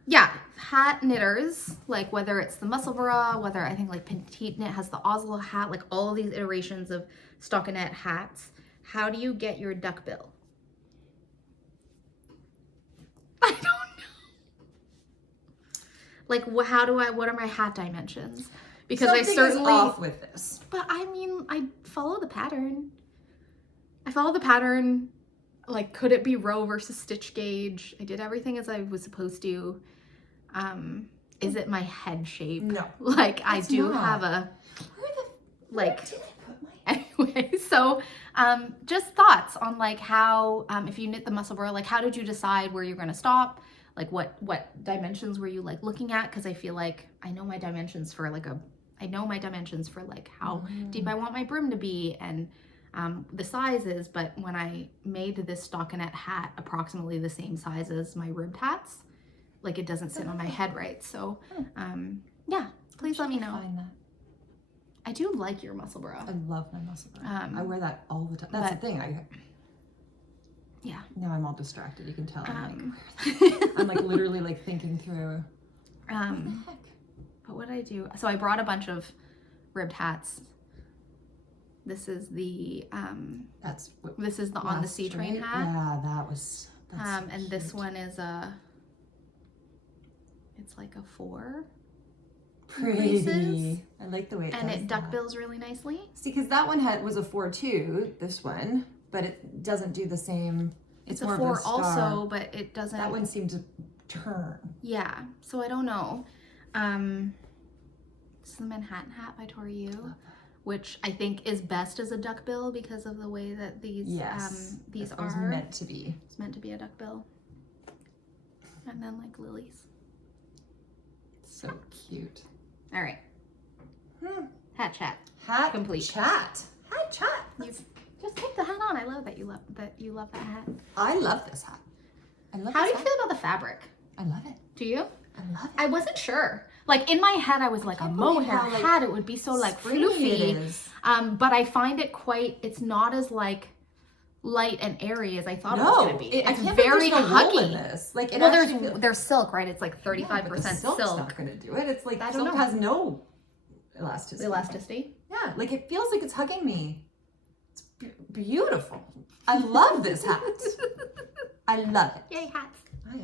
yeah, hat knitters, like whether it's the muscle bra, whether I think like Petit knit has the Oslo hat, like all of these iterations of stockinette hats, how do you get your duckbill? I don't know. Like, how do what are my hat dimensions? Because something I certainly is off with this. But I mean, I follow the pattern. Like, could it be row versus stitch gauge? I did everything as I was supposed to. Is it my head shape? No. Like, I do have a, like, where did I put my... anyway, so just thoughts on like how, if you knit the muscle burrow, like how did you decide where you're going to stop? Like what dimensions were you like looking at? Because I feel like I know my dimensions for like how deep I want my brim to be and the sizes, but when I made this stockinette hat approximately the same size as my ribbed hats, like it doesn't sit on my head right. So yeah, please let me know. Find that. I do like your muscle burrow. I love my muscle burrow. I wear that all the time. That's the thing. Yeah. Now I'm all distracted. You can tell. I'm like literally like thinking through. What the heck? But what did I do? So I brought a bunch of ribbed hats. This is the this is the on the sea train hat. Yeah, that's and cute. this one is it's like a 4. Pretty. Creases. I like the way it and does it duckbills really nicely. See, because that one was a 4 too, this one, but it doesn't do the same. It's more a 4 of a star. also, but it doesn't. That one seemed to turn. Yeah, so I don't know. This is the Manhattan hat by Toriu, which I think is best as a duckbill because of the way that these are meant to be. It's meant to be a duckbill. And then like lilies. So cute. All right. Hat chat. Hat complete. Chat. Hat chat. You've just take the hat on. I love that you love that hat. I love this hat. How do you feel about the fabric? I love it. Do you? I love it. I wasn't sure. Like in my head, I was like a mohair hat. It would be so like floofy. But I find it it's not as like light and airy as I thought it was going to be. It's very huggy. In this. Like there's silk, right? It's like 35% silk. Silk's not going to do it. It's like silk has no elasticity. Yeah, like it feels like it's hugging me. It's beautiful. I love this hat. I love it. Yay, hats. I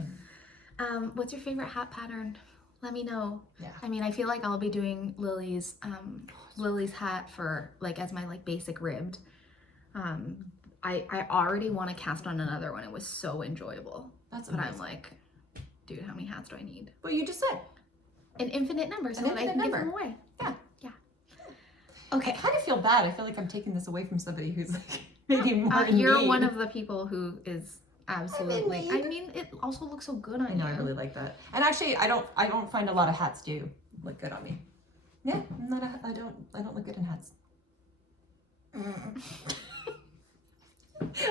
am. What's your favorite hat pattern? Let me know. Yeah. I mean, I feel like I'll be doing Lily's hat for like as my like basic ribbed. I already want to cast on another one. It was so enjoyable. That's amazing. But I'm like, dude, how many hats do I need? Well, you just said an infinite number, so that I can give them away. Yeah. Yeah. Okay. I kind of feel bad. I feel like I'm taking this away from somebody who's like maybe more in you're need. one of the people who is absolutely. I mean, it also looks so good on you. I know, I really like that. And actually, I don't find a lot of hats do look good on me. Yeah, I don't look good in hats.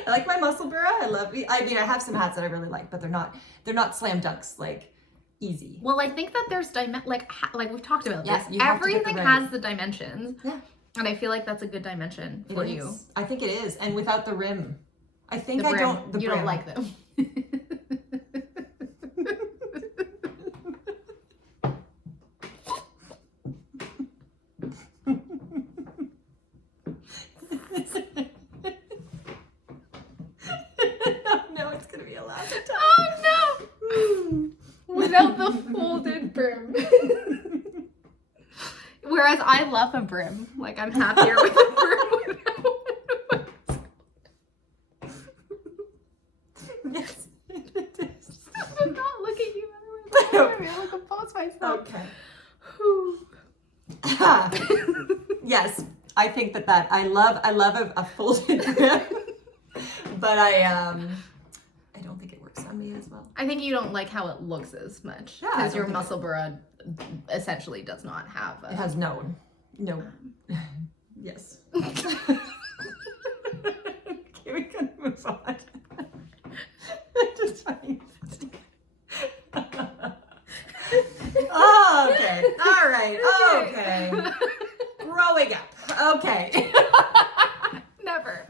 I like my muscle burrow. I mean, I have some hats that I really like, but they're not slam dunks, like easy. Well, I think that there's like we've talked about Yes, this. you have to get Everything the has the dimensions. Yeah. And I feel like that's a good dimension for you. I think it is. And without the rim. I think you brim. Don't like them. No, it's gonna be a laugh attack. Oh no! Without the folded brim. Whereas I love a brim. Like I'm happier with a brim without one. Yes, it is. I'm not looking at you. I'll compose myself. Okay. Yes, I think that I love a folded brim, but I don't think it works on me as well. I think you don't like how it looks as much because your muscle burrow essentially does not have. It has no. Yes. move on. Just funny. Oh, okay. All right. Okay. Growing up. Okay. Never.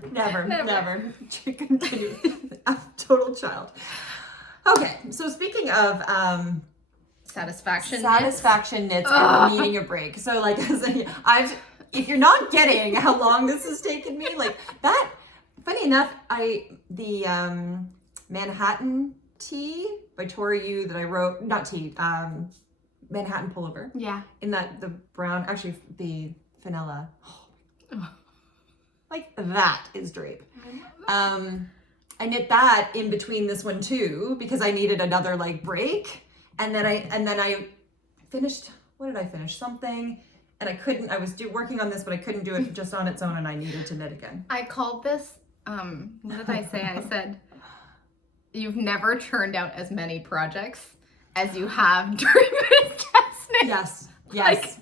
Continue. A total child. Okay. So speaking of satisfaction knits and needing a break. So like if you're not getting how long this has taken me, like that. Funny enough, the Manhattan tea by Tori that I wrote, not tea, Manhattan Pullover. Yeah. In the brown, actually the vanilla. Oh. Like that is drape. I knit that in between this one too because I needed another like break, and then I finished. What did I finish? Something, and I couldn't. I was working on this, but I couldn't do it just on its own, and I needed to knit again. I called this. What did I say? I said, "You've never churned out as many projects as you have during this test knit." Yes. Like,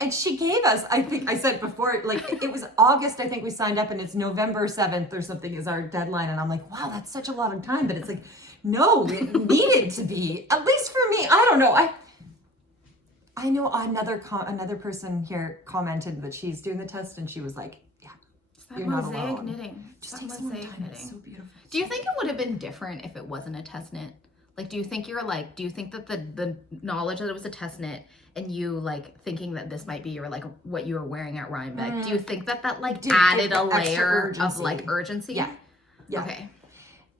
and she gave us, I think I said before, like it was August, I think we signed up, and it's November 7th or something is our deadline. And I'm like, wow, that's such a lot of time. But it's like, no, it needed to be, at least for me. I don't know. I know another person here commented that she's doing the test, and she was like, yeah, you're not alone. Knitting. Just takes more time. It's so beautiful. Do you think it would have been different if it wasn't a test knit? Like, do you think that the knowledge that it was a test knit and you like thinking that this might be your like what you were wearing at Rhinebeck, do you think that like added a layer of like urgency? Yeah. Okay.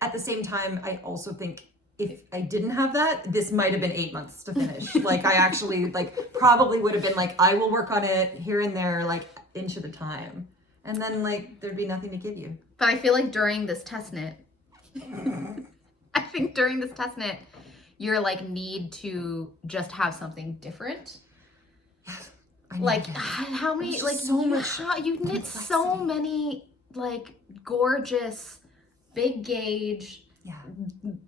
At the same time, I also think if I didn't have that, this might have been 8 months to finish. Like I actually like probably would have been like, I will work on it here and there, like inch at a time. And then like there'd be nothing to give you. But I feel like during this test knit, you're like need to just have something different. Yes. Like how many like so much you knit so many like gorgeous big gauge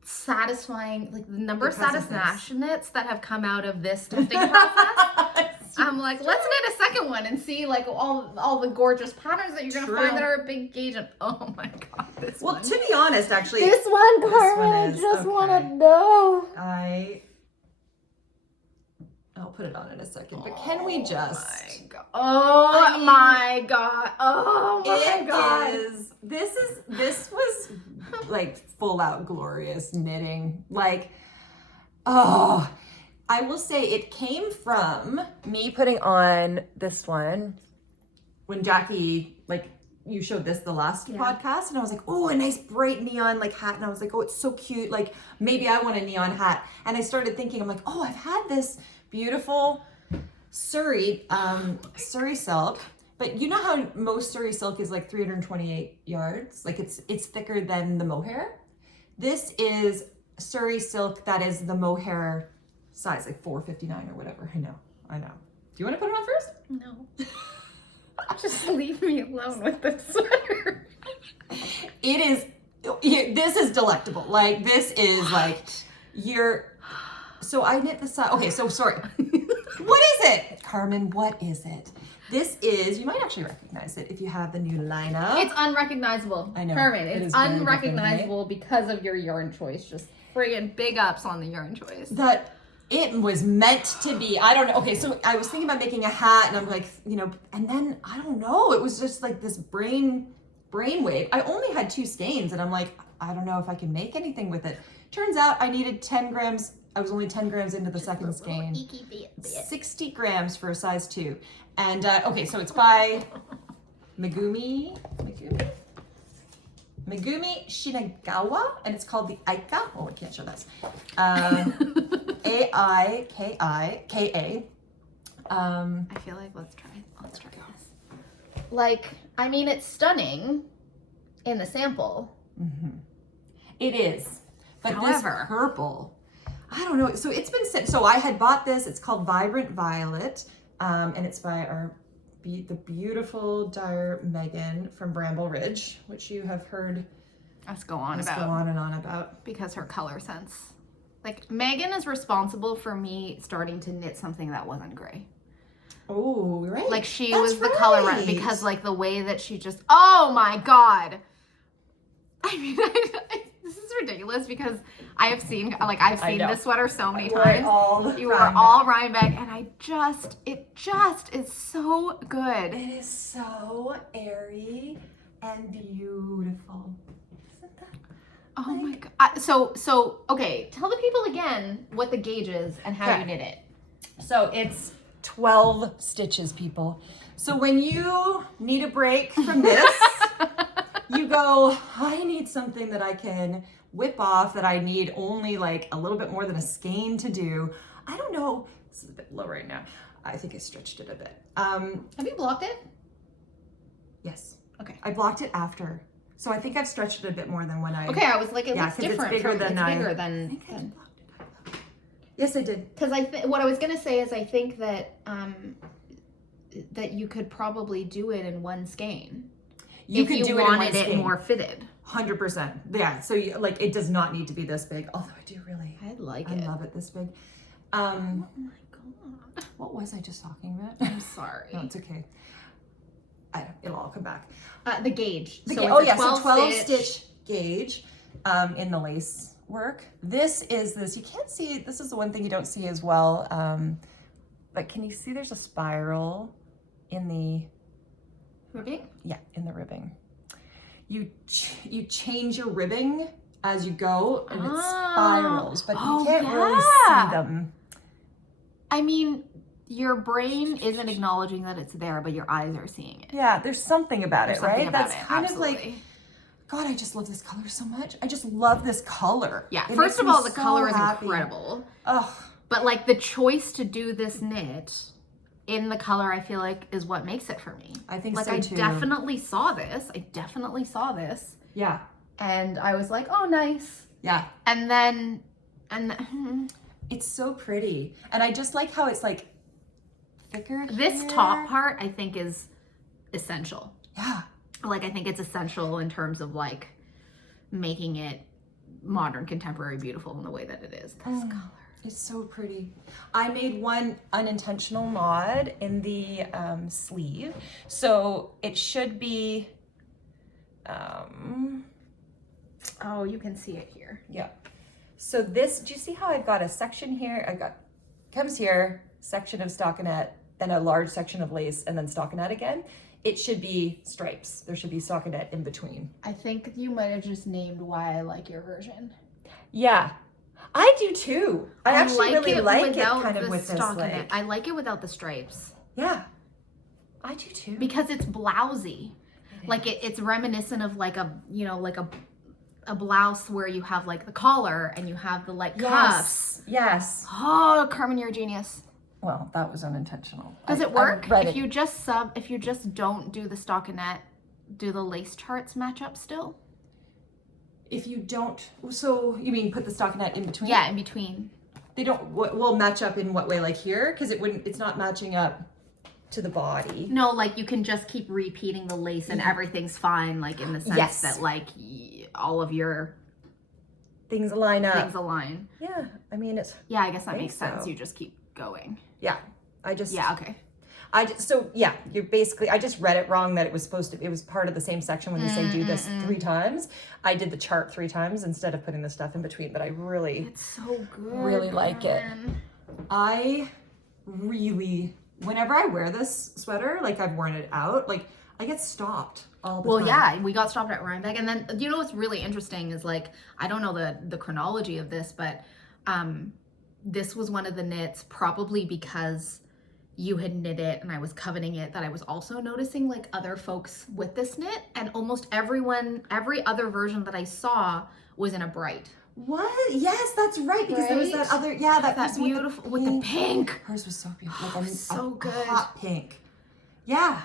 satisfying like the number of satisfaction knits that have come out of this testing process. I'm like, let's knit a second one and see like all the gorgeous patterns that you're gonna find that are a big gauge. And oh my god, this one. Well, to be honest, actually, this one, Carmen, I just want to know. I'll put it on in a second, but can we just? Oh my god! Oh my god! This was like full out glorious knitting. Like, oh. I will say it came from me putting on this one when Jackie, like you showed this the last podcast, and I was like, oh, a nice bright neon like hat, and I was like, oh, it's so cute, like maybe I want a neon hat. And I started thinking, I'm like, oh, I've had this beautiful Surrey silk, but you know how most Surrey silk is like 328 yards, like it's thicker than the mohair. This is Surrey silk that is the mohair size, like 459 or whatever. I know. Do you want to put it on first? No. Just leave me alone with the sweater. This is delectable. Like, this is like, so I knit the side. Okay, so sorry. What is it? Carmen, what is it? This is, you might actually recognize it if you have the new lineup. It's unrecognizable. I know. Carmen, it's unrecognizable because of your yarn choice. Just friggin' big ups on the yarn choice. That it was meant to be. I don't know. Okay, so I was thinking about making a hat, and I'm like, and then I don't know. It was just like this brainwave. I only had 2 skeins, and I'm like, I don't know if I can make anything with it. Turns out I needed 10 grams. I was only 10 grams into the second skein. 60 grams for a size 2. And okay, so it's by Megumi Shinagawa, and it's called the Aika. Oh, I can't show this. Aika. I feel like let's try this. Like, I mean, it's stunning in the sample. Mm-hmm. It is, but however, this purple, I don't know. So it's been sent. So I had bought this. It's called Vibrant Violet, and it's by the beautiful dyer Megan from Bramble Ridge, which you have heard us go on and on about because her color sense. Like, Megan is responsible for me starting to knit something that wasn't gray. Oh, right. Like, she was the color runner because, like, the way that she just, oh my god. I mean, this is ridiculous because I've seen this sweater so many times. You are all Rhinebeck, and it just is so good. It is so airy and beautiful. Isn't that? Oh my god. So okay, tell the people again what the gauge is and how you knit it. So it's 12 stitches, people. So when you need a break from this, you go, I need something that I can whip off, that I need only like a little bit more than a skein to do. I don't know. This is a bit low right now. I think I stretched it a bit. Have you blocked it? Yes. Okay. I blocked it after. So I think I've stretched it a bit more than when I... Okay, I was like, it looks different. It's bigger than I bigger think I blocked it. Yes, I did. Because what I was gonna say is I think that that you could probably do it in one skein. You could do it in one wanted it skein. more fitted. 100%. Yeah. So like, it does not need to be this big. Although I do really. I like I it. love it this big. Oh my god. What was I just talking about? I'm sorry. No, it's okay. It'll all come back. The gauge. So it's a 12 stitch gauge in the lace work. This. You can't see, this is the one thing you don't see as well. But can you see there's a spiral in the ribbing? Yeah, in the ribbing. You change your ribbing as you go, and it spirals, but you can't really see them. I mean, your brain isn't acknowledging that it's there, but your eyes are seeing it. Yeah, there's something about it, right? That's kind absolutely. of like, God, I just love this color so much. I just love this color. Yeah, It first makes of me all, the so color is happy. incredible. Oh, But like the choice to do this knit in the color, I feel like is what makes it for me. I think like so I too. definitely saw this. Yeah. And I was like, oh, nice. Yeah. And then It's so pretty. And I just like how it's like thicker this here. top part, I think, is essential. Yeah. Like, I think it's essential in terms of like making it modern, contemporary, beautiful in the way that it is. This color. It's so pretty. I made one unintentional mod in the sleeve. So it should be, Oh, you can see it here. yeah. So this, do you see how I've got a section here? Comes here, section of stockinette, then a large section of lace, and then stockinette again. It should be stripes. There should be stockinette in between. I think you might have just named why I like your version. Yeah. I do too. I actually really like it kind of with this, like, I like it without the stripes. yeah, I do too. Because it's blousy. Like it's reminiscent of like a, you know, like a blouse where you have like the collar and you have the like cuffs. Yes. Oh, Carmen, you're a genius. Well, that was unintentional. Does it work? If you just don't do the stockinette, do the lace charts match up still? If you don't, so you mean put the stockinette in between? Yeah, in between. They don't, will match up in what way? Like here? Because it's not matching up to the body. No, like you can just keep repeating the lace and everything's fine, like in the sense that like all of your things line up. things align. Yeah, I mean it's. Yeah, I guess that makes so. sense. You just keep going. Yeah, Yeah, okay. You're basically, I just read it wrong that it was part of the same section when you say do this 3 times. I did the chart 3 times instead of putting the stuff in between, but I really, It's so good. really like it. I really, whenever I wear this sweater, like I've worn it out, like I get stopped all the time. Well, yeah, we got stopped at Rhinebeck. And then, you know what's really interesting is like, I don't know the chronology of this, but this was one of the knits probably because you had knit it and I was coveting it, that I was also noticing like other folks with this knit, and almost every other version that I saw was in a bright. What? Yes, that's right. Because there was that other, that person beautiful with the pink. Hers was so beautiful. Like so good. Hot pink. Yeah,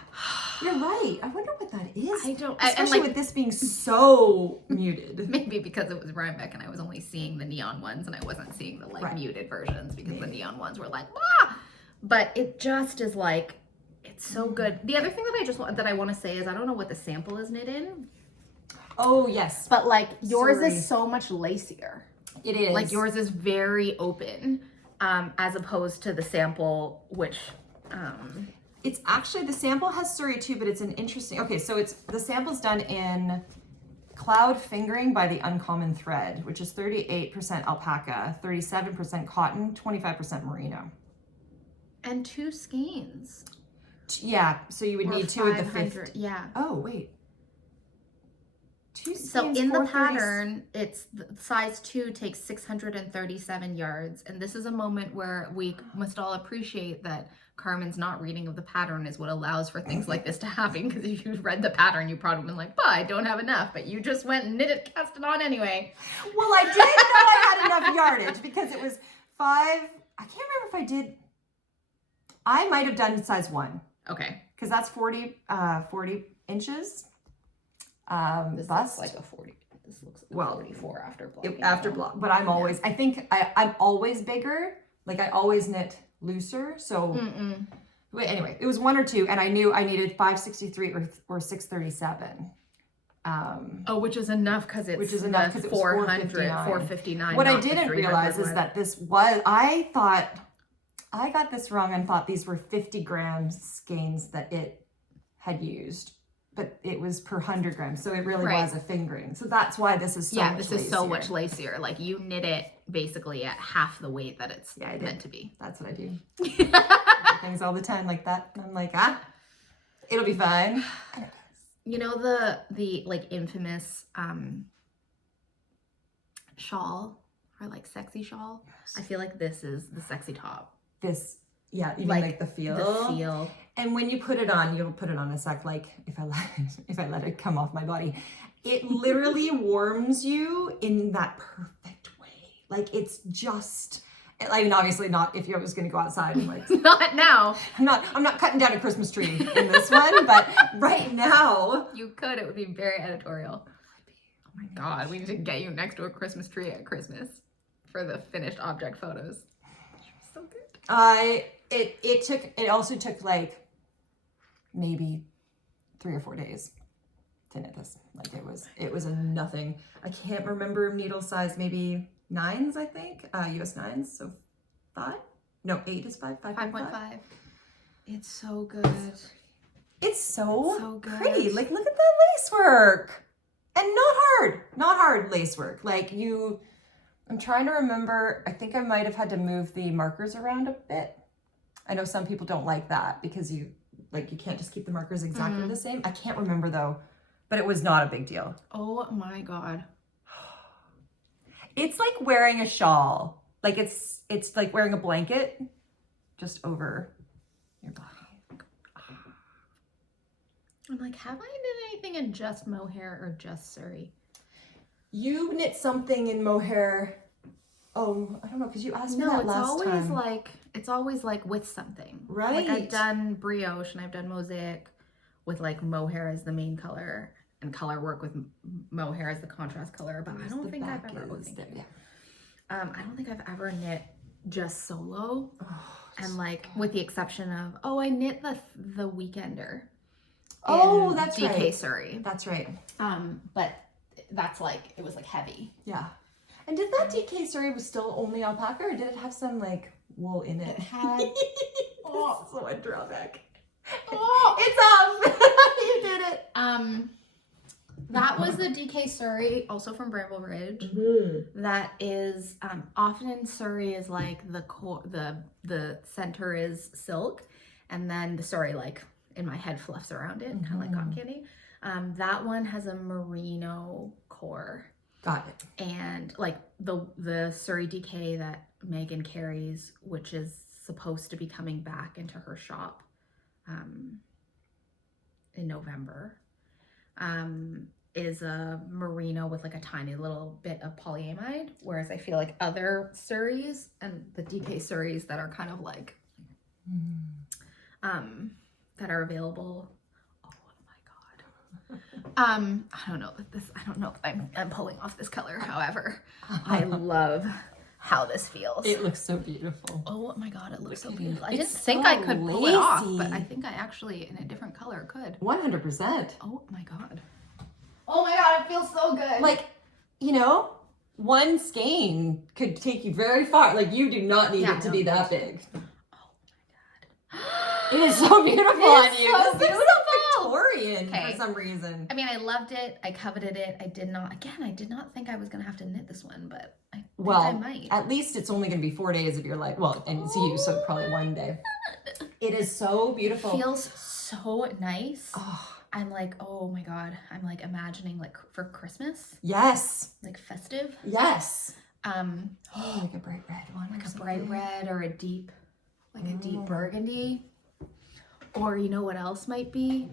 you're right. I wonder what that is. I don't, especially with this being so muted. Maybe because it was Rhinebeck and I was only seeing the neon ones and I wasn't seeing the like muted versions because the neon ones were like, ah! But it just is like, it's so good. The other thing that I want to say is I don't know what the sample is knit in. Oh, yes. But like yours is so much lacier. It is. Like yours is very open as opposed to the sample, which... It's actually, the sample has Surrey too, but it's an interesting, okay, so the sample's done in Cloud Fingering by the Uncommon Thread, which is 38% alpaca, 37% cotton, 25% merino. And 2 skeins. Yeah, so you would Or need 2 of the 500, 50. yeah. Oh, wait. 2 skeins, So in the 430 pattern, it's size 2 takes 637 yards. And this is a moment where we must all appreciate that Carmen's not reading of the pattern is what allows for things like this to happen. Because if you read the pattern, you probably been like, I don't have enough. But you just went and knit it, cast it on anyway. Well, I didn't know I had enough yardage because it was 5. I can't remember if I did. I might have done size 1. Okay. Because that's 40 inches. This bust. looks like a 40. This looks like a 44 after blocking. After block. But I'm always, I think I'm always bigger. Like I always knit looser. So anyway, it was 1 or 2. And I knew I needed 563 or 637. Which is enough because it's which is enough because it was 459. What I didn't realize is that this was, I thought, I got this wrong and thought these were 50 gram skeins that it had used, but it was per 100 grams. So it really was a fingering. So that's why this is so much lacier. Is so much lacier. Like you knit it basically at half the weight that it's meant to be. That's what I do. I do things all the time like that. And I'm like, it'll be fine. You know the like infamous shawl or like sexy shawl? Yes. I feel like this is the sexy top. This, yeah, even like the feel. The feel. And when you put it on, you'll put it on a sec, like if I let it come off my body, it literally warms you in that perfect way. Like it's just, I mean, obviously not if you're just gonna go outside and like not now. I'm not cutting down a Christmas tree in this one, but right now. You could, it would be very editorial. Oh my God, we need to get you next to a Christmas tree at Christmas for the finished object photos. So good. It also took like maybe 3 or 4 days to knit this. Like it was a nothing. I can't remember needle size, maybe 9s, I think, US 9s. So 5? No, 8 is 5. 5.5. It's so good. It's so good. Pretty. Like look at that lace work, and not hard lace work. Like I'm trying to remember. I think I might have had to move the markers around a bit. I know some people don't like that because you can't just keep the markers exactly the same. I can't remember though, but it was not a big deal. Oh my God. It's like wearing a shawl. Like it's like wearing a blanket just over your body. I'm like, have I knit anything in just mohair or just Surrey? You knit something in mohair. Oh, I don't know, because you asked me that last time. No, it's always like with something. Right. Like I've done brioche and I've done mosaic with like mohair as the main color and color work with mohair as the contrast color. But I don't think I've ever. I don't think I've ever knit just solo. And like with the exception of I knit the Weekender. Oh, that's DK right. Surrey. That's right. But that's like it was like heavy. Yeah. And did that DK Surrey was still only alpaca, or did it have some like wool in it? It had. Oh, so a drawback. Oh, it's off. You did it. That was the DK Surrey, also from Bramble Ridge. Mm-hmm. That is often in Surrey is like the center is silk, and then the Surrey like in my head fluffs around it, kind of like cotton candy. That one has a merino core. Got it. And like the Surrey DK that Megan carries, which is supposed to be coming back into her shop in November, is a merino with like a tiny little bit of polyamide. Whereas I feel like other Surreys and the DK Surreys that are kind of like that are available. I don't know that I don't know if I'm pulling off this color. However, I love how this feels. It looks so beautiful. Oh my God, it looks so beautiful. I didn't think I could pull it off, but I think I actually, in a different color, could. 100%. Oh my God. Oh my God, it feels so good. Like, one skein could take you very far. Like, you do not need it to be that big. Oh my God. It is so beautiful on you. So beautiful. Victorian Okay. for some reason. I mean, I loved it. I coveted it. I did not think I was going to have to knit this one, but I think I might. At least it's only going to be 4 days of your life. Well, and it's you, so probably 1 day. It is so beautiful. Feels so nice. Oh. I'm like, oh my God. I'm like imagining like for Christmas. Yes. Like festive. Yes. Oh, like a bright red one. like a bright red or a deep burgundy. Or you know what else might be?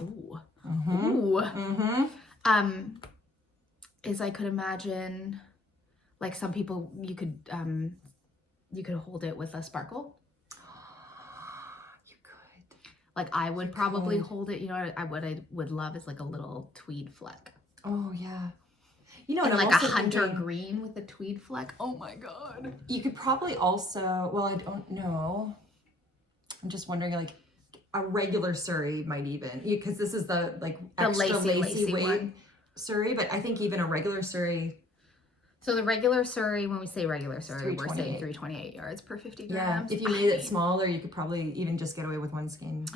Ooh. Mm-hmm. Ooh. Mm-hmm. Is I could imagine like some people you could hold it with a sparkle. You could. Like I would probably hold it, you know what I would love is like a little tweed fleck. Oh yeah. You know, And and like I'm a also hunter thinking, green with a tweed fleck. Oh my God. you could probably also, well, I don't know. I'm just wondering, like, a regular Surrey might even, because this is the like extra lacy weight one. Surrey, but I think even a regular Surrey. So the regular Surrey, when we say regular Surrey, we're saying 328. 328 yards per 50 Yeah, grams. if you made it smaller, you could probably even just get away with one skein.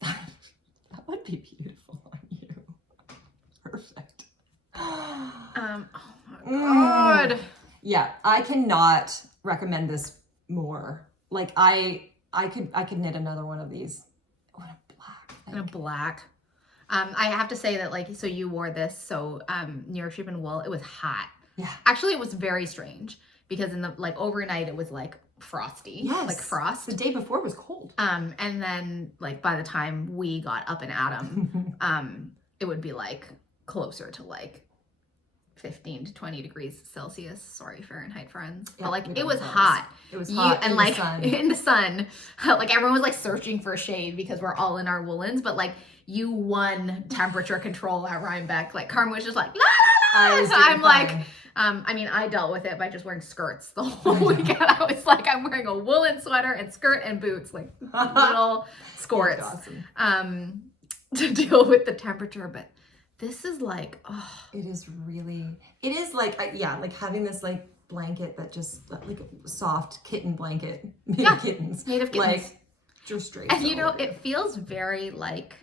Like that would be beautiful on you. Perfect. Oh my God. Yeah, I cannot recommend this more. Like I could knit another one of these. What a black. And a black. I have to say that like, so you wore this, so New York Sheep and Wool, it was hot. Yeah. Actually, it was very strange because in the like overnight it was like frosty. Yes. Like frost. The day before was cold. And then like by the time we got up and at 'em, it would be like closer to like 15 to 20 degrees Celsius. Sorry, Fahrenheit friends. Yeah, but like we it don't was know. hot. It was hot and in like the sun. in the sun, like everyone was like searching for shade because we're all in our woolens, but like you won temperature control at Rhinebeck. Like Carmen was just like, la la la. I was So doing I'm like, fine. I mean, I dealt with it by just wearing skirts the whole weekend. I was like, I'm wearing a woolen sweater and skirt and boots, like little skirts, Awesome. to deal with the temperature. But this is like, oh, It is like, yeah, like having this like blanket that just like soft kitten blanket made of kittens. made of kittens. Like just straight. And you know, it feels very like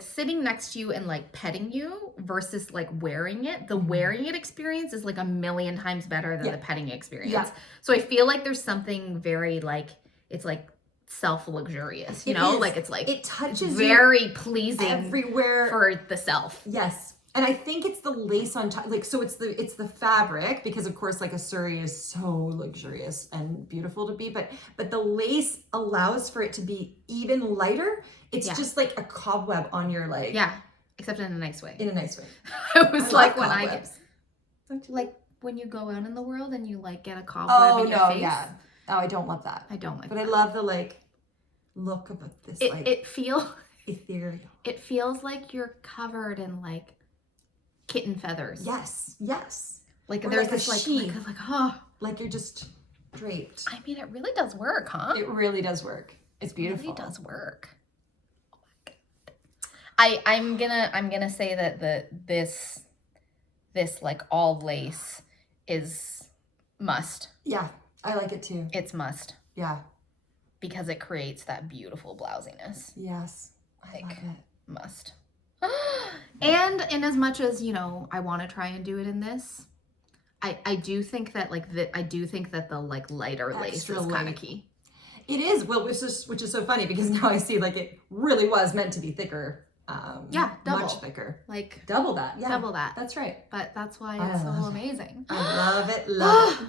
sitting next to you and like petting you versus like wearing it. The wearing it experience is like a million times better than the petting experience. Yeah. So I feel like there's something very like, it's like self-luxurious, you know? is. Like it's like, It touches it's you very pleasing everywhere for the self. Yes. And I think it's the lace on top, like, so it's the fabric, because of course, like a Surrey is so luxurious and beautiful to be, but the lace allows for it to be even lighter. It's just like a cobweb on your leg. Yeah. Except in a nice way. In a nice way. It was I like love when cobwebs. Don't you? like when you go out in the world and you like get a cobweb in your face. Yeah. Oh, I don't love that. I don't like But that. I love the like look of this like It feels like you're covered in like kitten feathers. Yes. Yes. Like Or there's like a this sheath. like oh. Like you're just draped. I mean, it really does work, huh? It really does work. It's It beautiful. really does work. Oh my God. I'm gonna say that this like all lace is must. Yeah. I like it too. It's must Yeah. because it creates that beautiful blousiness. Yes. I love it. Must. And in as much as, you know, I want to try and do it in this, I do think that like the like lighter lace Extra is kind light. of key. It is, well, which is so funny because now I see like it really was meant to be thicker. Yeah, double. Much thicker. Like Double that. Yeah. double that. That's right. But that's why I it's so love it. amazing. I love it. Love it.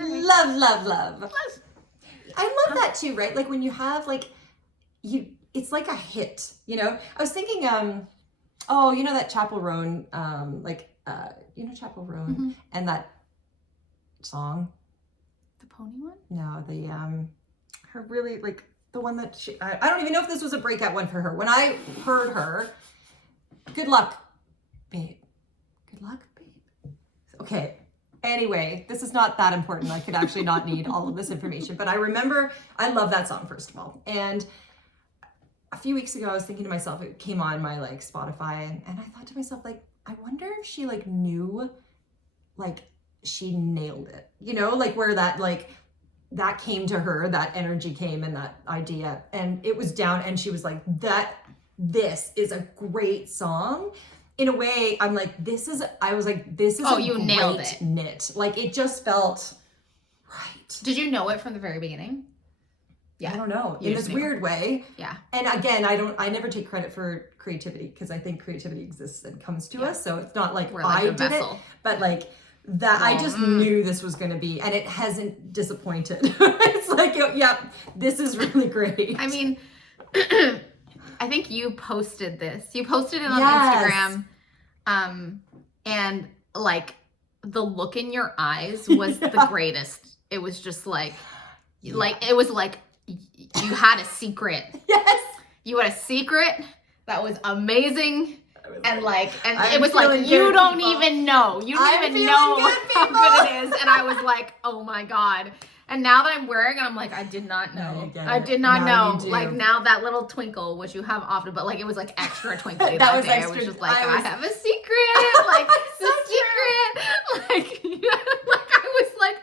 All right. Love. I love that too, right? Like when you have like it's like a hit, you know? I was thinking, you know that Chapel Roan, you know Chapel Roan and that song? The pony one? No, the her really like the one that I don't even know if this was a breakout one for her. When I heard her, good luck, babe. Good luck, babe. Okay. Anyway, this is not that important. I could actually not need all of this information, but I remember I love that song first of all. And a few weeks ago, I was thinking to myself, it came on my like Spotify, and I thought to myself, like, I wonder if she like knew, like she nailed it, you know, like where that like that came to her, that energy came and that idea, and it was down, and she was like, this is a great song. In a way, I'm like, I was like, this is you nailed it. Knit. Like, it just felt right. Did you know it from the very beginning? Yeah. I don't know. In this weird way. Yeah. And again, I never take credit for creativity, because I think creativity exists and comes to us. So it's not like I did it, but like that I just knew this was going to be, and it hasn't disappointed. It's like, this is really great. I mean, I think you posted this. You posted it on Instagram. And like the look in your eyes was the greatest. It was just like it was like you had a secret. Yes. You had a secret that was amazing. And it was like, you don't even know. You don't even know how good it is. And I was like, oh my God. And now that I'm wearing it, I'm like, I did not know. I did not know. Like, now that little twinkle, which you have often, but like, it was like extra twinkly that was day. Extra, I was just like, I have a secret. Like, the secret. Like, I was like.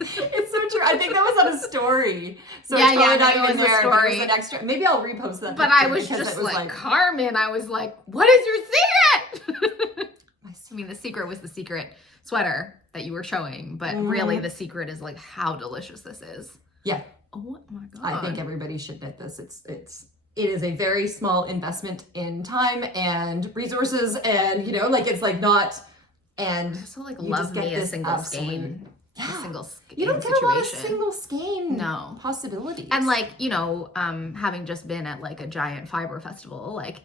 It's so true. I think that was on a story. So yeah, it's probably not it even was there. a story. It was an extra. Maybe I'll repost that. But I was just like, Carmen, I was like, what is your secret? I mean, the secret was the secret sweater that you were showing, but really the secret is like how delicious this is. Yeah. Oh my God. I think everybody should knit this. It is a very small investment in time and resources, and it's like not, and so like love me a single skein. Yeah. A single skein. You don't get a lot of single skein possibilities. And like, having just been at like a giant fiber festival, like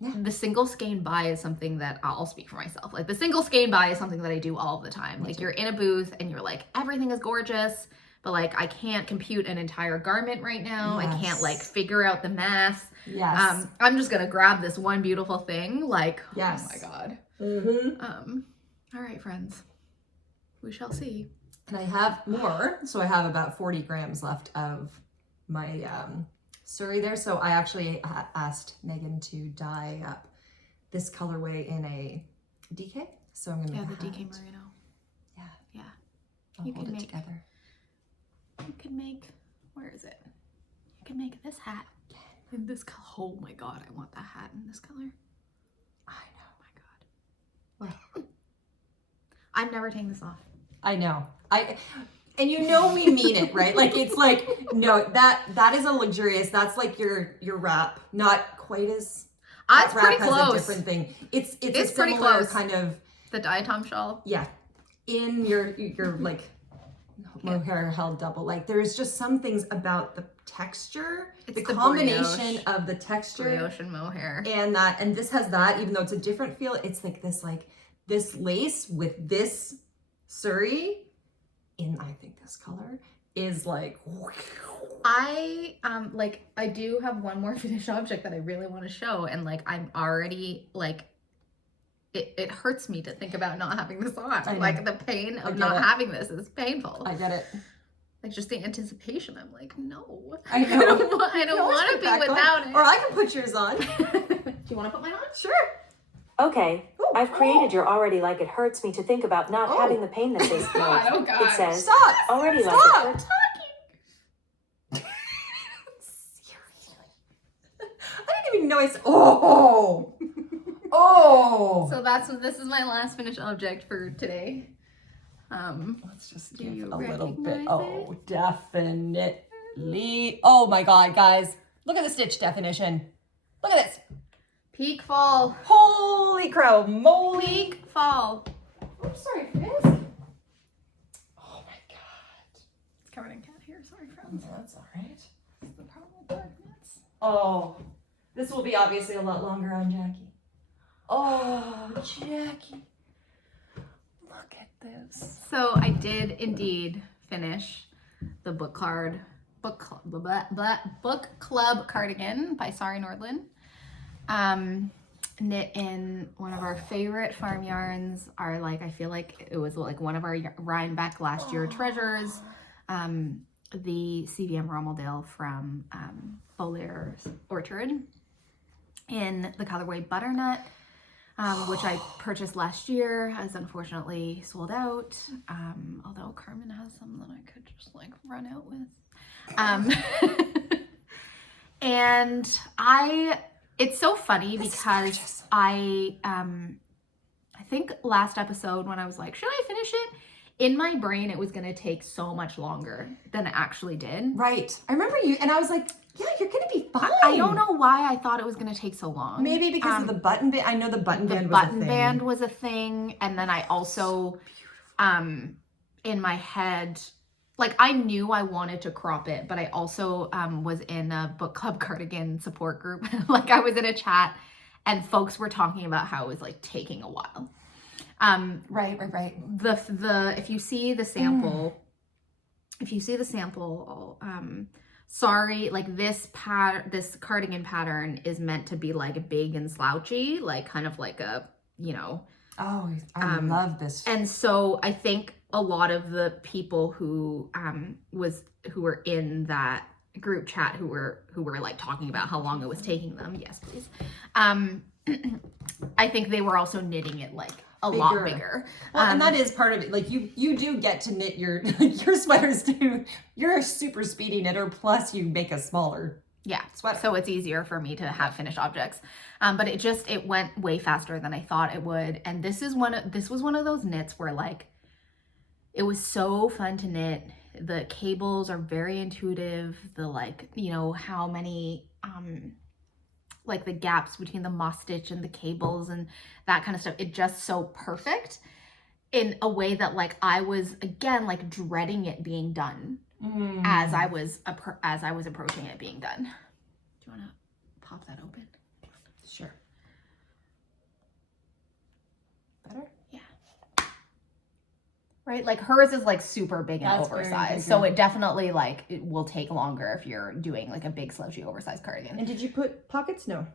the single skein buy is something that I'll speak for myself. Like the single skein buy is something that I do all the time. Like you're in a booth and you're like, everything is gorgeous, but like I can't compute an entire garment right now. Yes. I can't like figure out the mass. Yes. I'm just gonna grab this one beautiful thing. Like, yes. Oh my God. Mm-hmm. All right, friends. We shall see. And I have more. So I have about 40 grams left of my Surrey there. So I actually asked Megan to dye up this colorway in a DK. So I'm going to the DK Merino. Yeah. Yeah. I'll hold it together. You can make, where is it? You can make this hat in this color. Oh my God, I want that hat in this color. I know. Oh my God. Well, I'm never taking this off. I know. And we mean it, right? Like, it's like, no, that is a luxurious, that's like your wrap. Not quite as, it's wrap pretty has close. A different thing. It's a pretty similar close. kind of. The diatom shawl? Yeah. In your like, mohair held double. Like, there's just some things about the texture, the combination of the texture. Brioche and mohair. And this has that, even though it's a different feel, it's like this lace with this Surrey in, I think this color is like. I do have one more finished object that I really want to show, and like I'm already like it hurts me to think about not having this on. Like the pain of not having this is painful. I get it. Like just the anticipation. I'm like, no. I know. I don't want to be without it. Or I can put yours on. Do you want to put mine on? Sure. Okay, I've created your already like it hurts me to think about not having the pain that this God, oh God. It says, Stop. Already Stop. like it hurts. Seriously. I didn't even know Oh. This is my last finished object for today. Let's just give a little bit. Oh, definitely. Oh my God, guys. Look at the stitch definition. Look at this. Peak fall. Holy crow moly. Peak fall. I'm sorry, Frisk. Oh my God. It's covered in cat hair. Sorry, friends. Oh, that's all right. That's the problem with dark knits. Oh, this will be obviously a lot longer on Jackie. Oh, Jackie. Look at this. So I did indeed finish the book club cardigan by Sari Nordlund. Knit in one of our favorite farm yarns. I feel like it was like one of our Rhinebeck last year treasures. The CVM Rommeldale from Bolier's Orchard in the colorway Butternut. which I purchased last year, has unfortunately sold out. Although Carmen has some that I could just like run out with. And it's so funny because I think last episode when I was like, should I finish it? In my brain, it was going to take so much longer than it actually did. Right. I remember you, and I was like, yeah, you're going to be fine. I don't know why I thought it was going to take so long. Maybe because of the button band. I know the button band was a thing. And then I also, in my head, like I knew I wanted to crop it, but I also was in a book club cardigan support group. Like I was in a chat and folks were talking about how it was like taking a while. Right. If you see the sample, sorry, like this cardigan pattern is meant to be like big and slouchy, like kind of like a, Oh, I love this. And so I think a lot of the people who were in that group chat who were like talking about how long it was taking them. Yes, please. I think they were also knitting it like a lot bigger. Well, and that is part of it. Like you do get to knit your sweaters too. You're a super speedy knitter, plus you make a smaller sweater. So it's easier for me to have finished objects. But it went way faster than I thought it would. And this was one of those knits where like it was so fun to knit. The cables are very intuitive. The like, how many like the gaps between the moss stitch and the cables and that kind of stuff. It just so perfect in a way that like I was again like dreading it being done as I was approaching it being done. Do you want to pop that open? Sure. Better? Yeah. Right? Like hers is like super big and oversized. So it definitely like it will take longer if you're doing like a big slouchy oversized cardigan. And did you put pockets? No.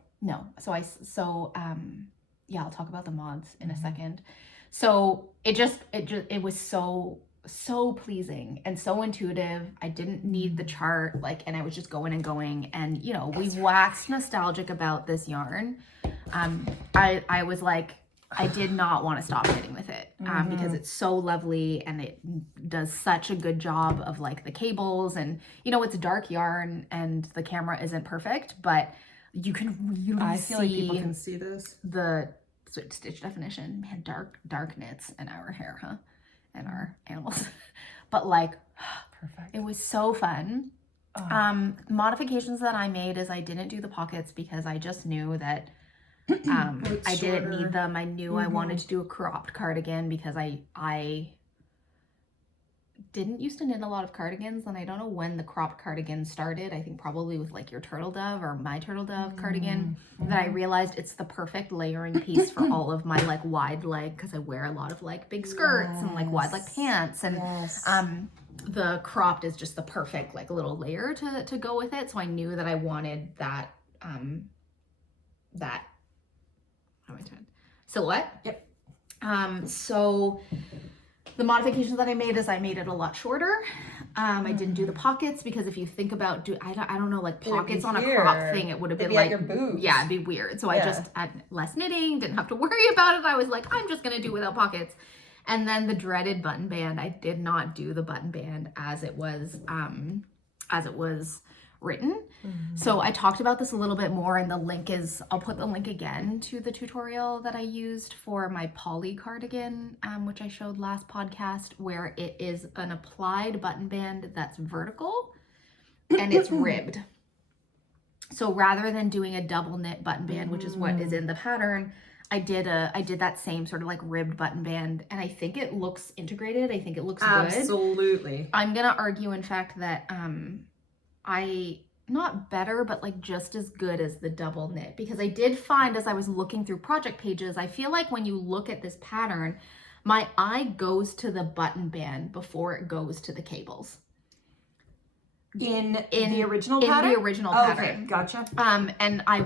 So I'll talk about the mods in a second. So it was so pleasing and so intuitive. I didn't need the chart, like, and I was just going and going, and we waxed nostalgic about this yarn. I was like, I did not want to stop knitting with it because it's so lovely and it does such a good job of like the cables, and it's dark yarn and the camera isn't perfect, but you can really I feel like people can see this. The stitch definition. Man, dark knits and our hair, huh? And our animals. But like, perfect. It was so fun. Modifications that I made is I didn't do the pockets because I just knew that I didn't need them. I knew I wanted to do a cropped cardigan because I didn't used to knit a lot of cardigans, and I don't know when the cropped cardigan started. I think probably with like your turtle dove or my turtle dove cardigan that I realized it's the perfect layering piece for all of my like wide leg, because I wear a lot of like big skirts and like wide leg pants, and the cropped is just the perfect like little layer to go with it. So I knew that I wanted that silhouette. Yep. So the modifications that I made is I made it a lot shorter. I didn't do the pockets because if you think about I don't know, like pockets on a crop thing, it would have been like your boobs. Yeah, it'd be weird. So I just had less knitting, didn't have to worry about it. I was like, I'm just gonna do without pockets. And then the dreaded button band, I did not do the button band as it was written. So I talked about this a little bit more, and I'll put the link again to the tutorial that I used for my poly cardigan, which I showed last podcast, where it is an applied button band that's vertical and it's ribbed. So rather than doing a double knit button band, which is what is in the pattern, I did that same sort of like ribbed button band, and I think it looks integrated. I think it looks good. Absolutely. I'm gonna argue, in fact, that not better, but like just as good as the double knit, because I did find as I was looking through project pages, I feel like when you look at this pattern, my eye goes to the button band before it goes to the cables. In the original pattern? In the original pattern. Okay, gotcha. And I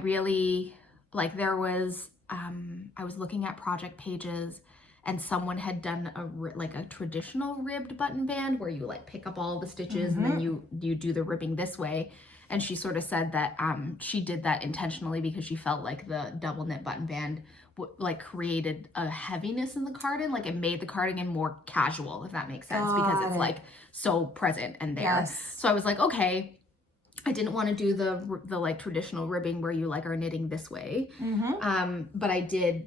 really, like, there was, I was looking at project pages and someone had done a traditional ribbed button band where you like pick up all the stitches and then you do the ribbing this way. And she sort of said that she did that intentionally because she felt like the double knit button band like created a heaviness in the cardigan. Like it made the cardigan more casual, if that makes sense, because it's like so present and there. Yes. So I was like, okay, I didn't want to do the like traditional ribbing where you like are knitting this way. But I did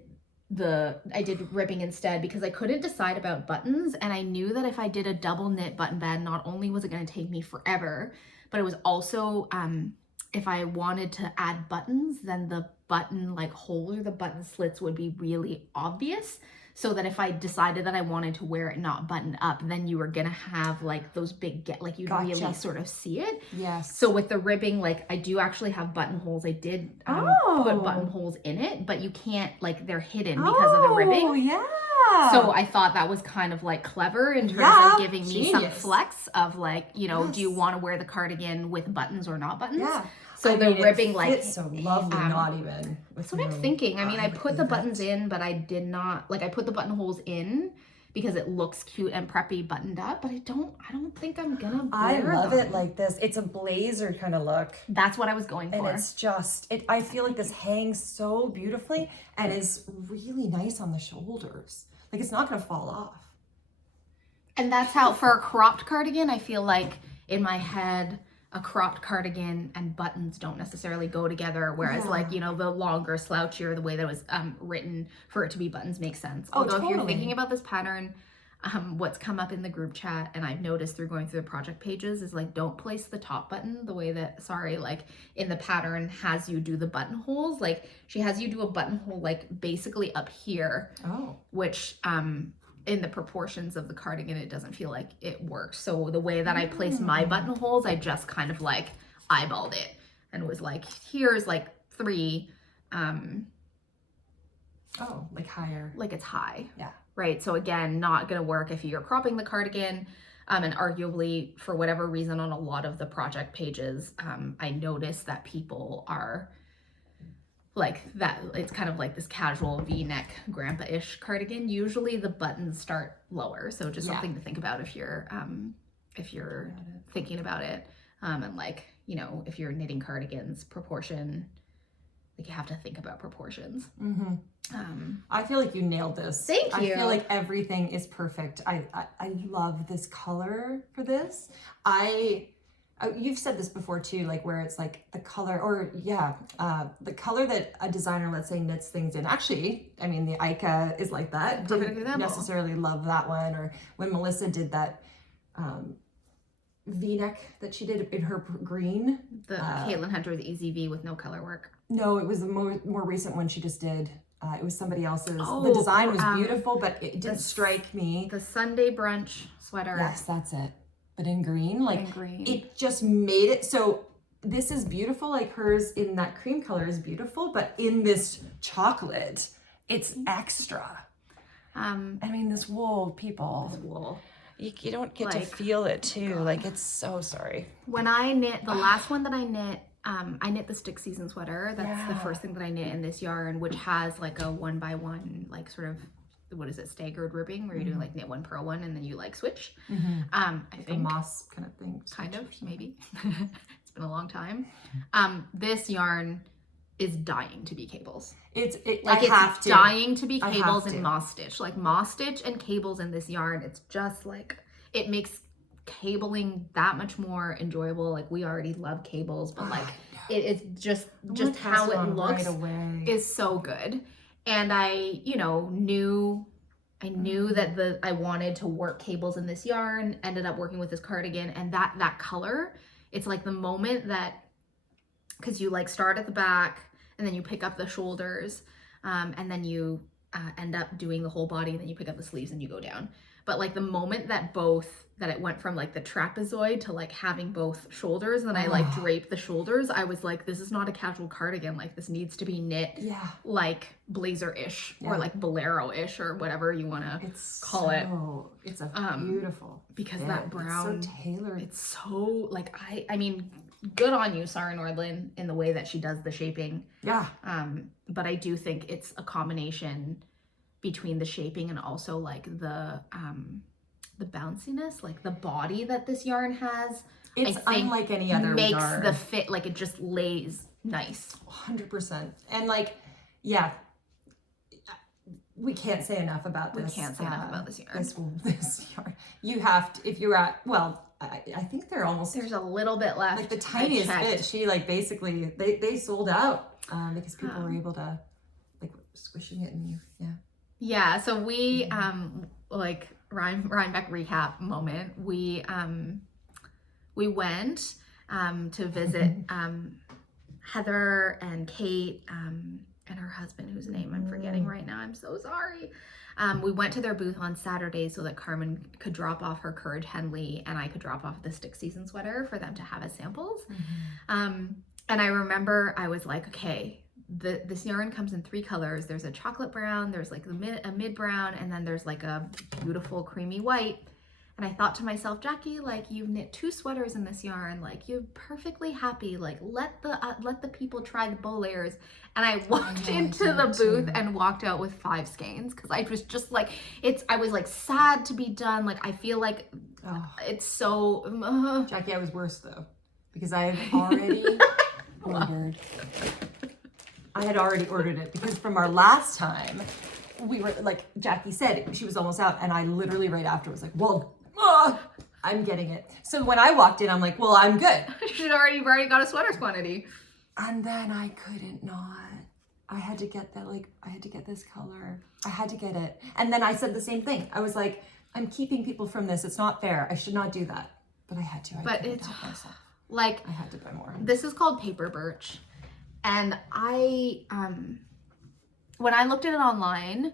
ribbing instead because I couldn't decide about buttons, and I knew that if I did a double knit button band, not only was it going to take me forever, but it was also if I wanted to add buttons, then the button like hole or the button slits would be really obvious, so that if I decided that I wanted to wear it not buttoned up, then you were gonna have like those big like you'd really sort of see it. Yes. So with the ribbing, like I do actually have buttonholes. I did put buttonholes in it, but you can't, like they're hidden because of the ribbing. Oh yeah. So I thought that was kind of like clever in terms of giving me some flex of like, you know, do you want to wear the cardigan with buttons or not buttons? Yeah. So the ribbing, like, it's so lovely, not even. That's what I'm thinking. I mean, I put the buttons in, but I did not, like, I put the buttonholes in because it looks cute and preppy buttoned up, but I don't think I'm gonna wear I love them. it like this. It's a blazer kind of look. That's what I was going for. And it's just, I feel like this hangs so beautifully and is really nice on the shoulders. Like it's not gonna fall off. And that's how, for a cropped cardigan, I feel like in my head, a cropped cardigan and buttons don't necessarily go together, whereas like, you know, the longer slouchier, the way that it was written for it to be buttons makes sense. Although if you're thinking about this pattern, what's come up in the group chat and I've noticed through going through the project pages is like, don't place the top button the way that like in the pattern has you do the buttonholes. Like she has you do a buttonhole like basically up here, which in the proportions of the cardigan, it doesn't feel like it works. So the way that I placed my buttonholes, I just kind of like eyeballed it and was like, here's like 3. Like higher. Like it's high. Yeah. Right. So again, not going to work if you're cropping the cardigan. And arguably for whatever reason on a lot of the project pages, I noticed that people are like that. It's kind of like this casual V-neck grandpa-ish cardigan. Usually the buttons start lower. So just something to think about if you're thinking about it. And like, you know, if you're knitting cardigans, proportion, like you have to think about proportions. I feel like you nailed this. Thank you. I feel like everything is perfect. I love this color for this. You've said this before too, like where it's like the color, or the color that a designer, let's say, knits things in. Actually, I mean, the Ica is like that. Didn't necessarily love that one. Or when Melissa did that V-neck that she did in her green. The Caitlin Hunter's Easy V with no color work. No, it was the more recent one she just did. It was somebody else's. The design was beautiful, but it didn't strike me. The Sunday brunch sweater. Yes, that's it. But in green, like in green. It just made it so this is beautiful, like hers in that cream color is beautiful, but in this chocolate, it's extra. I mean, this wool, people. This wool. You don't get to feel it too. God. Like it's so sorry. When I knit, the last one that I knit the stick season sweater. That's the first thing that I knit in this yarn, which has like a 1x1, like sort of, what is it, staggered ribbing, where you're doing like knit 1, purl 1, and then you like switch. I think a moss kind of thing. Kind of, maybe. It's been a long time. This yarn is dying to be cables. It's dying to be cables and moss stitch. Like moss stitch and cables in this yarn, it's just like, it makes cabling that much more enjoyable. Like we already love cables, but like it is just how it looks is so good. And I, you know, knew that I wanted to work cables in this yarn, ended up working with this cardigan, and that color, it's like the moment that, because you like start at the back and then you pick up the shoulders, and then you end up doing the whole body, and then you pick up the sleeves and you go down. But like the moment that it went from like the trapezoid to like having both shoulders, and then I like draped the shoulders, I was like, this is not a casual cardigan. Like this needs to be knit like blazer-ish or like bolero-ish or whatever you want to call it. It's a beautiful because fit. That brown, it's so tailored. It's so like, I mean, good on you, Sarah Nordlin, in the way that she does the shaping. Yeah. But I do think it's a combination between the shaping and also like the bounciness, like the body that this yarn has. It's unlike any other makes yarn. the fit, like it just lays nice. 100%. And like, yeah, we can't say enough about this. We can't say enough about this yarn. This yarn. You have to, if you're at, well, I think they're almost, there's a little bit left. like the tiniest bit. She like basically, they sold out because people were able to, like squishing it and Yeah, so we, like Rhinebeck recap moment, we went to visit Heather and Kate and her husband, whose name I'm forgetting right now. I'm so sorry. We went to their booth on Saturday so that Carmen could drop off her Courage Henley and I could drop off the Stick Season sweater for them to have as samples. And I remember I was like, okay, this yarn comes in 3 colors. There's a chocolate brown, there's like a mid brown, and then there's like a beautiful creamy white. And I thought to myself, Jackie, like you've knit 2 sweaters in this yarn, like you're perfectly happy. Like let the people try the bow layers. And I walked into the booth and walked out with 5 skeins because I was just like, I was like sad to be done. Like I feel like it's so. Jackie, I was worse though because I had already ordered. I had already ordered it because from our last time, we were like Jackie said, she was almost out, and I literally right after was like, well. I'm getting it. So when I walked in, I'm like, well, I'm good. You've already got a sweater's quantity. And then I couldn't not. I had to get that, like, I had to get this color. I had to get it. And then I said the same thing. I was like, I'm keeping people from this. It's not fair. I should not do that. But I had to. But it's myself. Like, I had to buy more. This is called paper birch. And I, when I looked at it online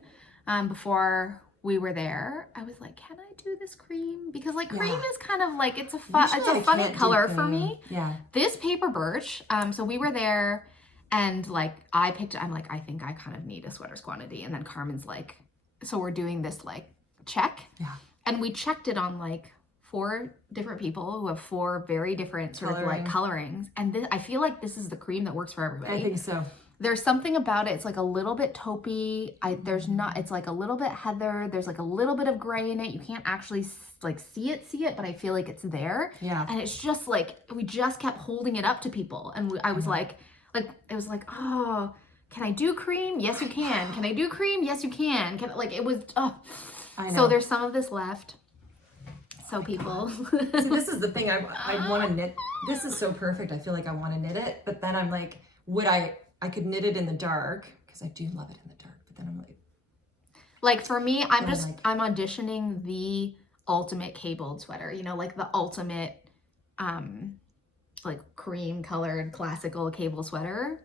before we were there, I was like, can I do this cream? Because like cream is kind of like, it's a funny color for me. Yeah. This paper birch, so we were there and like I'm like, I think I kind of need a sweater's quantity. And then Carmen's like, so we're doing this like check. Yeah. And we checked it on like 4 different people who have 4 very different sort of like colorings. And I feel like this is the cream that works for everybody. I think so. There's something about it. It's like a little bit taupey. It's like a little bit heather. There's like a little bit of gray in it. You can't actually like see it, but I feel like it's there. Yeah. And it's just like, we just kept holding it up to people. And I was like, it was like, oh, can I do cream? Yes, you can. Can I do cream? Yes, you can. It was, I know. So there's some of this left. So people. See, this is the thing. I want to knit. This is so perfect. I feel like I want to knit it, but then I'm like, I could knit it in the dark because I do love it in the dark, but then I'm like for me, I'm auditioning the ultimate cabled sweater, you know, like the ultimate like cream colored classical cable sweater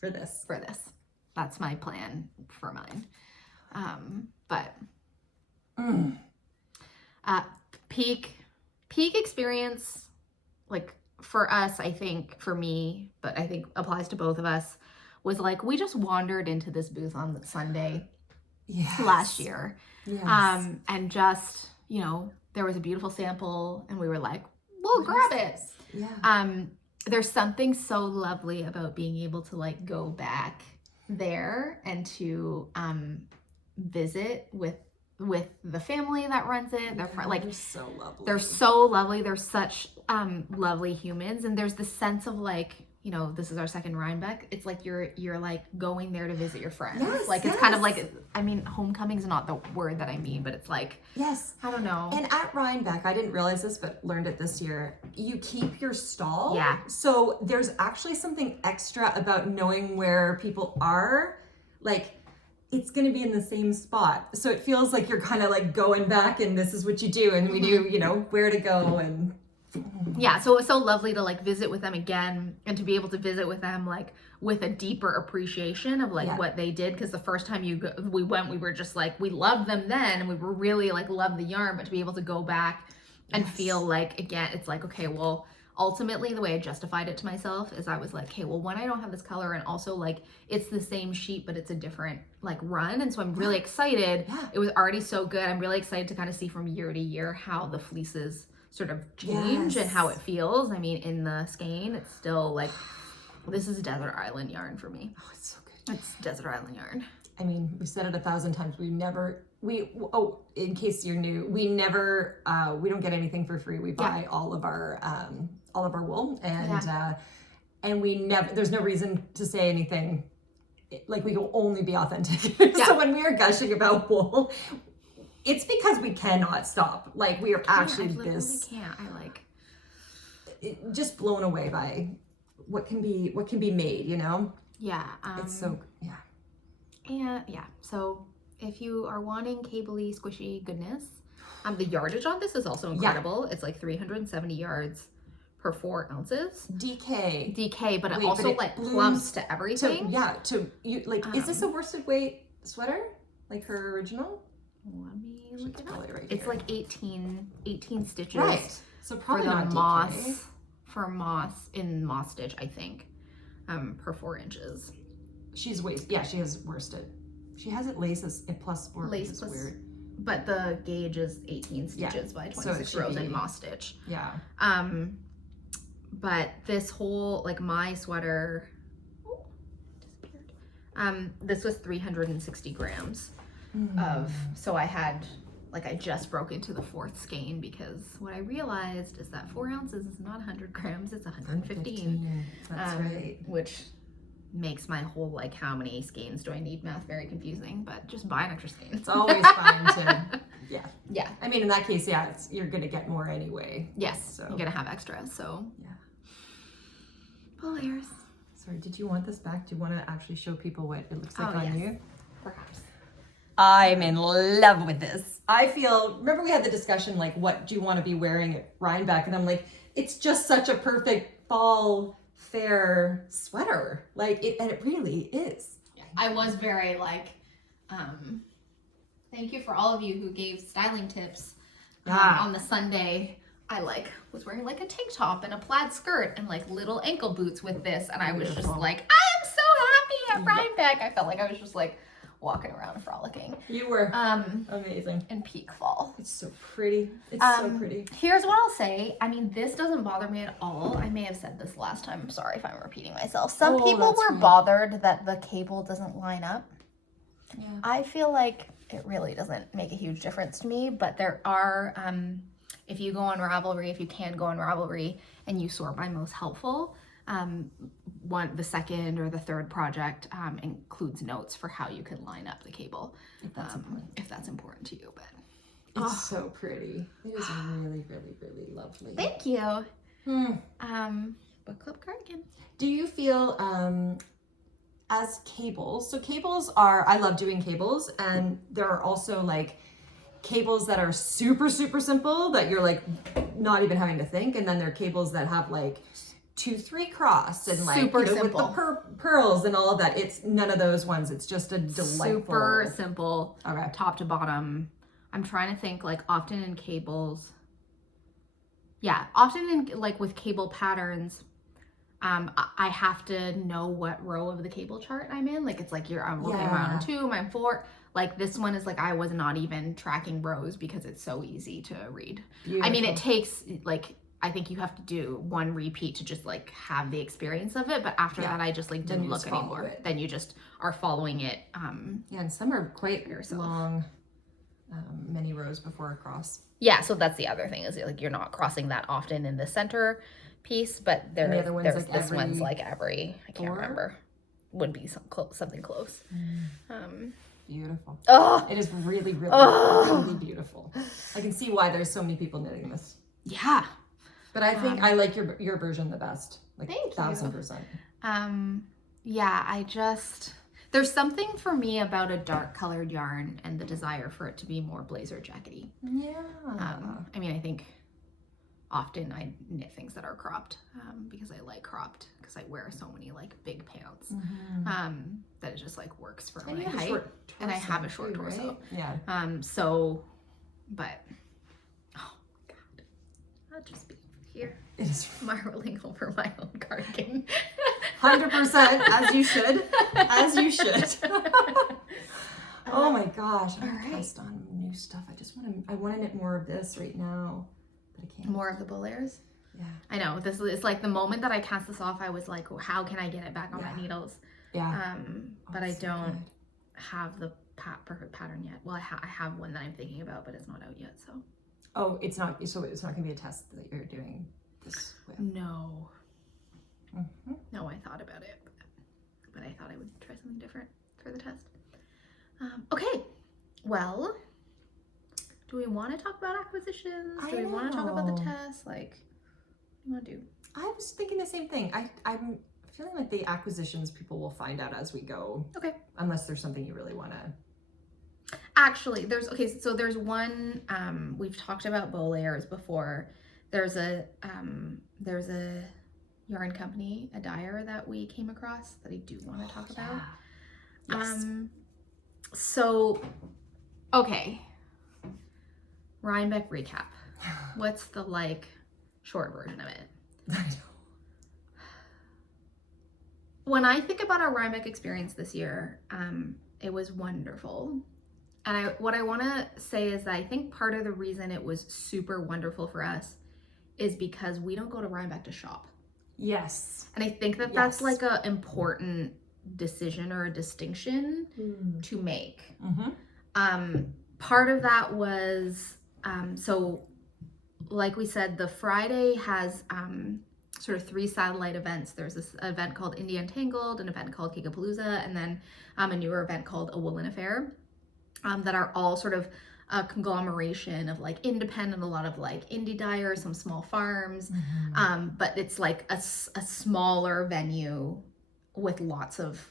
for this. That's my plan for mine. But peak experience, like for us, I think for me, but I think applies to both of us, was like we just wandered into this booth on Sunday last year. Yes. And just, you know, there was a beautiful sample and we were like, we'll grab it. Yeah. There's something so lovely about being able to like go back there and to visit with the family that runs it. They're so lovely. They're so lovely. They're such lovely humans. And there's this sense of like, you know, this is our second Rhinebeck. It's like you're like going there to visit your friends. Yes, like it's kind of like, I mean, homecoming is not the word that I mean, but it's like, I don't know. And at Rhinebeck, I didn't realize this, but learned it this year. You keep your stall. Yeah. So there's actually something extra about knowing where people are. Like, it's going to be in the same spot. So it feels like you're kind of like going back and this is what you do. And we do, you know, where to go and. Yeah, so it was so lovely to like visit with them again and to be able to visit with them like with a deeper appreciation of like what they did, because the first time we went, we were just like, we loved them then and we were really like loved the yarn, but to be able to go back and feel like, again, it's like, okay, well, ultimately the way I justified it to myself is I was like, okay, well, when I don't have this color and also like it's the same sheet but it's a different like run, and so I'm really excited. It was already so good. I'm really excited to kind of see from year to year how the fleeces sort of change and how it feels. I mean, in the skein, it's still like, this is desert island yarn for me. Oh, it's so good. It's desert island yarn. I mean, we said it 1,000 times. In case you're new, we don't get anything for free. We buy all of our wool, and we never, there's no reason to say anything. Like, we will only be authentic. So when we are gushing about wool, it's because we cannot stop. Like, we are actually just blown away by what can be made, you know? Yeah. It's so, And so if you are wanting cable-y, squishy goodness, the yardage on this is also incredible. It's like 370 yards per 4 ounces. DK, but it also plumps to everything. Is this a worsted weight sweater? Like her original? Let me look it up. Right it's here. like 18 stitches. Right. So probably for the not moss, DK. for moss in moss stitch, I think, per 4 inches. She has worsted. She has it laces plus 4, which is weird. But the gauge is 18 stitches by 26 rows in moss stitch. Yeah. But this whole, like, my sweater, disappeared. This was 360 grams of, so I had, like, I just broke into the 4th skein, because what I realized is that 4 ounces is not 100 grams, it's 115. That's right. Which makes my whole, like, how many skeins do I need math very confusing, but just buy an extra skein. It's always fine to, yeah. I mean, in that case, you're gonna get more anyway. Yes, so you're gonna have extras, so. Yeah. Layers. Sorry, did you want this back? Do you want to actually show people what it looks like on you? Perhaps. I'm in love with this. Remember we had the discussion, like, what do you want to be wearing at Rhinebeck? And I'm like, it's just such a perfect fall fair sweater. Like, and it really is. Yeah. I was very, like, thank you for all of you who gave styling tips on the Sunday. I was wearing like a tank top and a plaid skirt and like little ankle boots with this, and I was just like, I am so happy at Rhinebeck. I felt like I was just like walking around frolicking. You were amazing. In peak fall. It's so pretty. It's so pretty. Here's what I'll say. I mean, this doesn't bother me at all. I may have said this last time. I'm sorry if I'm repeating myself. Some people were bothered that the cable doesn't line up. Yeah. I feel like it really doesn't make a huge difference to me, but there are, if you go on Ravelry, if you can go on Ravelry and you sort by most helpful, the second or the third project includes notes for how you can line up the cable, if that's important to you. But it's so pretty. It is really, really, really lovely. Thank you. Book club cardigan. Do you feel as cables? So cables I love doing cables, and there are also like cables that are super, super simple that you're like not even having to think, and then there are cables that have like 2-3 cross and like super simple with the pearls and all of that. It's none of those ones. It's just a delightful, super simple, top to bottom. I'm trying to think, like, often in cables, like with cable patterns, I have to know what row of the cable chart I'm in. Like, it's like I'm looking around 2, I'm 4. Like, this one is like, I was not even tracking rows because it's so easy to read. Beautiful. I mean, it takes, like, I think you have to do 1 repeat to just like have the experience of it. But after that, I just like didn't look anymore. Then you just are following it. And some are quite long, many rows before a cross. Yeah, so that's the other thing, is like you're not crossing that often in the center piece, but there's this one's like every, I can't remember, would be something close. Beautiful. Oh, it is really, really, really beautiful. I can see why there's so many people knitting this. Yeah. But I think I like your version the best. Like, thank you. 1000%. Yeah, there's something for me about a dark colored yarn and the desire for it to be more blazer jackety. Yeah. I mean, I think often I knit things that are cropped because I like cropped, because I wear so many like big pants that it just like works for my height. And I have a short torso. Right? Yeah. But oh God, I'll just be here. It is marveling over my own cardigan. 100%, as you should. As you should. Oh my gosh. I'm pressed on new stuff. I want to knit more of this right now, but I can't. More of the bow layers? Yeah. I know. This is like the moment that I cast this off, I was like, how can I get it back on my needles? Yeah. But I don't. have the perfect pattern yet. Well, I have one that I'm thinking about, but it's not out yet, so. Oh, it's not going to be a test that you're doing this with? No. No, I thought about it, but I thought I would try something different for the test. Okay, well, do we want to talk about acquisitions? Do we want to talk about the test? Like, what do you want to do? I was thinking the same thing. I'm feeling like the acquisitions people will find out as we go. Okay. Unless there's something you really want to. Actually, there's one, we've talked about bow layers before. There's a yarn company, a dyer that we came across that I do want to talk about. Yes. So, okay. Rhinebeck Recap. What's the short version of it? When I think about our Rhinebeck experience this year, it was wonderful. And what I want to say is that I think part of the reason it was super wonderful for us is because we don't go to Rhinebeck to shop. Yes. And I think that that's like a important decision or a distinction to make. Part of that was, so like we said, the Friday has sort of 3 satellite events. There's this event called India Entangled, an event called Kikapalooza, and then a newer event called A Woolen Affair, that are all sort of a conglomeration of independent, a lot of indie dyers, some small farms, but it's a smaller venue with lots of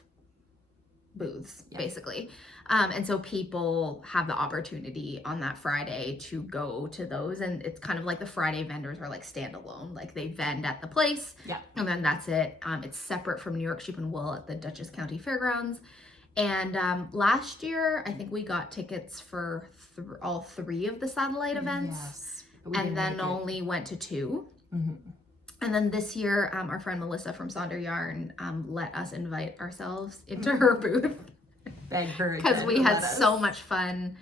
booths, basically. And so people have the opportunity on that Friday to go to those, and it's kind of like the Friday vendors are standalone, they vend at the place, and then that's it. It's separate from New York Sheep and Wool at the Dutchess County Fairgrounds. And last year, I think we got tickets for all 3 of the satellite events, and then only went to 2. And then this year, our friend Melissa from Sonder Yarn let us invite ourselves into her booth. Beg her because we had so much fun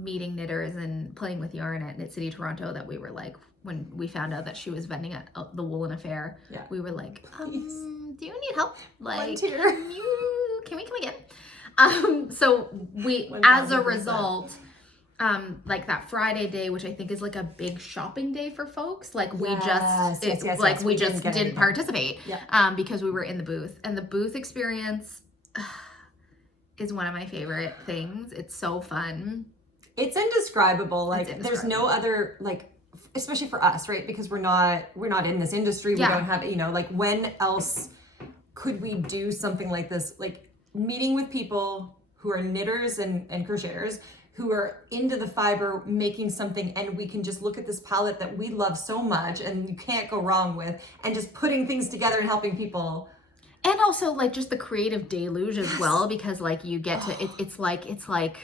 meeting knitters and playing with yarn at Knit City Toronto that we were when we found out that she was vending at the Woolen Affair, we were do you need help? Can we come again? So we, as a result, that Friday day, which I think is a big shopping day for folks, we just didn't participate because we were in the booth, and the booth experience is one of my favorite things. It's so fun. It's indescribable. There's no other especially for us, right? Because we're not in this industry. We don't have, when else could we do something like this? Meeting with people who are knitters and crocheters who are into the fiber, making something, and we can just look at this palette that we love so much and you can't go wrong with, and just putting things together and helping people. And also just the creative deluge as well, because you get to it's like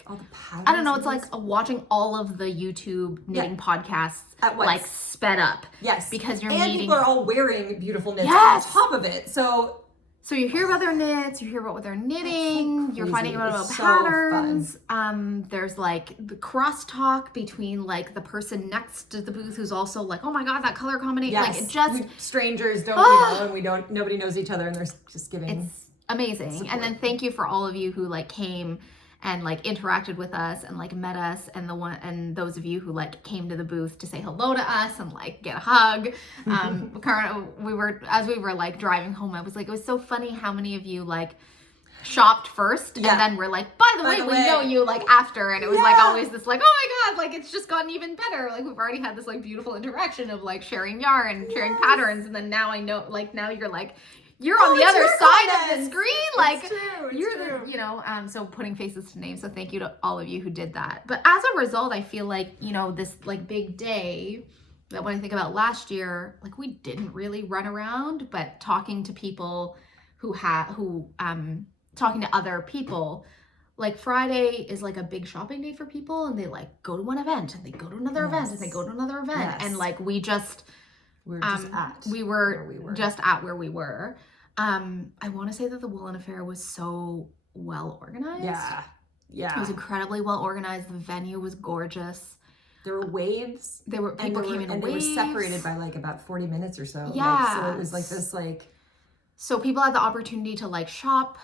all the patterns, I don't know, it's watching all of the YouTube knitting podcasts at once, sped up. Yes, because you're meeting, people are all wearing beautiful knits on top of it. So you hear about their knits, you hear about what they're knitting, so you're finding out about so patterns. There's the crosstalk between the person next to the booth who's also oh my god, that color combination. We strangers don't and nobody knows each other, and they're just giving. It's amazing. Support. And then thank you for all of you who came and interacted with us and met us, and those of you who came to the booth to say hello to us and get a hug. As we were driving home, I was it was so funny how many of you shopped first, and then we're by the way, we know you after, and it was always this oh my god, it's just gotten even better. We've already had this beautiful interaction of sharing yarn, sharing patterns, and then now I know now you're on the other side of the screen. It's true. So putting faces to names. So thank you to all of you who did that. But as a result, I feel this big day that when I think about last year, we didn't really run around, but talking to people talking to other people, Friday is a big shopping day for people, and they go to one event and they go to another event and they go to another event. And we were just at where we were. I want to say that the Woolen Affair was so well organized. Yeah. It was incredibly well organized. The venue was gorgeous. There were waves. People came in waves. They were separated by about 40 minutes or so. Yeah. So it was this So people had the opportunity to shop.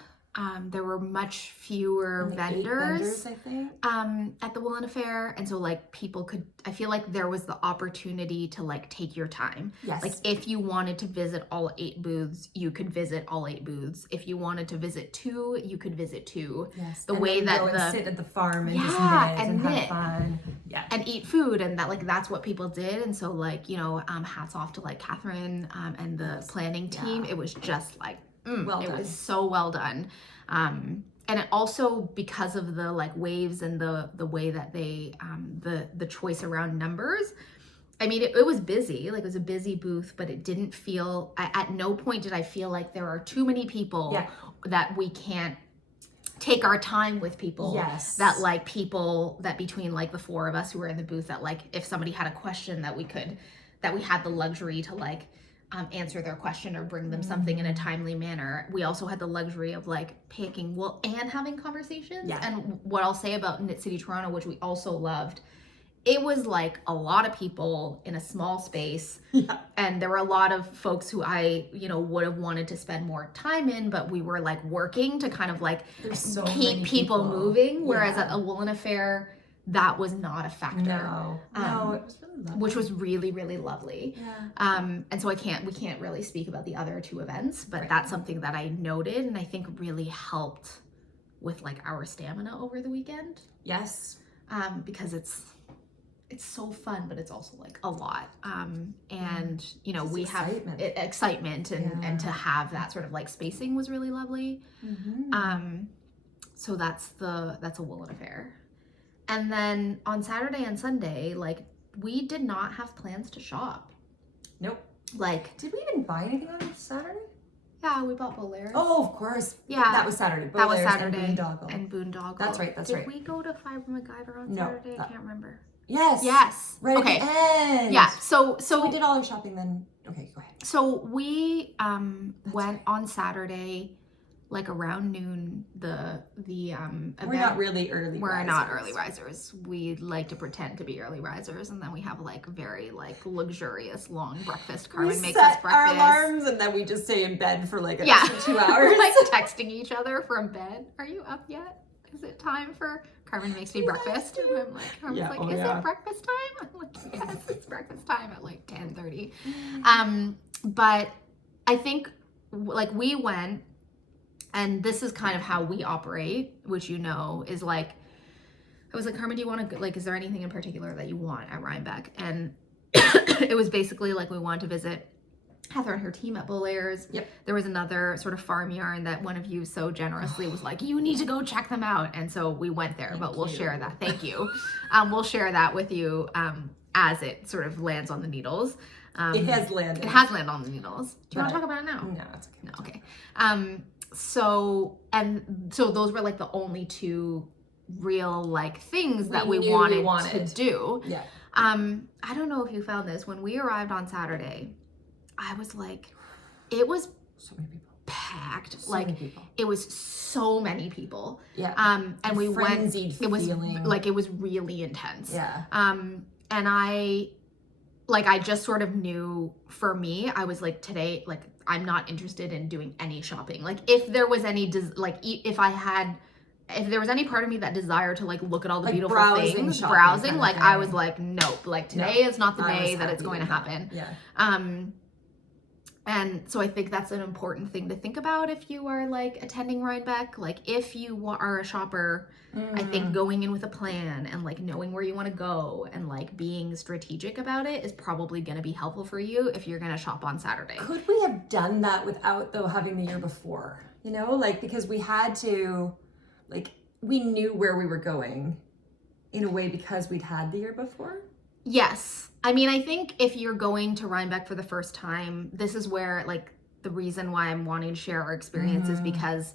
There were much fewer vendors, I think. at the Wallin Affair. And so like people could, I feel like there was the opportunity to like take your time. Yes. Like if you wanted to visit all 8 booths, you could visit all 8 booths. If you wanted to visit 2, you could visit 2. Yes. The and way then that go and the sit at the farm and just Yeah, knit and and have knit. fun. Yeah. and eat food, and that like that's what people did. And so like, you know, hats off to like Catherine and the planning team. Yeah. It was just like Well it done. was so well done. And it also, because of the like waves and the way that they the choice around numbers, I mean, it was busy. Like it was a busy booth, but it didn't feel, at no point did I feel like there are too many people that we can't take our time with people. Yes. That like people that between like the 4 of us who were in the booth, that like if somebody had a question that we had the luxury to like answer their question or bring them something in a timely manner. We also had the luxury of like picking and having conversations. Yeah. And what I'll say about Knit City Toronto, which we also loved, it was like a lot of people in a small space. Yeah. And there were a lot of folks who I, you know, would have wanted to spend more time in, but we were like working to kind of like There's so keep many people moving. Whereas Yeah. at a Wallin Affair, that was not a factor. No. No, it was really lovely. Which was really, really lovely. Yeah. And so we can't really speak about the other 2 events, but that's something that I noted and I think really helped with like our stamina over the weekend. Yes. Because it's so fun, but it's also like a lot. And you know, It's we excitement. have excitement and Yeah. to have that sort of like spacing was really lovely. Mm-hmm. So that's a Wallin Affair. And then on Saturday and Sunday, like we did not have plans to shop. Nope. Like, Did we even buy anything on Saturday? yeah, we bought Bolaires. Oh, of course. Yeah. That was Saturday. that was Bolaires Saturday. And Boondoggle. And Boondoggle. That's right, that's Did right. we go to Fiber MacGyver on No, Saturday? I that- can't remember. Yes. Yes. Right Okay. at the end. Yeah. So we did all our shopping then. Okay, go ahead. So we went on Saturday, like around noon. The event. We're not really early We're risers. not early risers. We like to pretend to be early risers, and then we have like very like luxurious long breakfast. Carmen We makes set us breakfast. our alarms and then we just stay in bed for like an Yeah. extra 2 hours. Like texting each other from bed. Are you up yet? Is it time for Carmen makes me breakfast? And I'm like, Carmen's Yeah, like, oh is yeah. it breakfast time? I'm like, yes, it's breakfast time at like 10:30. But I think like we went, and this is kind of how we operate, which you know is like, I was like, Carmen, do you want to, like, is there anything in particular that you want at Rhinebeck? And it was basically like we wanted to visit Heather and her team at Bolaires. Yep. There was another sort of farm yarn that one of you so generously was like, you need to go check them out. And so we went there, but we'll share that. Thank you. We'll share that with you as it sort of lands on the needles. It has landed. It has landed on the needles. Do you want to talk about it now? No, it's okay. No, okay. So those were like the only 2 real like things that we knew wanted to do. Yeah. I don't know if you found this. When we arrived on Saturday, I was like, it was So many people. packed. So like many people. it was so many people. Yeah. And we went, Frenzied it was feeling. like, it was really intense. Yeah. And I just sort of knew, for me, I was like, today, like, I'm not interested in doing any shopping. Like, if there was any, if there was any part of me that desired to like look at all the Like beautiful browsing, things, shopping browsing, kind of like thing. I was like, nope, like today is not the I day was that it's happy going to with that. happen. Yeah. And so I think that's an important thing to think about if you are like attending Rhinebeck. Like if you are a shopper, I think going in with a plan and like knowing where you want to go and like being strategic about it is probably going to be helpful for you if you're going to shop on Saturday. Could we have done that without though having the year before? You know, like because we had to, like we knew where we were going in a way because we'd had the year before. Yes. I mean, I think if you're going to Rhinebeck for the first time, this is where like the reason why I'm wanting to share our experience is because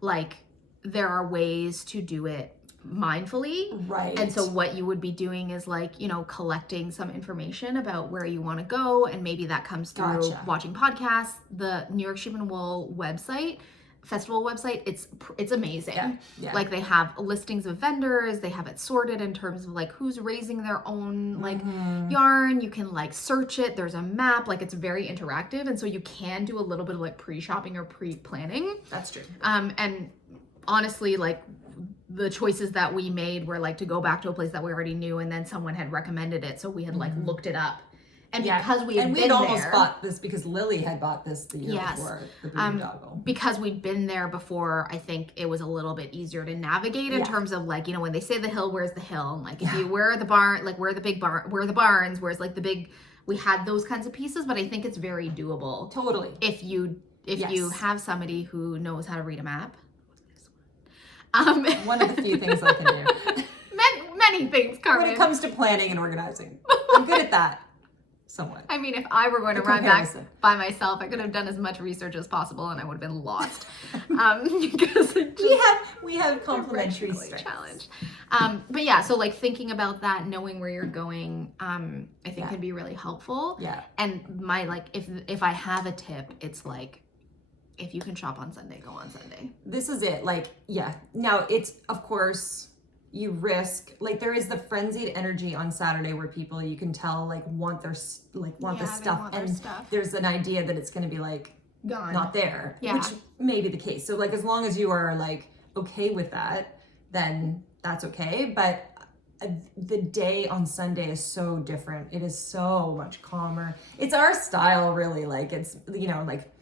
like there are ways to do it mindfully. Right. And so what you would be doing is like, you know, collecting some information about where you want to go. And maybe that comes through Gotcha. watching podcasts. The New York Sheep and Wool website festival website, it's amazing. Yeah. Like they have listings of vendors, they have it sorted in terms of like who's raising their own like yarn. You can like search it, there's a map, like it's very interactive, and so you can do a little bit of like pre-shopping or pre-planning. That's true. And honestly, like the choices that we made were like to go back to a place that we already knew, and then someone had recommended it, so we had like looked it up. And because we had been almost there, bought this because Lily had bought this the year before, the boondoggle. Because we'd been there before, I think it was a little bit easier to navigate in terms of like, you know, when they say the hill, where's the hill? And like if you where are the barn, like where are the big barn, where are the barns, where's like the big, we had those kinds of pieces, but I think it's very doable. Totally. If you have somebody who knows how to read a map. One of the few things I can do. Many things, Carmen. When it comes to planning and organizing. I'm good at that. Somewhat. I mean, if I were going to Rhinebeck by myself, I could have done as much research as possible, and I would have been lost. Because we have complementary strengths. Challenge. But yeah, so like thinking about that, knowing where you're going, I think can be really helpful. Yeah. And my like, if I have a tip, it's like, if you can shop on Sunday, go on Sunday. This is it. Like, yeah. Now it's, of course, you risk, like there is the frenzied energy on Saturday where people, you can tell, like want the stuff, and there's an idea that it's going to be like gone, not there, which may be the case. So like as long as you are like okay with that, then that's okay. But the day on Sunday is so different. It is so much calmer. It's our style, really. Like it's, you know, like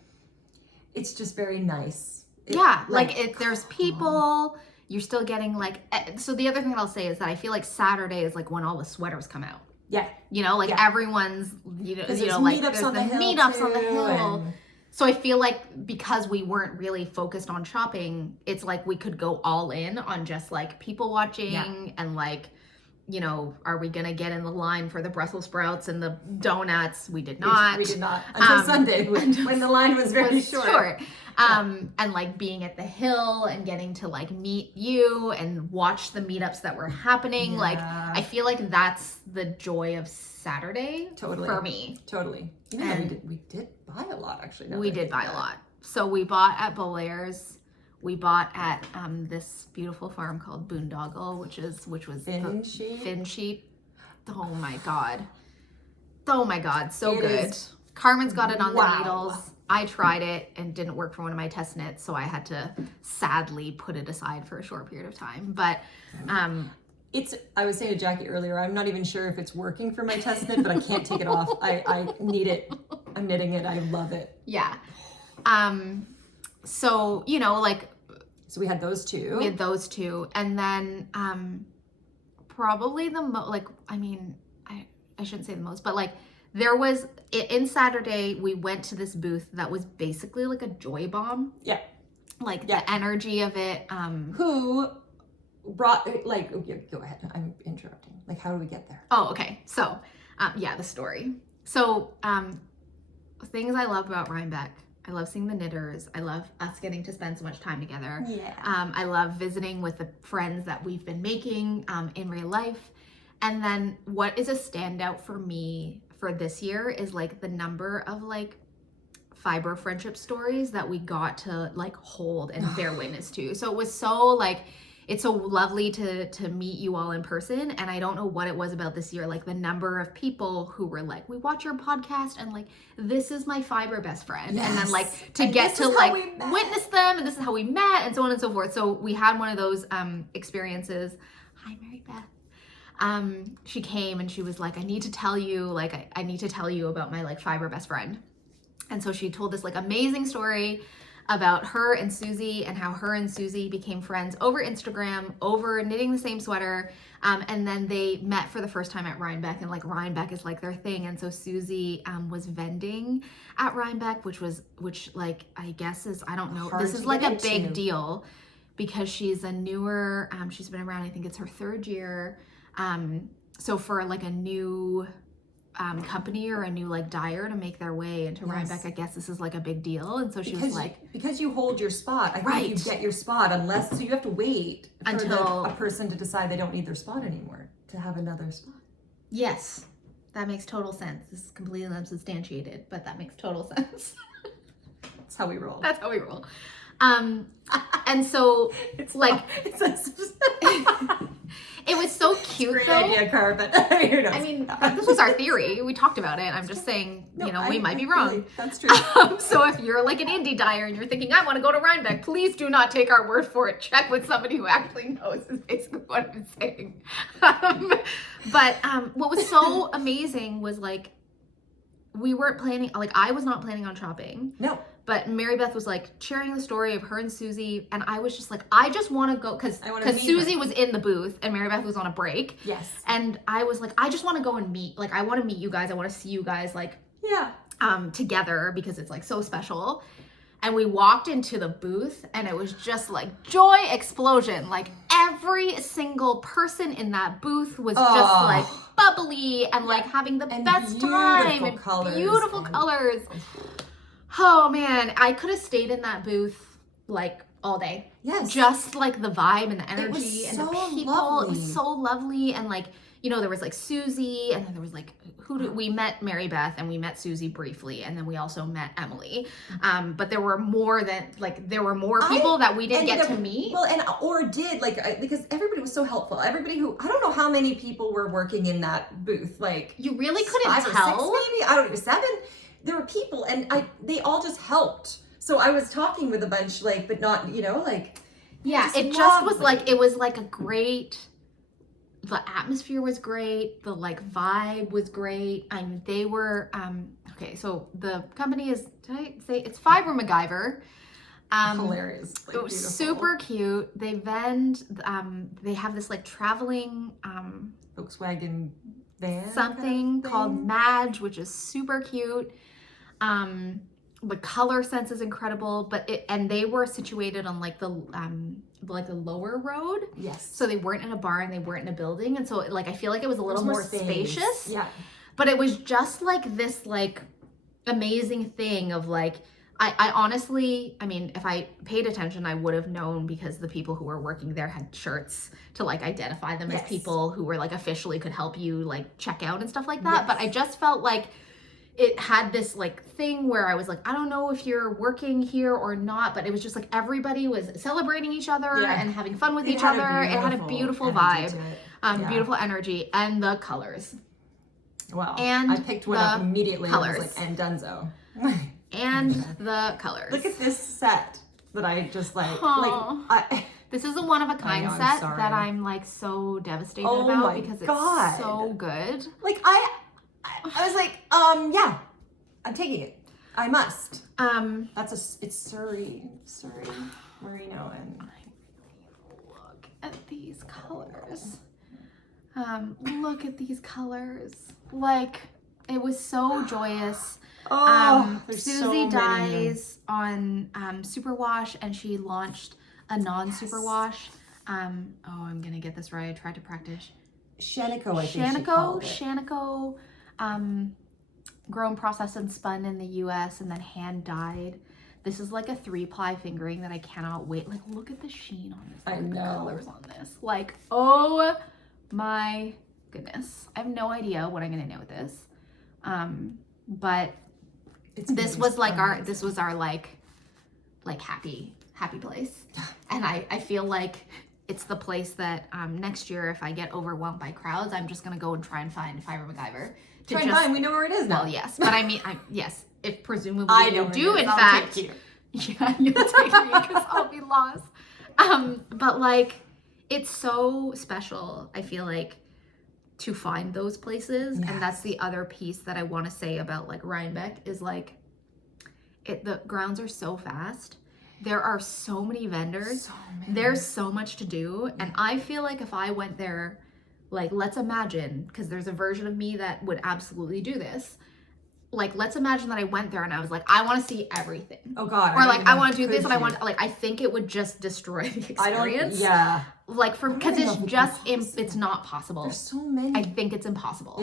it's just very nice. There's people. You're still getting like, so the other thing that I'll say is that I feel like Saturday is like when all the sweaters come out. Yeah. You know, like everyone's, you know, like there's on the meetups on the hill. So I feel like because we weren't really focused on shopping, it's like we could go all in on just like people watching and like, you know, are we going to get in the line for the Brussels sprouts and the donuts? We did not. We did not. Until Sunday when the line was very short. And like being at the hill and getting to like meet you and watch the meetups that were happening. Like, I feel like that's the joy of Saturday for me. Totally. And we did buy a lot, actually. We did buy a lot. So we bought at Bolaire's. We bought at this beautiful farm called Boondoggle, which was Fin Sheep. Oh my god, so good. Carmen's got it on the needles. I tried it and didn't work for one of my test knits, so I had to sadly put it aside for a short period of time. But I was saying to Jackie earlier, I'm not even sure if it's working for my test knit, but I can't take it off. I need it. I'm knitting it. I love it. Yeah. So, you know, like, so we had those two. And then probably I shouldn't say the most, but like there was, in Saturday, we went to this booth that was basically like a joy bomb. Yeah. Like the energy of it. Who brought, like, okay, go ahead. I'm interrupting. Like, how do we get there? Oh, okay. So, the story. So, things I love about Rhinebeck. I love seeing the knitters. I love us getting to spend so much time together. Yeah. I love visiting with the friends that we've been making in real life. And then what is a standout for me for this year is like the number of like fiber friendship stories that we got to like hold and bear witness to. So it was so like, it's so lovely to meet you all in person. And I don't know what it was about this year, like the number of people who were like, we watch your podcast and like, this is my fiber best friend. Yes. And then like to get to like witness them, and this is how we met, and so on and so forth. So we had one of those experiences. Hi, Mary Beth. She came and she was like, I need to tell you, like, I need to tell you about my like fiber best friend. And so she told this like amazing story about her and Susie and how her and Susie became friends over Instagram, over knitting the same sweater. And then they met for the first time at Rhinebeck, and like Rhinebeck is like their thing. And so Susie was vending at Rhinebeck, which like, I guess is, I don't know, this is like a big deal because she's a newer, she's been around, I think it's her third year. So for like a new company or a new like dyer to make their way into Rhinebeck, I guess this is like a big deal. And so she was like, because you hold your spot, I think you get your spot so you have to wait until a person to decide they don't need their spot anymore to have another spot. Yes, that makes total sense. This is completely unsubstantiated, but that makes total sense. That's how we roll. That's how we roll. And so It's like, it's it was so cute great though. idea, Car, but who knows? I mean, this was our theory. We talked about it. I'm just saying, No, you know, we might be wrong. That's true. So if you're like an indie dyer and you're thinking, I want to go to Rhinebeck, please do not take our word for it. Check with somebody who actually knows is basically what I'm saying. But what was so amazing was like, we weren't planning, like I was not planning on shopping. No. But Mary Beth was like sharing the story of her and Susie, and I was just like, I just want to go, because Susie was in the booth and Mary Beth was on a break. Yes. And I was like, I just want to go and meet, like I want to meet you guys. I want to see you guys like together because it's like so special. And we walked into the booth and it was just like joy explosion. Like every single person in that booth was just like bubbly and like having the best time and beautiful colors. Oh man, I could have stayed in that booth like all day. Yes. Just like the vibe and the energy and so the people. lovely. It was so lovely. And like, you know, there was like Susie, and then there was like, we met Mary Beth and we met Susie briefly, and then we also met Emily. But there were more people that we didn't get to meet. Well, or did, like, because everybody was so helpful. Everybody who, I don't know how many people were working in that booth. Like, you really couldn't 5 or tell. 6 maybe? I don't know, 7. There were people, and they all just helped. So I was talking with a bunch, like, but not, you know, like. Yeah, it just was like, it was like a great, the atmosphere was great, the like vibe was great. I mean, they were, okay, so the company is, did I say, it's Fiber MacGyver. Hilarious. Like, it was super cute. They vend, they have this like traveling, Volkswagen van. Something called Madge, which is super cute. The color sense is incredible, but and they were situated on like the lower road. Yes. So they weren't in a barn, they weren't in a building, and so like I feel like it was a little more spacious. Yeah. But it was just like this like amazing thing of like I honestly, I mean, if I paid attention, I would have known, because the people who were working there had shirts to like identify them as people who were like officially could help you like check out and stuff like that. Yes. But I just felt like it had this like thing where I was like, I don't know if you're working here or not, but it was just like everybody was celebrating each other and having fun with each other. It had a beautiful vibe, beautiful energy, and the colors. Wow. And I picked one up immediately. Colors. And I was like, and Dunzo. And the colors. Look at this set that I just like. This is a one-of-a-kind set that I'm like so devastated about because it's so good. Like I was like, yeah, I'm taking it. I must. It's Surrey Merino, and look at these colors. Look at these colors. Like, it was so joyous. Susie dyes on superwash, and she launched a non-superwash. I'm gonna get this right. I tried to practice. Shanico, I think she called it. Shanico, grown, processed, and spun in the US and then hand dyed. This is like a 3-ply fingering that I cannot wait. Like, look at the sheen on this. I know. The colors on this. Like, oh my goodness. I have no idea what I'm gonna know with this. But this was our like happy place. And I feel like it's the place that next year, if I get overwhelmed by crowds, I'm just gonna go and try and find Fiber MacGyver. We know where it is now. Well, yes, but I mean, yes, if presumably you do, in fact, yeah, you'll take me because I'll be lost. But like, it's so special. I feel like, to find those places, and that's the other piece that I want to say about like Rhinebeck is like, the grounds are so fast. There are so many vendors. There's so much to do. And I feel like if I went there, like, let's imagine, because there's a version of me that would absolutely do this. Like, let's imagine that I went there and I was like, I want to see everything. Oh God. Or like, I want to do this and I want to, like, I think it would just destroy the experience. Like, because it's just, it's not possible. There's so many. I think it's impossible.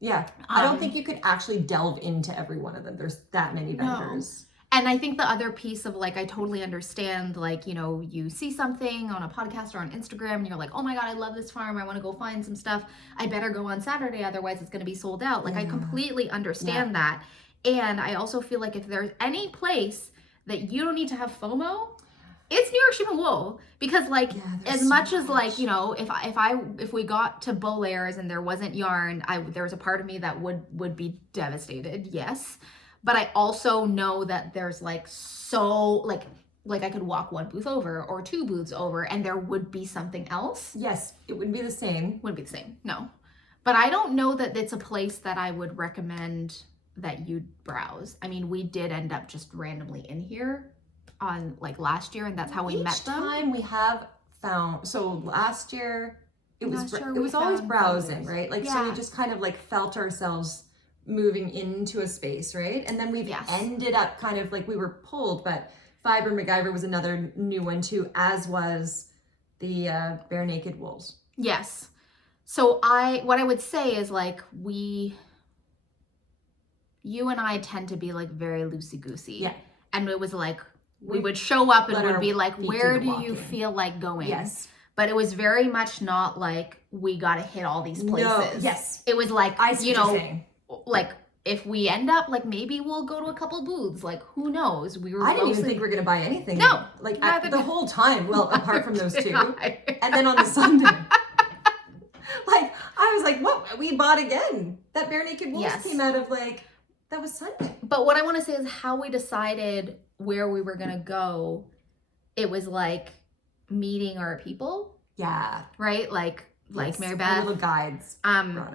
Yeah. I don't think you could actually delve into every one of them. There's that many vendors. And I think the other piece of like, I totally understand, like, you know, you see something on a podcast or on Instagram and you're like, oh my God, I love this farm. I want to go find some stuff. I better go on Saturday. Otherwise it's going to be sold out. Like, I completely understand that. And I also feel like if there's any place that you don't need to have FOMO, it's New York sheep and wool because like as much as like, you know, if we got to bull layers and there wasn't yarn, there was a part of me that would be devastated. Yes. But I also know that there's like like I could walk one booth over or two booths over and there would be something else. Yes, it wouldn't be the same. Wouldn't be the same. No. But I don't know that it's a place that I would recommend that you'd browse. I mean, we did end up just randomly in here on like last year and that's how we met them. Each time we have found, so last year it was always browsing, right? Like, so we just kind of like felt ourselves moving into a space, right? And then we've ended up kind of like we were pulled, but Fiber MacGyver was another new one too, as was the Bare Naked Wools. Yes. So what I would say is like you and I tend to be like very loosey-goosey. Yeah. And it was like, we would show up and would be like, where do you feel like going? Yes. But it was very much not like, we got to hit all these places. No, yes. It was like, you know, like if we end up, like maybe we'll go to a couple booths. Like, who knows? I didn't even think we were going to buy anything. No. Like the whole time. Well, apart from those two. And then on the Sunday. Like, I was like, what? We bought again. That Bare Naked Wools came out of like, that was Sunday. But what I want to say is how we decided where we were going to go. It was like meeting our people. Yeah. Right? Like Mary Beth. Our little guides.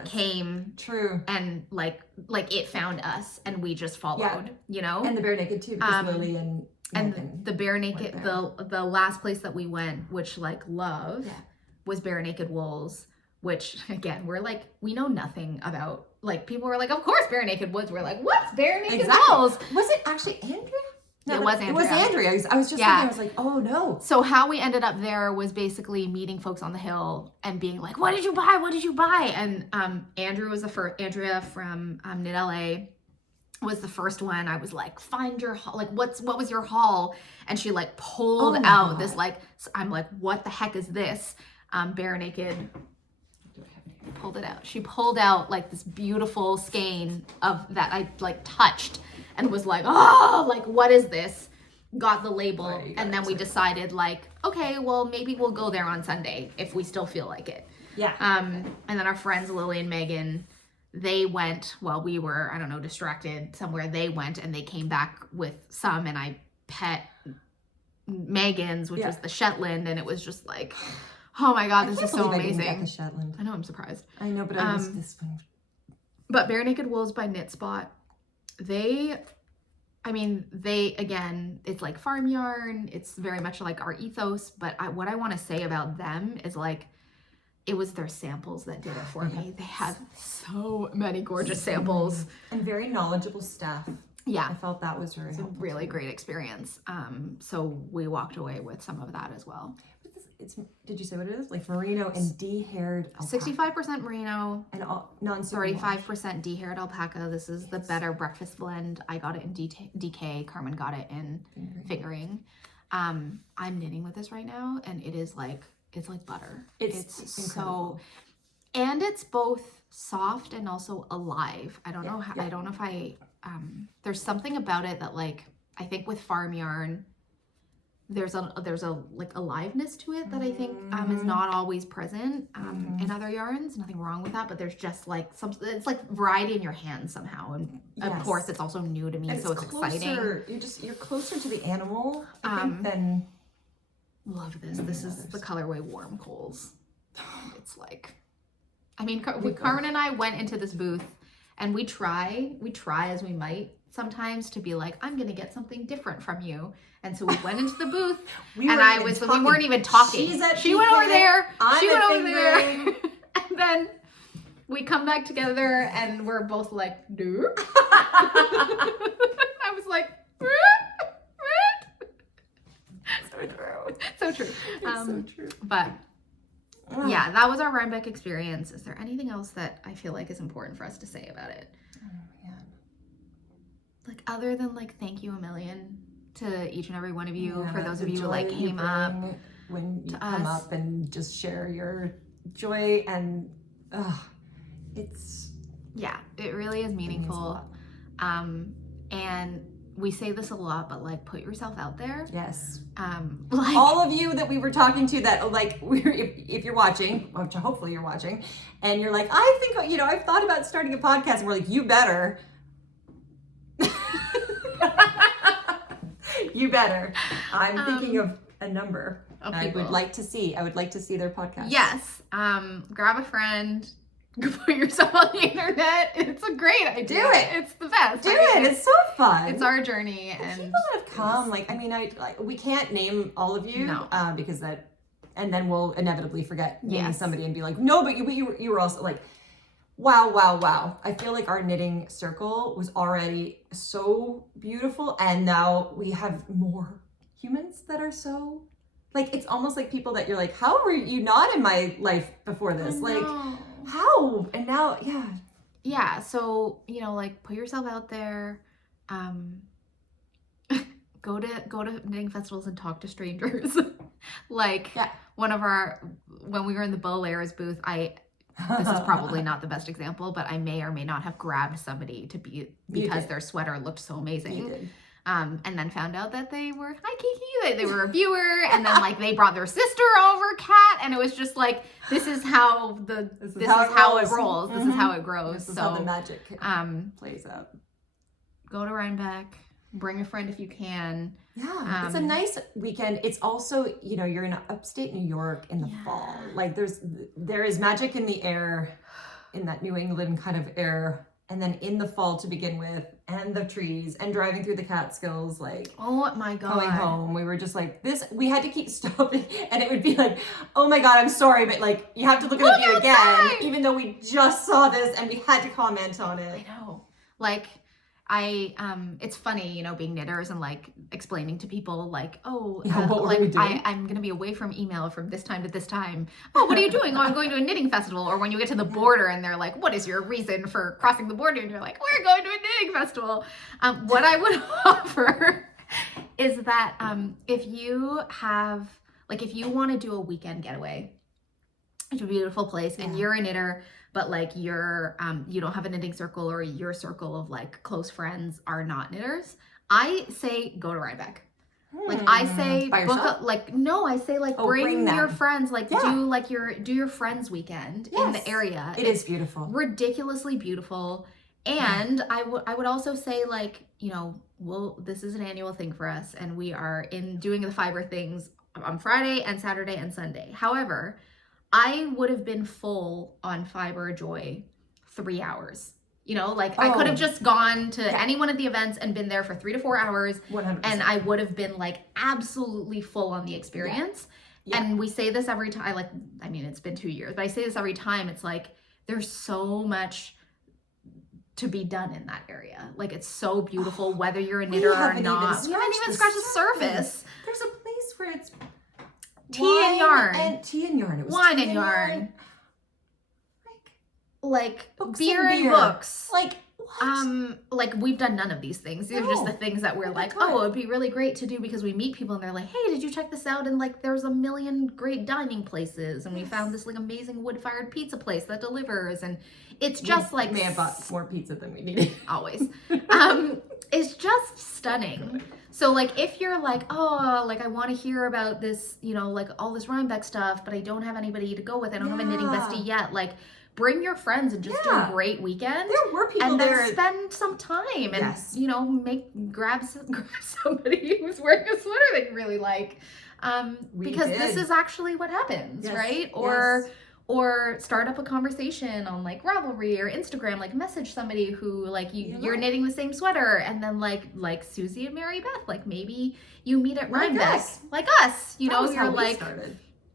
Came. True. And like it found us and we just followed, you know? And the Bare Naked too, because Lily and the Bare Naked, the last place that we went, which like was Bare Naked Wools, which again, we're like, we know nothing about, like people were like, of course Bare Naked Woods. We're like, what's Bare Naked Wools? Was it actually Andrea? No, it was Andrea. It was Andrea. I was just thinking, I was like, oh no. So how we ended up there was basically meeting folks on the hill and being like, what did you buy? What did you buy? And Andrea was the first, Andrea from Knit LA was the first one. I was like, find your haul. Like, what was your haul? And she like pulled out this like, I'm like, what the heck is this? Bare Naked. Pulled it out. She pulled out like this beautiful skein of that I like touched and was like, oh, like what is this? Got the label and then we decided like, okay, well maybe we'll go there on Sunday if we still feel like it. Yeah. And then our friends Lily and Megan, they went while we were, I don't know, distracted somewhere. They went and they came back with some and I pet Megan's, which was the Shetland, and it was just like, oh my God, this is so amazing. I the Shetland. I know, I'm surprised. I know, but I missed this one. But Bare Naked Wools by Knit Spot, again, it's like farm yarn. It's very much like our ethos. But what I want to say about them is like, it was their samples that did it for me. They had so many gorgeous samples. And very knowledgeable staff. Yeah. I felt that was very helpful. A really great experience. So we walked away with some of that as well. Did you say what it is? Like merino and de-haired alpaca. 65% merino and non-super 35% de-haired alpaca. This is the better breakfast blend. I got it in DK. Carmen got it in fingering. I'm knitting with this right now, and it is like it's like butter. It's incredible. And it's both soft and also alive. I don't know how. I don't know if I. There's something about it that like I think with farm yarn. There's a like aliveness to it that I think is not always present in other yarns. Nothing wrong with that, but there's just like it's like variety in your hands somehow. And of course it's also new to me, and so it's exciting. You're closer to the animal, I think, than love this. This is the colorway Warm Coals. It's like, I mean, Carmen and I went into this booth and we try as we might sometimes to be like, I'm gonna get something different from you. And so we went into the booth we weren't even talking. She went over there. She went over there. And then we come back together and we're both like, no. I was like, so true. So true. So true. But yeah, that was our Rhinebeck experience. Is there anything else that I feel like is important for us to say about it? Oh my God. Like other than like, thank you a million to each and every one of you, for those of you who like came up when you come up and just share your joy, and it really is meaningful. And we say this a lot, but like put yourself out there. Yes. Like all of you that we were talking to that like if you're watching, which hopefully you're watching, and you're like, I think, you know, I've thought about starting a podcast, and we're like, you better. You better. I'm thinking of a number. I would like to see their podcast. Yes. Grab a friend. Put yourself on the internet. It's a great idea. Do it. It's the best. Do it. It's so fun. It's our journey. And people have come. Like, I mean, we can't name all of you because that, and then we'll inevitably forget naming somebody and be like, no, but you were also like, wow. I feel like our knitting circle was already so beautiful, and now we have more humans that are so. Like, it's almost like people that you're like, how were you not in my life before this? Like, how? And now, yeah. So, you know, like, put yourself out there. Go to knitting festivals and talk to strangers. Like, when we were in the Bow Layers booth, this is probably not the best example, but I may or may not have grabbed somebody because their sweater looked so amazing. You did. And then found out that they were, hi Kiki, they were a viewer, and then like they brought their sister over, Kat, and it was just like, this is how it rolls. This is how it grows. This is how the magic plays out. Go to Rhinebeck, bring a friend if you can. Yeah, it's a nice weekend. It's also, you know, you're in upstate New York in the fall. Like there is magic in the air, in that New England kind of air. And then in the fall to begin with, and the trees, and driving through the Catskills, like, oh my God, going home, we were just like, we had to keep stopping, and it would be like, oh my God, I'm sorry, but like, you have to look at the view again, even though we just saw this, and we had to comment on it. I know. Like, it's funny, you know, being knitters and like explaining to people like, I'm going to be away from email from this time to this time. Oh, what are you doing? Oh, I'm going to a knitting festival. Or when you get to the border and they're like, what is your reason for crossing the border? And you're like, we're going to a knitting festival. What I would offer is that if you want to do a weekend getaway to a beautiful place and you're a knitter, but like you don't have a knitting circle, or your circle of like close friends are not knitters, I say go to Rhinebeck. Like I say bring your friends, like do your friends weekend in the area. It's beautiful. Ridiculously beautiful. And I would also say, like, you know, this is an annual thing for us, and we are doing the fiber things on Friday and Saturday and Sunday. However, I would have been full on Fiber Joy 3 hours. You know, like I could have just gone to any one of the events and been there for 3 to 4 hours 100%. And I would have been like absolutely full on the experience. Yeah. And we say this every time, it's been 2 years, but I say this every time. It's like, there's so much to be done in that area. Like, it's so beautiful, whether you're a knitter or not. We haven't even scratched the surface. There's a place where it's tea and yarn. It was wine and yarn. Like beer and books. Like, what? Like, we've done none of these things. These are just the things that we're like, it would be really great to do, because we meet people and they're like, hey, did you check this out? And like, there's a million great dining places, and we found this like amazing wood-fired pizza place that delivers, and it's just like, may have bought more pizza than we needed. Always. It's just stunning. So like, if you're like, I want to hear about this, you know, like all this Rhinebeck stuff, but I don't have anybody to go with. I don't have a knitting bestie yet. Like, bring your friends and just do a great weekend. There were people and there. And then spend some time and, you know, grab somebody who's wearing a sweater that you really like. Because this is actually what happens, right? Or start up a conversation on like Ravelry or Instagram, like message somebody who like you're knitting the same sweater, and then like Susie and Mary Beth, like maybe you meet at Rhinebeck, like us, you know, you're like,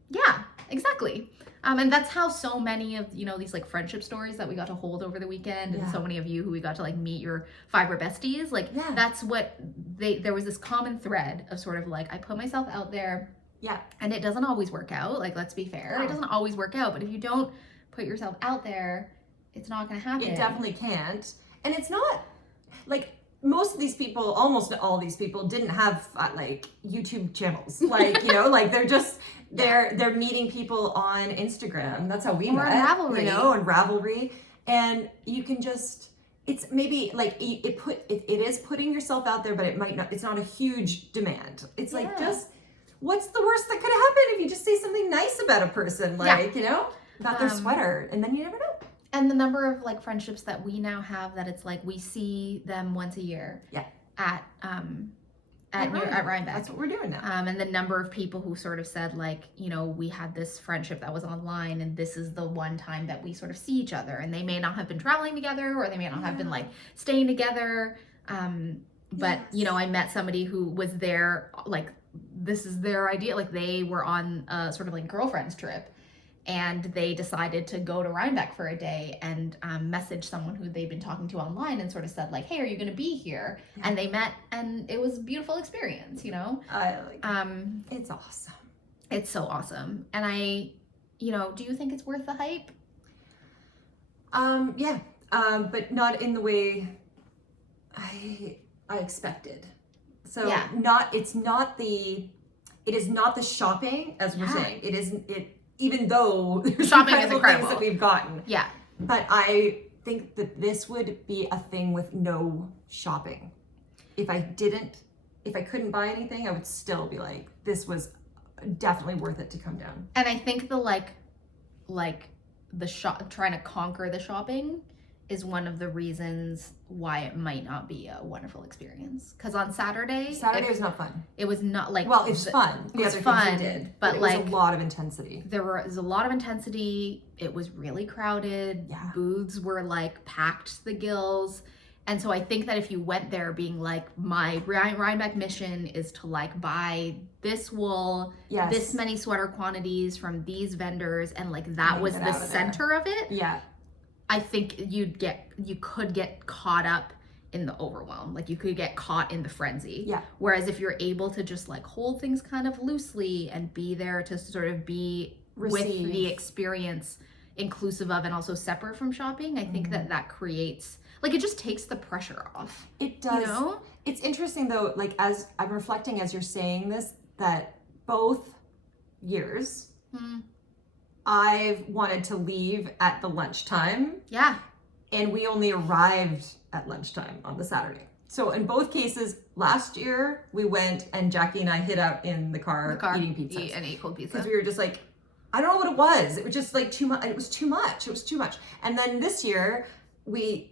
yeah, exactly. And that's how so many of, you know, these like friendship stories that we got to hold over the weekend, and so many of you who we got to like meet your fiber besties, like that's what there was this common thread of sort of like, I put myself out there. Yeah. And it doesn't always work out. Like, let's be fair. No. It doesn't always work out. But if you don't put yourself out there, it's not going to happen. It definitely can't. And it's not, like, most of these people, almost all these people, didn't have, like, YouTube channels. Like, you know, like, they're just, they're meeting people on Instagram. That's how we met. Or Ravelry. You know, and Ravelry. And you can just, it's maybe like it is putting yourself out there, but it's not a huge demand. It's like, just what's the worst that could happen if you just say something nice about a person, like, you know, about their sweater, and then you never know. And the number of like friendships that we now have that it's like we see them once a year. Yeah. At Rhinebeck. That's what we're doing now. And the number of people who sort of said like, you know, we had this friendship that was online and this is the one time that we sort of see each other, and they may not have been traveling together or they may not have been like staying together. But you know, I met somebody who was there, like this is their idea. Like they were on a sort of like girlfriend's trip, and they decided to go to Rhinebeck for a day and message someone who they'd been talking to online and sort of said like, hey, are you going to be here? Yeah. And they met, and it was a beautiful experience, you know? It's awesome. It's so awesome. And you know, do you think it's worth the hype? Yeah. But not in the way I expected. So it is not the shopping, as we're saying. Even though there's shopping is incredible things that we've gotten. Yeah. But I think that this would be a thing with no shopping. If I couldn't buy anything, I would still be like, this was definitely worth it to come down. And I think the trying to conquer the shopping is one of the reasons why it might not be a wonderful experience. Because on Saturday was not fun. It was not like... Well, it was fun. It was fun, but it like... was a lot of intensity. There was a lot of intensity. It was really crowded. Yeah. Booths were like packed to the gills. And so I think that if you went there being like, my Rhinebeck mission is to like buy this wool, this many sweater quantities from these vendors, and like that was the center of it. Yeah. I think you could get caught up in the overwhelm. Like you could get caught in the frenzy. Yeah. Whereas if you're able to just like hold things kind of loosely and be there to sort of be with the experience inclusive of and also separate from shopping, I think that creates, like, it just takes the pressure off. It does. You know? It's interesting though, like as I'm reflecting as you're saying this, that both years, I've wanted to leave at the lunchtime. Yeah. And we only arrived at lunchtime on the Saturday. So in both cases, last year we went and Jackie and I hid out in the car eating pizza. And ate cold pizza. Because we were just like, I don't know what it was. It was just like too much. It was too much. And then this year we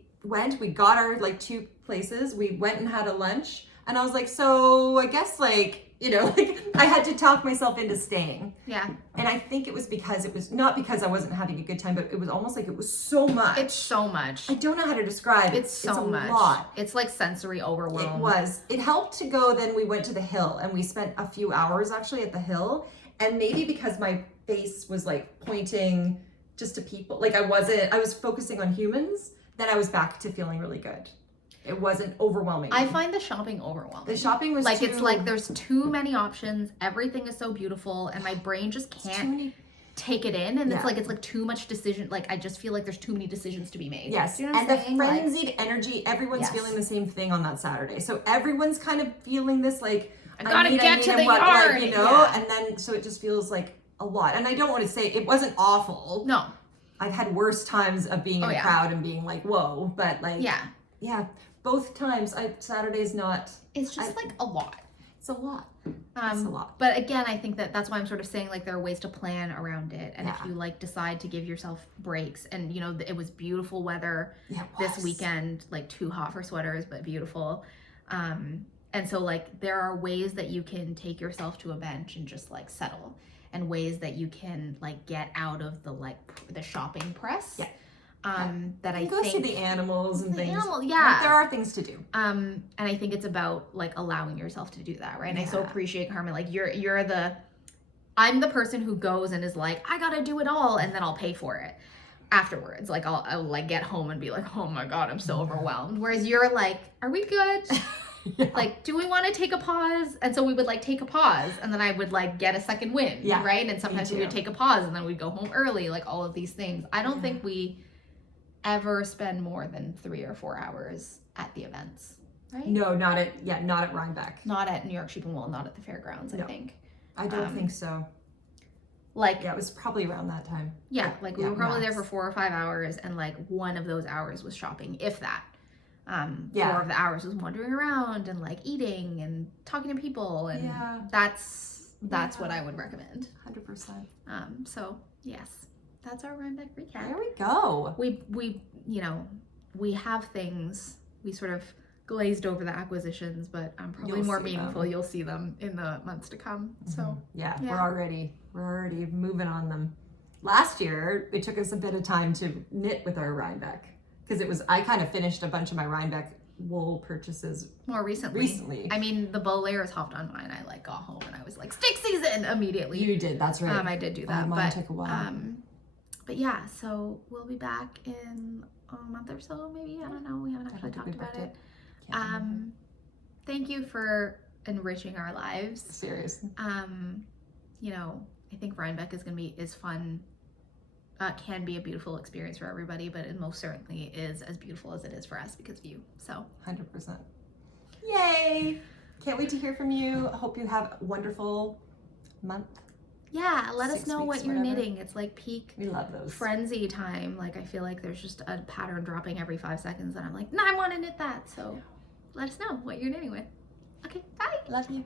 got our like 2 places. We went and had a lunch. And I was like, so I guess like, you know, like I had to talk myself into staying. Yeah. And I think it was because it was not because I wasn't having a good time, but it was almost like it was so much. It's so much. I don't know how to describe it. It's so much. Lot. It's like sensory overwhelm. It was. It helped to go. Then we went to the hill and we spent a few hours actually at the hill. And maybe because my face was like pointing just to people, like I was focusing on humans, then I was back to feeling really good. It wasn't overwhelming. I find the shopping overwhelming. The shopping was like, it's like there's too many options. Everything is so beautiful, and my brain just can't take it in. And it's like too much decision. Like I just feel like there's too many decisions to be made. Yes, Do you know what and I'm saying? the frenzied energy. Everyone's feeling the same thing on that Saturday. So everyone's kind of feeling this like I gotta get to the yard, like, you know. And then so it just feels like a lot. And I don't want to say it wasn't awful. No, I've had worse times of being in a crowd and being like, whoa. But like, yeah. Both times, Saturday's not... It's just like a lot. It's a lot. It's a lot. But again, I think that's why I'm sort of saying like there are ways to plan around it. And if you like decide to give yourself breaks, and you know, it was beautiful weather this weekend, like too hot for sweaters, but beautiful. And so like there are ways that you can take yourself to a bench and just like settle, and ways that you can like get out of the like the shopping press. Yeah. That I go think see the animals and things. Like, there are things to do. And I think it's about like allowing yourself to do that, right? And I so appreciate Carmen. Like I'm the person who goes and is like, I gotta do it all, and then I'll pay for it afterwards. Like I'll like get home and be like, oh my god, I'm so overwhelmed. Whereas you're like, are we good? Like, do we want to take a pause? And so we would like take a pause, and then I would like get a second wind, right? And sometimes we would take a pause, and then we'd go home early. Like all of these things. I don't think we ever spend more than 3 or 4 hours at the events, right? No, not at Rhinebeck. Not at New York Sheep and Wool, not at the fairgrounds, I think. I don't think so. Like, it was probably around that time. Yeah, like we were probably there for 4 or 5 hours, and like one of those hours was shopping, if that. Yeah. 4 of the hours was wandering around and like eating and talking to people, and Yeah. that's what I would recommend. 100%. So yes, that's our Rhinebeck recap. There we go. We you know, we have things, we sort of glazed over the acquisitions, but probably You'll more see meaningful. them. You'll see them in the months to come. So Yeah, Yeah. we're already moving on them. Last year, it took us a bit of time to knit with our Rhinebeck because I kind of finished a bunch of my Rhinebeck wool purchases more recently. I mean, the bow layers hopped on mine. I like got home and I was like, stick season immediately. You did, that's right. I did do that, mine took a while. But yeah, so we'll be back in a month or so, maybe. I don't know. We haven't actually talked about it. Thank you for enriching our lives. Seriously. You know, I think Rhinebeck is fun. Can be a beautiful experience for everybody, but it most certainly is as beautiful as it is for us because of you. So 100%. Yay! Can't wait to hear from you. I hope you have a wonderful month. Yeah, let us 6 know weeks, what you're whatever. knitting. It's like peak We love those. frenzy time. Like I feel like there's just a pattern dropping every 5 seconds and I'm like, no, I want to knit that. So let us know what you're knitting with. Okay, bye. Love you.